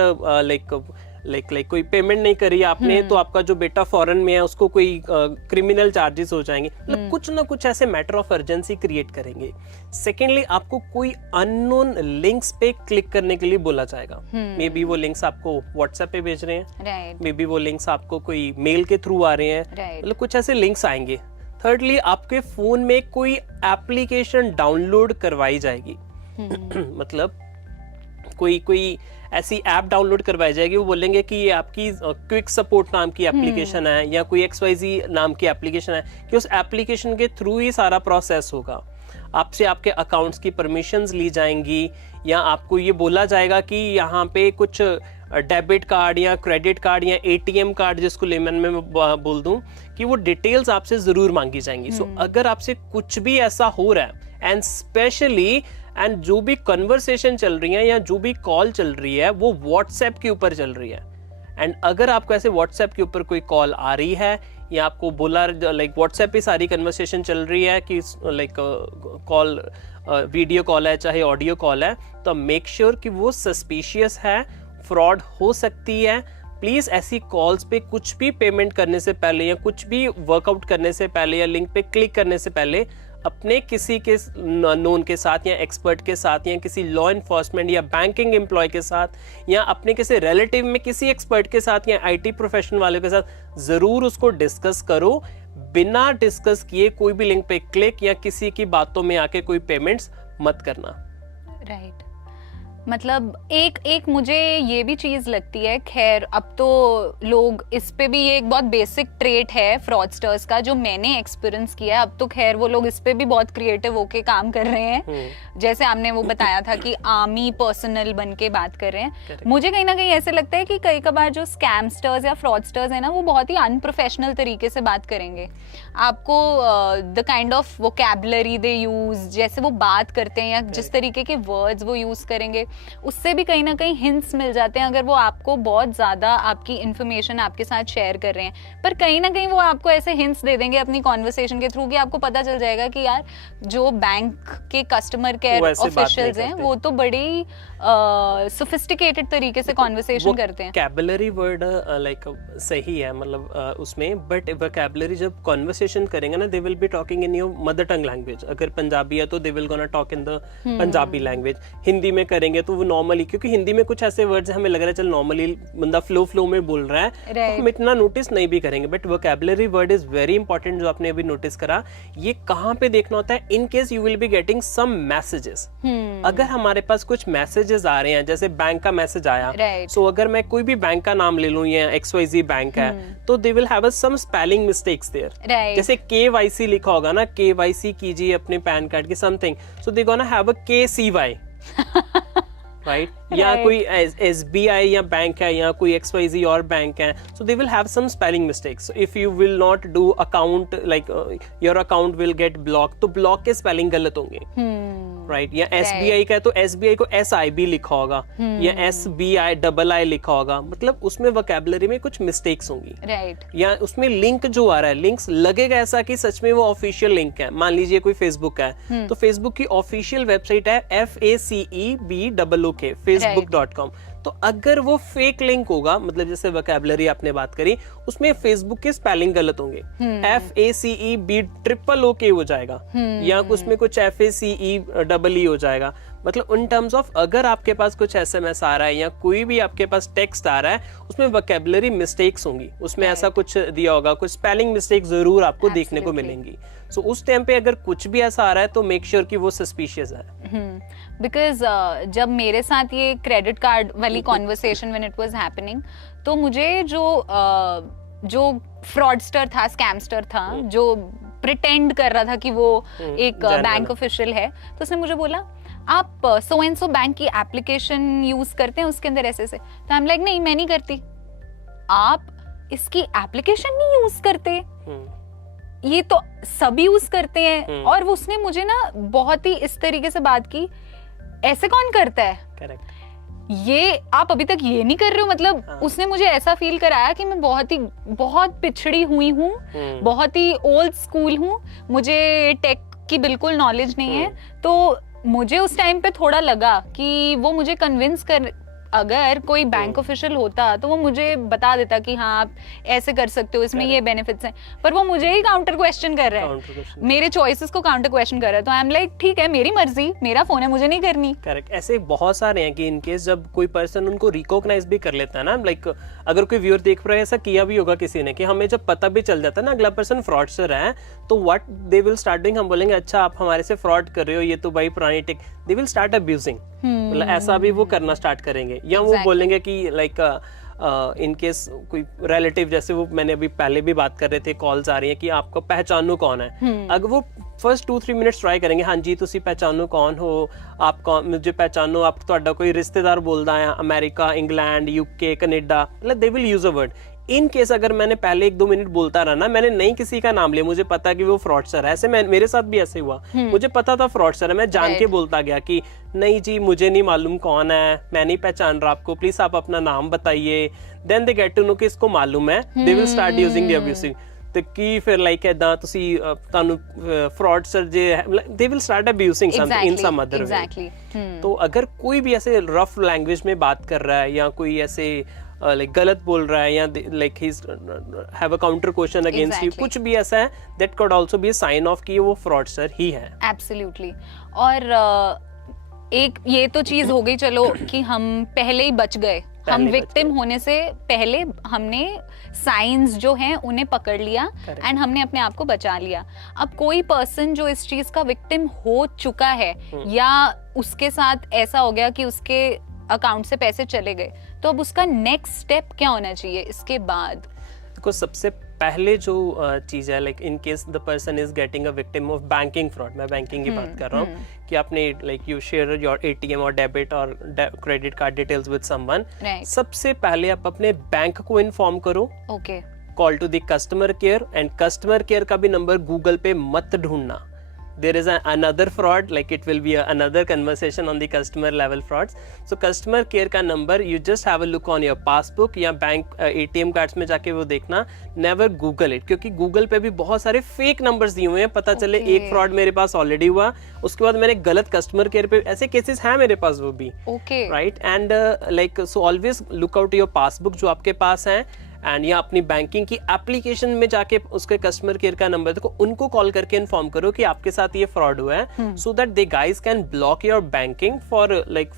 लाइक कोई पेमेंट नहीं करी आपने तो आपका जो बेटा फॉरेन में है उसको कोई क्रिमिनल चार्जेस हो जाएंगे। मतलब कुछ ना कुछ ऐसे मैटर ऑफ अर्जेंसी क्रिएट करेंगे। सेकेंडली, आपको कोई अननोन लिंक्स पे क्लिक करने के लिए बोला जाएगा। मे बी वो लिंक्स आपको व्हाट्सएप पे भेज रहे हैं, मे बी वो लिंक्स आपको कोई मेल के थ्रू आ रहे हैं, मतलब कुछ ऐसे लिंक्स आएंगे। थर्डली, आपके फोन में कोई एप्लीकेशन डाउनलोड करवाई जाएगी। मतलब कोई ऐसी ऐप डाउनलोड करवाई जाएगी, वो बोलेंगे कि ये आपकी क्विक सपोर्ट नाम की एप्लीकेशन है या कोई XYZ नाम की एप्लीकेशन है, कि उस एप्लीकेशन के थ्रू ही सारा प्रोसेस होगा। आपसे आपके अकाउंट्स की परमिशंस ली जाएंगी, या आपको ये बोला जाएगा कि यहाँ पे कुछ डेबिट कार्ड या क्रेडिट कार्ड या ATM कार्ड, जिसको लेमन में बोल दूं, कि वो डिटेल्स आपसे जरूर मांगी जाएंगी। सो अगर आपसे कुछ भी ऐसा हो रहा है, एंड स्पेशली जो भी कन्वर्सेशन चल रही है या जो भी कॉल चल रही है वो व्हाट्सएप के ऊपर चल रही है, एंड अगर आपको ऐसे व्हाट्सएप के ऊपर कोई कॉल आ रही है या आपको बोला, लाइक व्हाट्सएप पे सारी कन्वर्सेशन चल रही है कि लाइक कॉल वीडियो कॉल है चाहे ऑडियो कॉल है, तो मेक श्योर कि वो सस्पिशियस है, फ्रॉड हो सकती है। प्लीज ऐसी कॉल्स पे कुछ भी पेमेंट करने से पहले या कुछ भी वर्कआउट करने से पहले या लिंक पे क्लिक करने से पहले अपने किसी के नोन के साथ या एक्सपर्ट के साथ या किसी लॉ इन्फोर्समेंट या बैंकिंग एम्प्लॉय के साथ या अपने किसी रिलेटिव में किसी एक्सपर्ट के साथ या IT प्रोफेशनल वालों के साथ जरूर उसको डिस्कस करो। बिना डिस्कस किए कोई भी लिंक पे क्लिक या किसी की बातों में आके कोई पेमेंट्स मत करना। राइट। मतलब एक मुझे ये भी चीज लगती है, खैर अब तो लोग इस पे भी, ये एक बहुत बेसिक ट्रेट है फ्रॉडस्टर्स का जो मैंने एक्सपीरियंस किया है। अब तो खैर वो लोग इस पे भी बहुत क्रिएटिव होके काम कर रहे हैं। जैसे आपने वो बताया था कि आर्मी पर्सनल बन के बात कर रहे हैं। मुझे कहीं ना कहीं ऐसे लगता है कि कई कबार जो स्कैमस्टर्स या फ्रॉडस्टर्स है ना, वो बहुत ही अनप्रोफेशनल तरीके से बात करेंगे। आपको the kind of vocabulary they use, जैसे वो बात करते हैं या जिस तरीके के वर्ड्स वो यूज करेंगे, उससे भी कहीं ना कहीं हिंट्स मिल जाते हैं। अगर वो आपको बहुत ज्यादा आपकी इंफॉर्मेशन आपके साथ शेयर कर रहे हैं, पर कहीं ना कहीं वो आपको ऐसे हिंट्स दे देंगे अपनी कॉन्वर्सेशन के थ्रू कि आपको पता चल जाएगा कि यार जो बैंक के कस्टमर केयर ऑफिशियल्स हैं वो तो बड़ी सोफिस्टिकेटेड तरीके से कॉन्वर्सेशन करते हैं। वोकैबुलरी वर्ड लाइक सही है, मतलब उसमें, बट वोकैबुलरी जब कॉन्वर्सेशन करेंगे ना, दे will be talking in your mother tongue language. अगर पंजाबी है तो they will gonna talk in the Punjabi language. Hindi में करेंगे तो वो नॉर्मली, क्योंकि हिंदी में कुछ ऐसे वर्ड्स हमें लग रहा है चल नॉर्मली बंदा फ्लो में बोल रहा है, तो हम इतना नोटिस नहीं भी करेंगे। But vocabulary word is very important, जो आपने अभी नोटिस करा। ये कहाँ पे देखना होता है? In case you will be getting some messages. अगर हमारे पास कुछ मैसेजेस आ रहे हैं, जैसे बैंक का मैसेज आया, सो अगर मैं कोई भी बैंक का नाम ले लूं या XYZ बैंक है, तो they will have some spelling mistakes there. जैसे KYC लिखा होगा ना, KYC कीजिए अपने पैन कार्ड की something, so they gonna have a KCY right. या कोई SBI या बैंक है या कोई XYZ और बैंक है, so they will have some spelling mistakes. So if you will not do account, like your account will get blocked, तो block के spelling गलत होंगे, राइट। या SBI का है तो SBI को SIB लिखा होगा या SBI लिखा होगा, मतलब उसमें वोकैबुलरी में कुछ मिस्टेक्स होंगी, राइट। या उसमें लिंक जो आ रहा है, लिंक्स लगेगा ऐसा कि सच में वो ऑफिशियल लिंक है। मान लीजिए कोई फेसबुक है, तो फेसबुक की ऑफिशियल वेबसाइट है FACEBOOK, facebook.com। तो अगर वो फेक लिंक होगा, मतलब जैसे वोकैबुलरी आपने बात करी, उसमें फेसबुक के स्पेलिंग गलत होंगे, FACEBOOK हो जाएगा, या उसमें कुछ FACEEE हो जाएगा। मतलब उन टर्म्स ऑफ अगर आपके पास कुछ SMS आ रहा है या कोई भी आपके पास टेक्स्ट आ रहा है उसमें वोकैबुलरी मिस्टेक्स होंगी, उसमें ऐसा कुछ दिया होगा, कुछ स्पेलिंग मिस्टेक जरूर आपको देखने को मिलेंगी। सो उस टाइम पे अगर कुछ भी ऐसा आ रहा है तो मेक श्योर कि वो सस्पिशियस है। बिकॉज जब मेरे साथ ये क्रेडिट कार्ड वाली conversation when it was happening, तो मुझे जो फ्रॉडस्टर था, स्कैमस्टर था, जो प्रिटेंड कर रहा था कि वो एक बैंक ऑफिशियल है, तो उसने मुझे बोला आप सो एंड सो बैंक की एप्लीकेशन यूज करते हैं, उसके अंदर ऐसे से। तो आई एम लाइक नहीं, मैं नहीं करती। आप इसकी एप्लीकेशन नहीं यूज करते? ये तो सभी यूज करते हैं। और वो उसने मुझे ना बहुत ही इस तरीके से बात की, ऐसे कौन करता है? करेक्ट। ये आप अभी तक ये नहीं कर रहे हो? मतलब उसने मुझे ऐसा फील कराया कि मैं बहुत पिछड़ी हुई हूँ, बहुत ही ओल्ड स्कूल हूँ, मुझे टेक की बिल्कुल नॉलेज नहीं है। तो मुझे उस टाइम पे थोड़ा लगा कि वो मुझे कन्विंस कर, अगर कोई बैंक ऑफिशियल होता तो वो मुझे बता देता कि हाँ आप ऐसे कर सकते हो, इसमें ये बेनिफिट्स हैं। पर वो मुझे ही काउंटर क्वेश्चन कर रहा है, मेरे चॉइसेस को काउंटर क्वेश्चन कर रहा है। तो आई एम लाइक ठीक है, मेरी मर्जी, मेरा फोन है, मुझे नहीं करनी। करेक्ट। ऐसे बहुत सारे हैं कि इन केस जब कोई पर्सन उनको रिकॉग्नाइज भी कर लेता है ना, लाइक अगर कोई व्यूअर देख रहा है, ऐसा किया भी होगा किसी ने कि हमें जब पता भी चल जाता है ना अगला पर्सन फ्रॉडस्टर है, तो what they will start doing, हम बोलेंगे अच्छा आप हमारे से फ्रॉड कर रहे हो, ये तो भाई पुरानी tech, they will start abusing. मतलब ऐसा भी वो करना स्टार्ट करेंगे। या वो बोलेंगे कि लाइक इन केस कोई रिलेटिव, जैसे वो मैंने अभी पहले भी बात कर रहे थे, कॉल्स आ रही हैं कि आपको पहचानो कौन है। अगर वो फर्स्ट 2-3 मिनट्स ट्राई करेंगे, हाँ जी तुसी पहचानो कौन हो, आप कौन, मुझे पहचानो, आप ਤੁਹਾਡਾ कोई रिश्तेदार बोलता है अमेरिका, इंग्लैंड, UK, कनाडा, मतलब they will use a word. In case अगर मैंने पहले 1-2 मिनट बोलता रहा ना, मैंने नहीं किसी का नाम लिया, मुझे पता कि वो फ्रॉडस्टर है, ऐसे मेरे साथ भी ऐसे हुआ, मुझे पता था फ्रॉडस्टर है, मैं जान के बोलता गया कि नहीं जी मुझे नहीं मालूम कौन है, मैं नहीं पहचान रहा आपको, प्लीज आप अपना नाम बताइए। Then they get to know कि इसको मालूम है, they will start using the abusive. ਤੇ ਕੀ ਫਿਰ ਲਾਈਕ ਇਦਾਂ ਤੁਸੀਂ ਤੁਹਾਨੂੰ फ्रॉडस्टर जे they will start abusing something in some other way. तो अगर कोई भी ऐसे रफ लैंग्वेज में बात कर रहा है या कोई ऐसे लाइक गलत बोल रहा है या like he have a counter question against you, कुछ भी ऐसा है that could also be a sign of कि वो फ्रॉडस्टर ही है। एब्सोल्युटली। और एक ये तो चीज हो गई, चलो कि हम पहले ही बच गए, हम विक्टिम होने से पहले हमने साइंस जो हैं उन्हें पकड़ लिया एंड हमने अपने आप को बचा लिया। अब कोई पर्सन जो इस चीज का विक्टिम हो चुका है या उसके साथ ऐसा हो गया कि उसके अकाउंट से पैसे चले गए, तो अब उसका नेक्स्ट स्टेप क्या होना चाहिए इसके बाद? देखो सबसे पहले जो चीज है, like in case the person is getting a victim of banking fraud, मैं बैंकिंग की बात कर रहा हूँ कि आपने like you share your ATM और डेबिट और credit card details with someone, सबसे पहले आप अपने बैंक को इन्फॉर्म करो। Okay. Call to the customer care, and customer care का भी नंबर गूगल पे मत ढूंढना। There is another fraud, like it will be another conversation on the customer level frauds. So customer care का number you just have a look on your passbook या bank ATM cards में जाके वो देखना, never Google it, क्योंकि Google पे भी बहुत सारे फेक नंबर्स दिए हुए हैं। पता चले एक फ्रॉड मेरे पास ऑलरेडी हुआ, उसके बाद मैंने गलत कस्टमर केयर पे, ऐसे केसेस हैं मेरे पास वो भी। Okay right. And like so always look out your passbook जो आपके पास है, एंड या अपनी बैंकिंग की एप्लीकेशन में जाके उसके कस्टमर केयर का नंबर देखो, उनको कॉल करके इन्फॉर्म करो कि आपके साथ ये फ्रॉड हुआ है, so that they guys can block your banking for like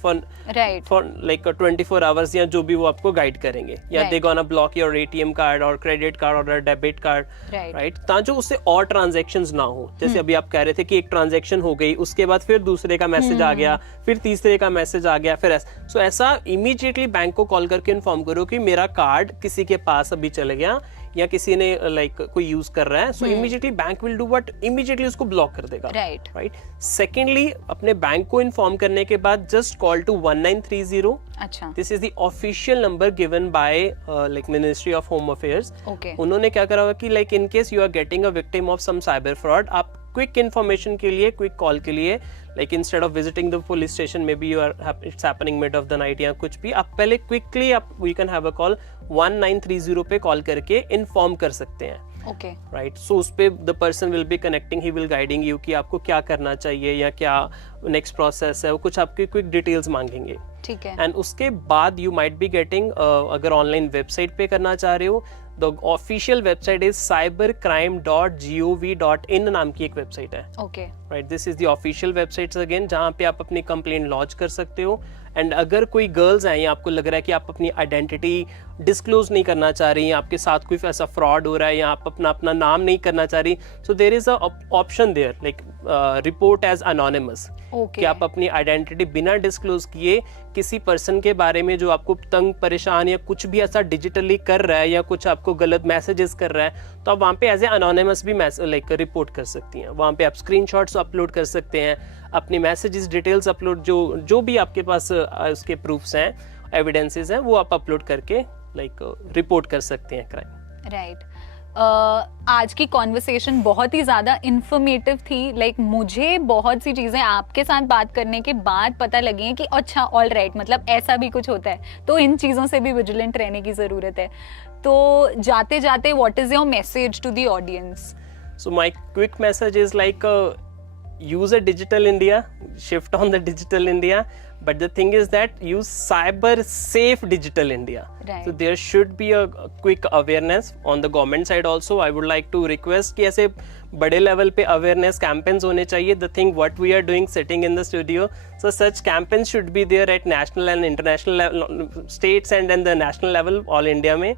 24 hours या जो भी वो आपको गाइड करेंगे, या they gonna block your ATM card और क्रेडिट कार्ड और डेबिट कार्ड, राइट, ताकि उससे और ट्रांजैक्शंस ना हो। जैसे अभी आप कह रहे थे कि एक ट्रांजैक्शन हो गई, उसके बाद फिर दूसरे का मैसेज आ गया, फिर तीसरे का मैसेज आ गया, फिर सो ऐसा इमीडिएटली बैंक को कॉल करके इन्फॉर्म करो कि मेरा कार्ड किसी के पास अभी चले गया या किसी ने लाइक कोई यूज कर रहा है, so immediately bank will do what, immediately उसको ब्लॉक कर देगा। राइट। सेकेंडली, अपने बैंक को इन्फॉर्म करने के बाद जस्ट कॉल टू 1930। अच्छा। This is the official number given by like ministry of home affairs. उन्होंने क्या करा हुआ कि like in case you are getting a victim of some cyber fraud, आप क्विक इन्फॉर्मेशन के लिए, क्विक कॉल के लिए, like instead of visiting the police station, maybe you are it's happening mid of the night या कुछ भी, आप पहले quickly आप you can have a call 1930 पे कॉल करके इन्फॉर्म कर सकते हैं। ओके। राइट। सो उस पे the person will be connecting, he will guiding you कि आपको क्या करना चाहिए या क्या नेक्स्ट प्रोसेस है, वो कुछ आपकी क्विक डिटेल्स मांगेंगे। ठीक है। एंड उसके बाद यू माइट बी गेटिंग, अगर ऑनलाइन वेबसाइट पे करना चाह रहे हो, the official website is cybercrime.gov.in नाम की एक वेबसाइट है. Okay. Right, this is the official websites again, जहाँ पे आप अपनी कंप्लेंट लॉन्च कर सकते हो. एंड अगर कोई गर्ल्स हैं या आपको लग रहा है कि आप अपनी आइडेंटिटी डिस्क्लोज नहीं करना चाह रही हैं, आपके साथ कोई ऐसा फ्रॉड हो रहा है या आप अपना नाम नहीं करना चाह रही, so there is a option there like report as anonymous. कि आप अपनी आइडेंटिटी बिना डिस्क्लोज किए किसी पर्सन के बारे में जो आपको तंग परेशान या कुछ भी ऐसा डिजिटली कर रहा है या कुछ आपको गलत मैसेजेस कर रहा है, तो आप वहाँ पे एज ए अनोनिमस भी लाइक रिपोर्ट कर सकती हैं. वहाँ पे आप स्क्रीनशॉट्स अपलोड कर सकते हैं, अपनी मैसेजेस डिटेल्स अपलोड, जो भी आपके पास उसके प्रूफ्स हैं, एविडेंसेस हैं, वो आप अपलोड करके लाइक रिपोर्ट कर सकते हैं क्राइम. राइट. आज की कॉन्वर्सेशन बहुत ही ज़्यादा इन्फॉर्मेटिव थी. लाइक मुझे बहुत सी चीज़ें आपके साथ बात करने के बाद पता लगी हैं कि अच्छा ऑल राइट, मतलब ऐसा भी कुछ होता है, तो इन चीज़ों से भी विजिलेंट रहने की ज़रूरत है. तो जाते जाते what is your message to the audience? So my quick message is like use a digital India, shift on the digital India, but the thing is that use cyber safe digital India. Right. So there should be a quick awareness on the government side also. I would like to request कि ऐसे बड़े level पे awareness campaigns होने चाहिए. The thing what we are doing sitting in the studio, so such campaigns should be there at national and international level, states and then the national level, all India में,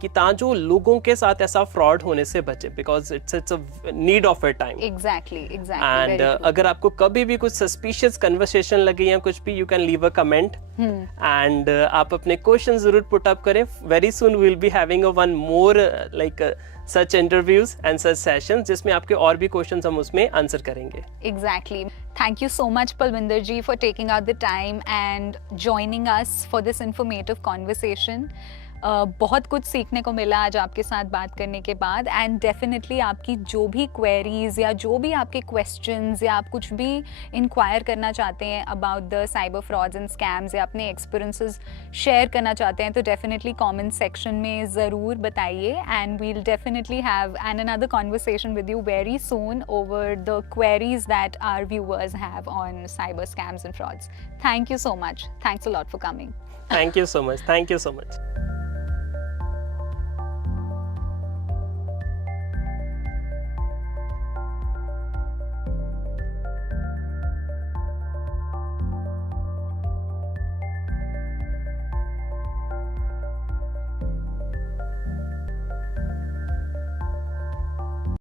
कि ताजो लोगों के साथ ऐसा fraud होने से बचे, because it's a need of a time. Exactly. And अगर आपको कभी भी कुछ सस्पिशियस कन्वर्सेशन लगे या कुछ भी, you can leave a comment and आप अपने क्वेश्चन जरूर पुट अप करें. Very soon we will be having a one more like such interviews and such sessions, जिसमें आपके और भी क्वेश्चंस हम उसमें आंसर करेंगे. Exactly. Thank you so much Palvinder ji for taking out the time and joining us for this informative conversation. बहुत कुछ सीखने को मिला आज आपके साथ बात करने के बाद. एंड डेफिनेटली आपकी जो भी क्वेरीज या जो भी आपके क्वेश्चंस या आप कुछ भी इंक्वायर करना चाहते हैं about the cyber frauds and scams या अपने एक्सपीरियंसेस शेयर करना चाहते हैं, तो डेफिनेटली कमेंट सेक्शन में ज़रूर बताइए. And we will definitely have another conversation with you very soon over the queries that our viewers have on cyber scams and frauds. Thank you so much. Thanks a lot for coming. Thank you so much. Thank you so much.